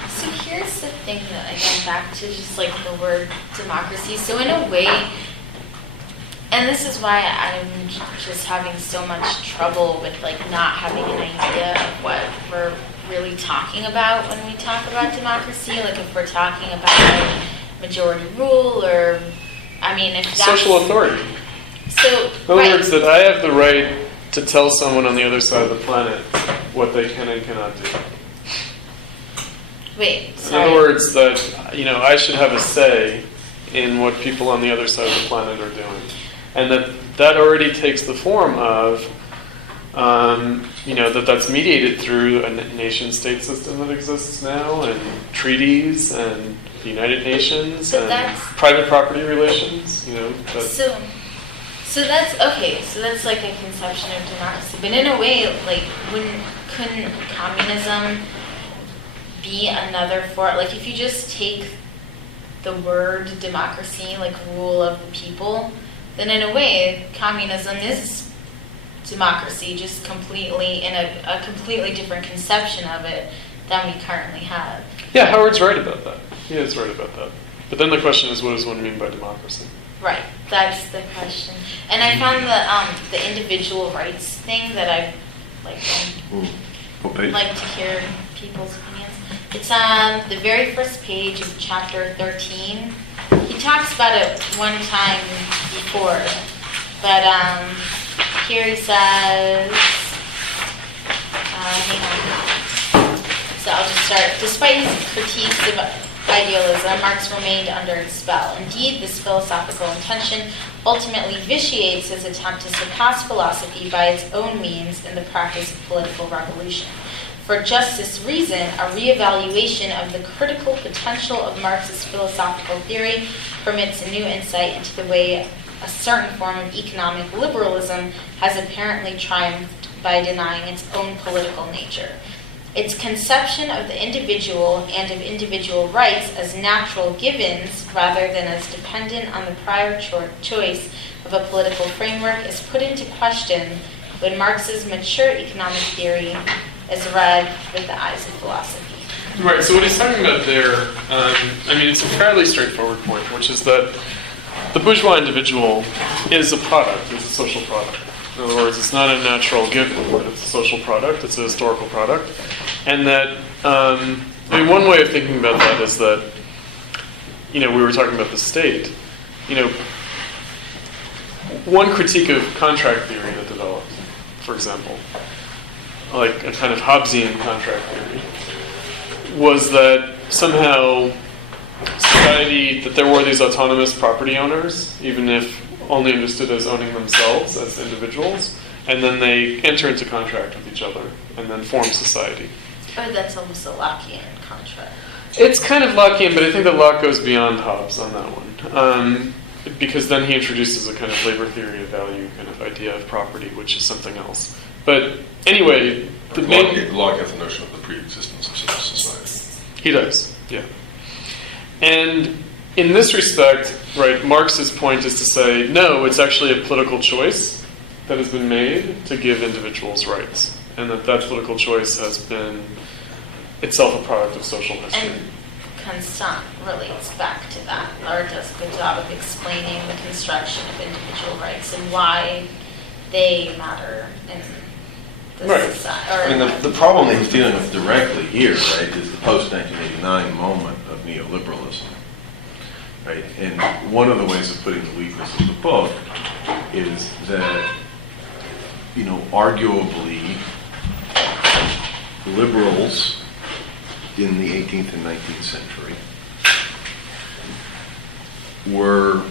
So here's the thing that, again, back to just like the word democracy. So in a way, and this is why I'm just having so much trouble with like not having an idea of what we're really talking about when we talk about democracy. Like if we're talking about majority rule, or if that's social authority. So in other words, that I have the right to tell someone on the other side of the planet what they can and cannot do. Wait. In other words, that I should have a say in what people on the other side of the planet are doing, and that already takes the form of that's mediated through a nation-state system that exists now, and treaties, and the United Nations, but and private property relations. So that's okay. So that's like a conception of democracy. But in a way, like, couldn't communism be another form? Like, if you just take the word democracy, like rule of the people, then in a way, communism is democracy, just completely in a completely different conception of it than we currently have. Yeah, Howard's right about that. He is right about that. But then the question is, what does one mean by democracy? Right, that's the question. And I found the individual rights thing that I like to hear people's opinions. It's on the very first page of chapter 13. He talks about it one time before, but here he says, hang on. So I'll just start. Despite his critiques of idealism, Marx remained under its spell. Indeed, this philosophical intention ultimately vitiates his attempt to surpass philosophy by its own means in the practice of political revolution. For just this reason, a reevaluation of the critical potential of Marx's philosophical theory permits a new insight into the way a certain form of economic liberalism has apparently triumphed by denying its own political nature. Its conception of the individual and of individual rights as natural givens rather than as dependent on the prior choice of a political framework is put into question when Marx's mature economic theory is read with the eyes of philosophy. Right, so what he's talking about there, it's a fairly straightforward point, which is that the bourgeois individual is a product, is a social product. In other words, it's not a natural given, but it's a social product, it's a historical product. And that, one way of thinking about that is that, we were talking about the state. One critique of contract theory that developed, for example, like a kind of Hobbesian contract theory, was that somehow society, that there were these autonomous property owners, even if only understood as owning themselves as individuals, and then they enter into contract with each other and then form society. Or that's almost a Lockean contract. It's kind of Lockean, but I think that Locke goes beyond Hobbes on that one. Because then he introduces a kind of labor theory of value kind of idea of property, which is something else. But anyway, the Locke has the notion of the pre-existence of society. He does, yeah. And in this respect, right, Marx's point is to say, no, it's actually a political choice that has been made to give individuals rights. And that political choice has been itself a product of social history. And Constant relates back to that, or does a good job of explaining the construction of individual rights and why they matter in the society. The problem that he's dealing with directly here, right, is the post-1989 moment of neoliberalism. Right? And one of the ways of putting the weakness of the book is that, arguably, liberals in the 18th and 19th century were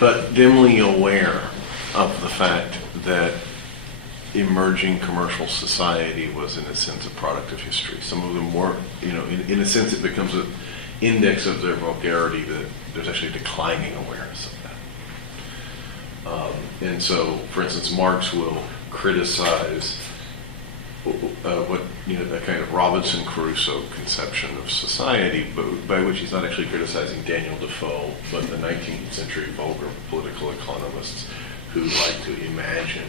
but dimly aware of the fact that emerging commercial society was, in a sense, a product of history. Some of them were, in a sense, it becomes an index of their vulgarity that there's actually declining awareness of that. And so, for instance, Marx will criticize that kind of Robinson Crusoe conception of society, by which he's not actually criticizing Daniel Defoe, but the 19th century vulgar political economists who like to imagine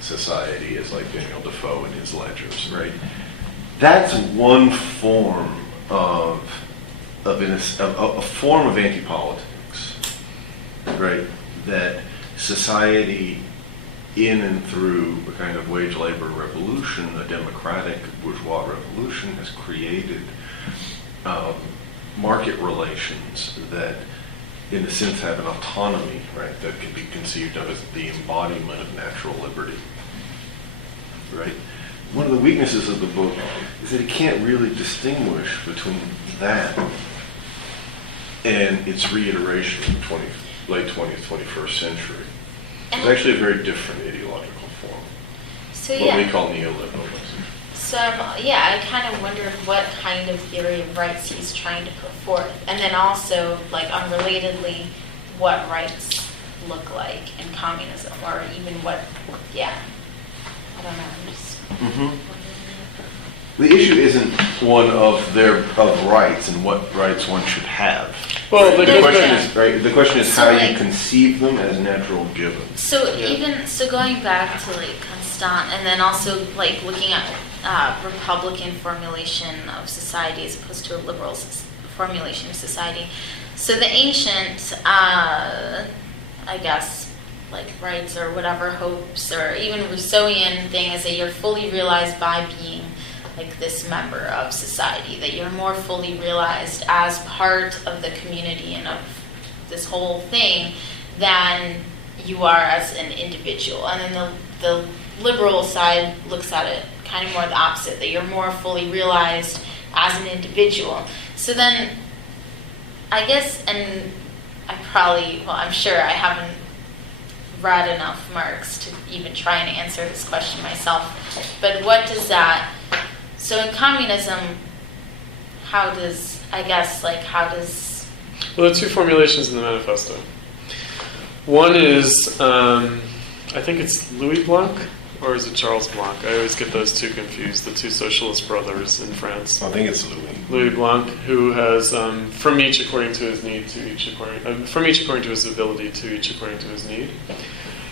society as like Daniel Defoe in his ledgers, right? That's one form of a form of anti-politics, right? That society, in and through a kind of wage labor revolution, a democratic bourgeois revolution, has created market relations that, in a sense, have an autonomy, right, that can be conceived of as the embodiment of natural liberty, right? One of the weaknesses of the book is that it can't really distinguish between that and its reiteration in the late 20th, 21st century. It's actually a very different ideological form. So what we call neoliberalism. So I kind of wondered what kind of theory of rights he's trying to put forth, and then also, like, unrelatedly, what rights look like in communism, or even what. I don't know. I'm just. Mm-hmm. The issue isn't one of rights and what rights one should have. Well, the question is So, how you conceive them as natural givens. So going back to like Constant, and then also like looking at Republican formulation of society as opposed to a liberal formulation of society. So the ancient, I guess, like rights or whatever hopes, or even Rousseauian thing is that you're fully realized by being like this member of society, that you're more fully realized as part of the community and of this whole thing than you are as an individual. And then the liberal side looks at it kind of more the opposite, that you're more fully realized as an individual. So then, I guess, and I'm sure I haven't read enough Marx to even try and answer this question myself, but what does that, so in communism, how does, Well, there are two formulations in the manifesto. One is, I think it's Louis Blanc, or is it Charles Blanc? I always get those two confused, the two socialist brothers in France. I think it's Louis. Louis Blanc, who has from each according to his need to each from each according to his ability to each according to his need.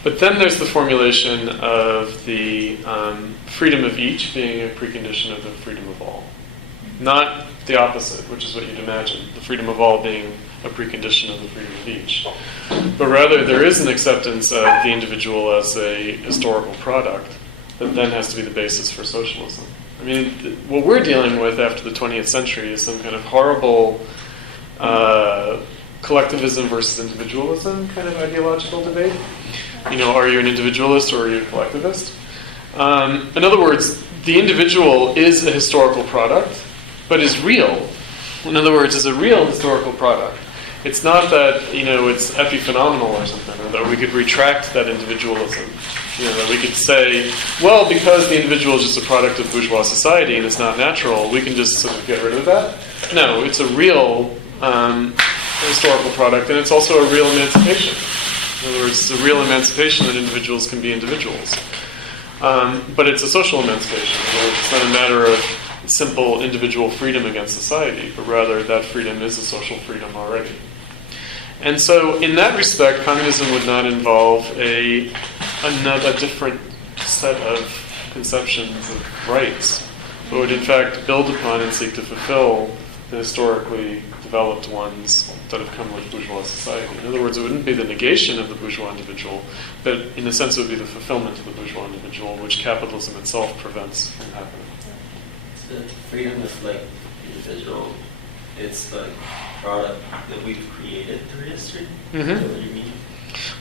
But then there's the formulation of the freedom of each being a precondition of the freedom of all. Not the opposite, which is what you'd imagine, the freedom of all being a precondition of the freedom of each. But rather, there is an acceptance of the individual as a historical product that then has to be the basis for socialism. I mean, what we're dealing with after the 20th century is some kind of horrible collectivism versus individualism kind of ideological debate. You know, are you an individualist or are you a collectivist? In other words, the individual is a historical product, but is real. In other words, is a real historical product. It's not that, you know, it's epiphenomenal or something, or that we could retract that individualism. You know, that we could say, well, because the individual is just a product of bourgeois society and it's not natural, we can just sort of get rid of that. No, it's a real historical product, and it's also a real emancipation. In other words, it's a real emancipation that individuals can be individuals. But it's a social emancipation. In other words, it's not a matter of simple individual freedom against society, but rather that freedom is a social freedom already. And so in that respect, communism would not involve a different set of conceptions of rights, but would in fact build upon and seek to fulfill the historically developed ones that have come with bourgeois society. In other words, it wouldn't be the negation of the bourgeois individual, but in a sense it would be the fulfillment of the bourgeois individual, which capitalism itself prevents from happening. The freedom is like individual. It's like product that we've created through history. Mm-hmm. Is that what you mean?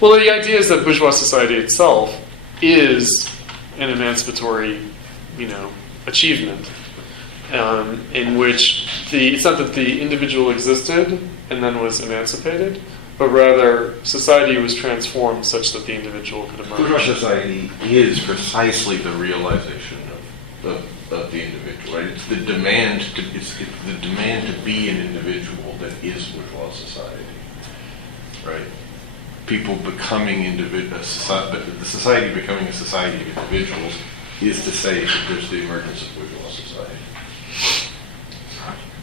Well, the idea is that bourgeois society itself is an emancipatory, achievement, in which it's not that the individual existed and then was emancipated, but rather society was transformed such that the individual could emerge. Bourgeois society is precisely the realization of the individual, right? It's the demand to be an individual that is bourgeois society, right? People becoming but the society becoming a society of individuals is to say that there's the emergence of bourgeois society.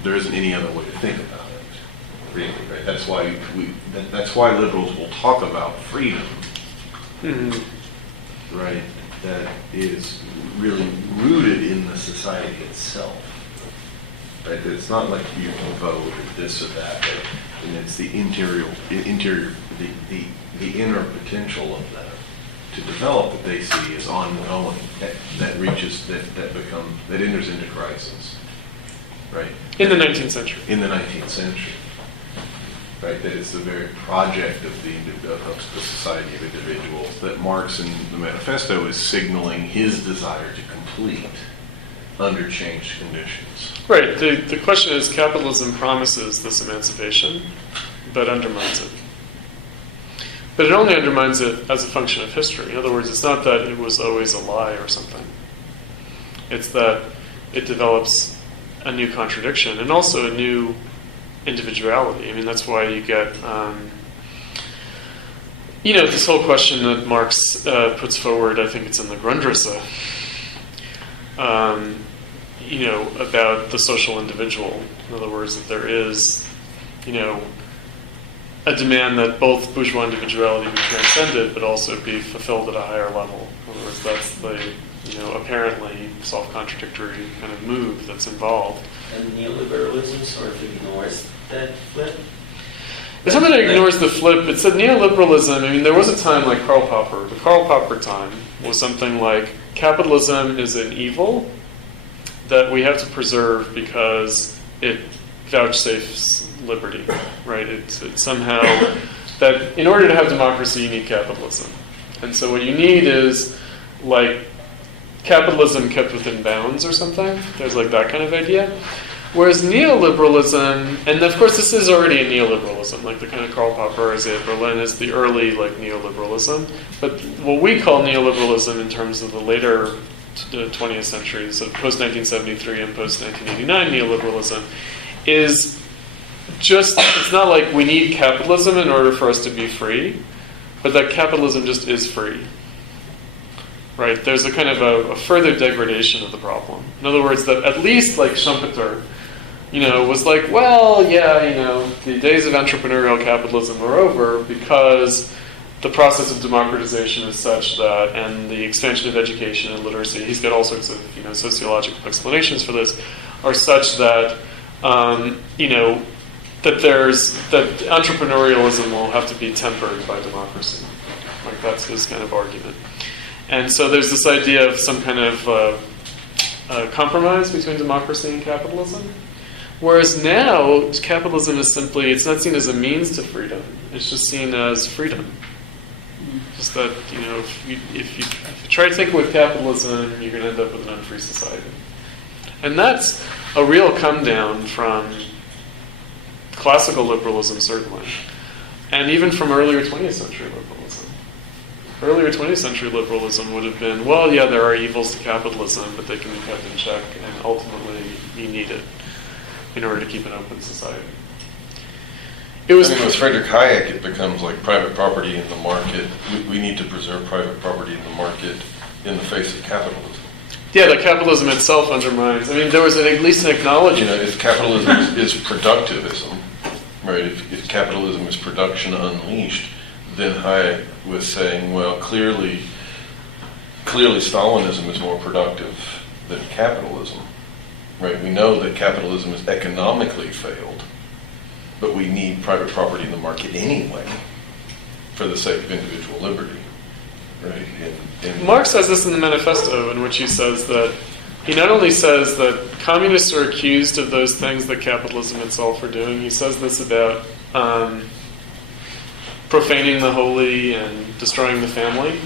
There isn't any other way to think about it, really, right? That's why liberals will talk about freedom, Mm-hmm. right? That is really rooted in the society itself, right? That it's not like you can vote or this or that, right? And it's the the inner potential of that to develop that they see is ongoing, that enters into crisis, right? In the 19th century. In the 19th century, right? That it's the very project of the society of individuals that Marx in the manifesto is signaling his desire to complete under changed conditions. Right. The question is, capitalism promises this emancipation, but undermines it. But it only undermines it as a function of history. In other words, it's not that it was always a lie or something. It's that it develops a new contradiction and also a new individuality. I mean, that's why you get, this whole question that Marx puts forward, I think it's in the Grundrisse, about the social individual. In other words, that there is, a demand that both bourgeois individuality be transcended, but also be fulfilled at a higher level. In other words, that's the, apparently self-contradictory kind of move that's involved. And neoliberalism sort of ignores that flip? It's not that it ignores the flip. It's that neoliberalism, there was a time like Karl Popper. The Karl Popper time was something like capitalism is an evil, that we have to preserve because it vouchsafes liberty, right? It's somehow that in order to have democracy, you need capitalism. And so what you need is like capitalism kept within bounds or something. There's like that kind of idea. Whereas neoliberalism, and of course this is already a neoliberalism, like the kind of Karl Popper, Isaiah Berlin is the early like neoliberalism. But what we call neoliberalism in terms of the later 20th century, so post-1973 and post-1989 neoliberalism, is just, it's not like we need capitalism in order for us to be free, but that capitalism just is free. Right? There's a kind of a further degradation of the problem. In other words, that at least like Schumpeter, was like, well, yeah, the days of entrepreneurial capitalism are over because the process of democratization is such that, and the expansion of education and literacy, he's got all sorts of, sociological explanations for this, are such that, that entrepreneurialism will have to be tempered by democracy. Like that's his kind of argument. And so there's this idea of some kind of compromise between democracy and capitalism. Whereas now, capitalism is simply, it's not seen as a means to freedom. It's just seen as freedom. Just that, if you try to think with capitalism, you're going to end up with an unfree society. And that's a real come down from classical liberalism, certainly. And even from earlier 20th century liberalism. Earlier 20th century liberalism would have been, well, yeah, there are evils to capitalism, but they can be kept in check, and ultimately you need it in order to keep an open society. It was with Friedrich Hayek, it becomes like private property in the market. We need to preserve private property in the market in the face of capitalism. Yeah, that capitalism itself undermines. I mean, there was at least an acknowledgement. If capitalism is productivism, right? If capitalism is production unleashed, then Hayek was saying, well, clearly Stalinism is more productive than capitalism, right? We know that capitalism has economically failed, but we need private property in the market anyway for the sake of individual liberty, right? Marx says this in the manifesto, in which he says that he not only says that communists are accused of those things that capitalism itself are doing, he says this about profaning the holy and destroying the family.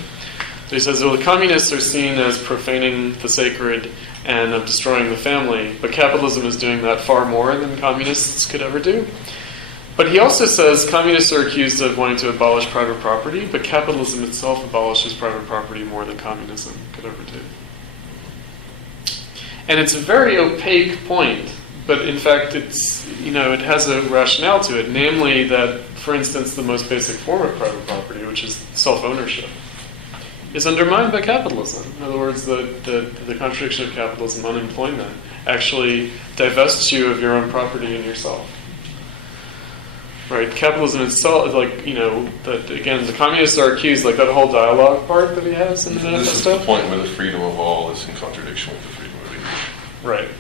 So he says, well, the communists are seen as profaning the sacred and of destroying the family, but capitalism is doing that far more than communists could ever do. But he also says communists are accused of wanting to abolish private property, but capitalism itself abolishes private property more than communism could ever do. And it's a very opaque point, but in fact it's, it has a rationale to it, namely that, for instance, the most basic form of private property, which is self-ownership, is undermined by capitalism. In other words, the contradiction of capitalism, unemployment, actually divests you of your own property and yourself. Right? Capitalism itself, that again, the communists are accused, like that whole dialogue part that he has in the manifesto. This is the point where the freedom of all is in contradiction with the freedom of each. Right.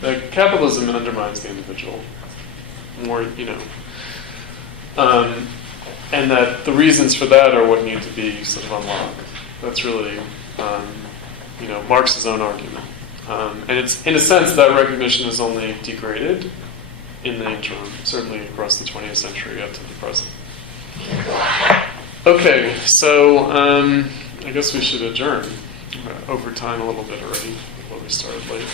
That capitalism undermines the individual more, and that the reasons for that are what need to be sort of unlocked. That's really, Marx's own argument. And it's, in a sense, that recognition is only degraded in the interim, certainly across the 20th century up to the present. Okay, so I guess we should adjourn. We're over time a little bit already, before we started late.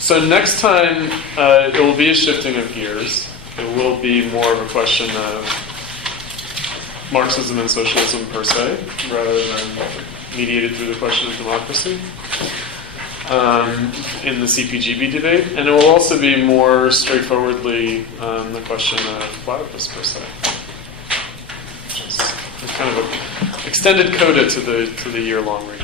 So next time, it will be a shifting of gears. It will be more of a question of Marxism and socialism per se, rather than mediated through the question of democracy in the CPGB debate. And it will also be more straightforwardly the question of Platypus per se, which is kind of an extended coda to the year-long review.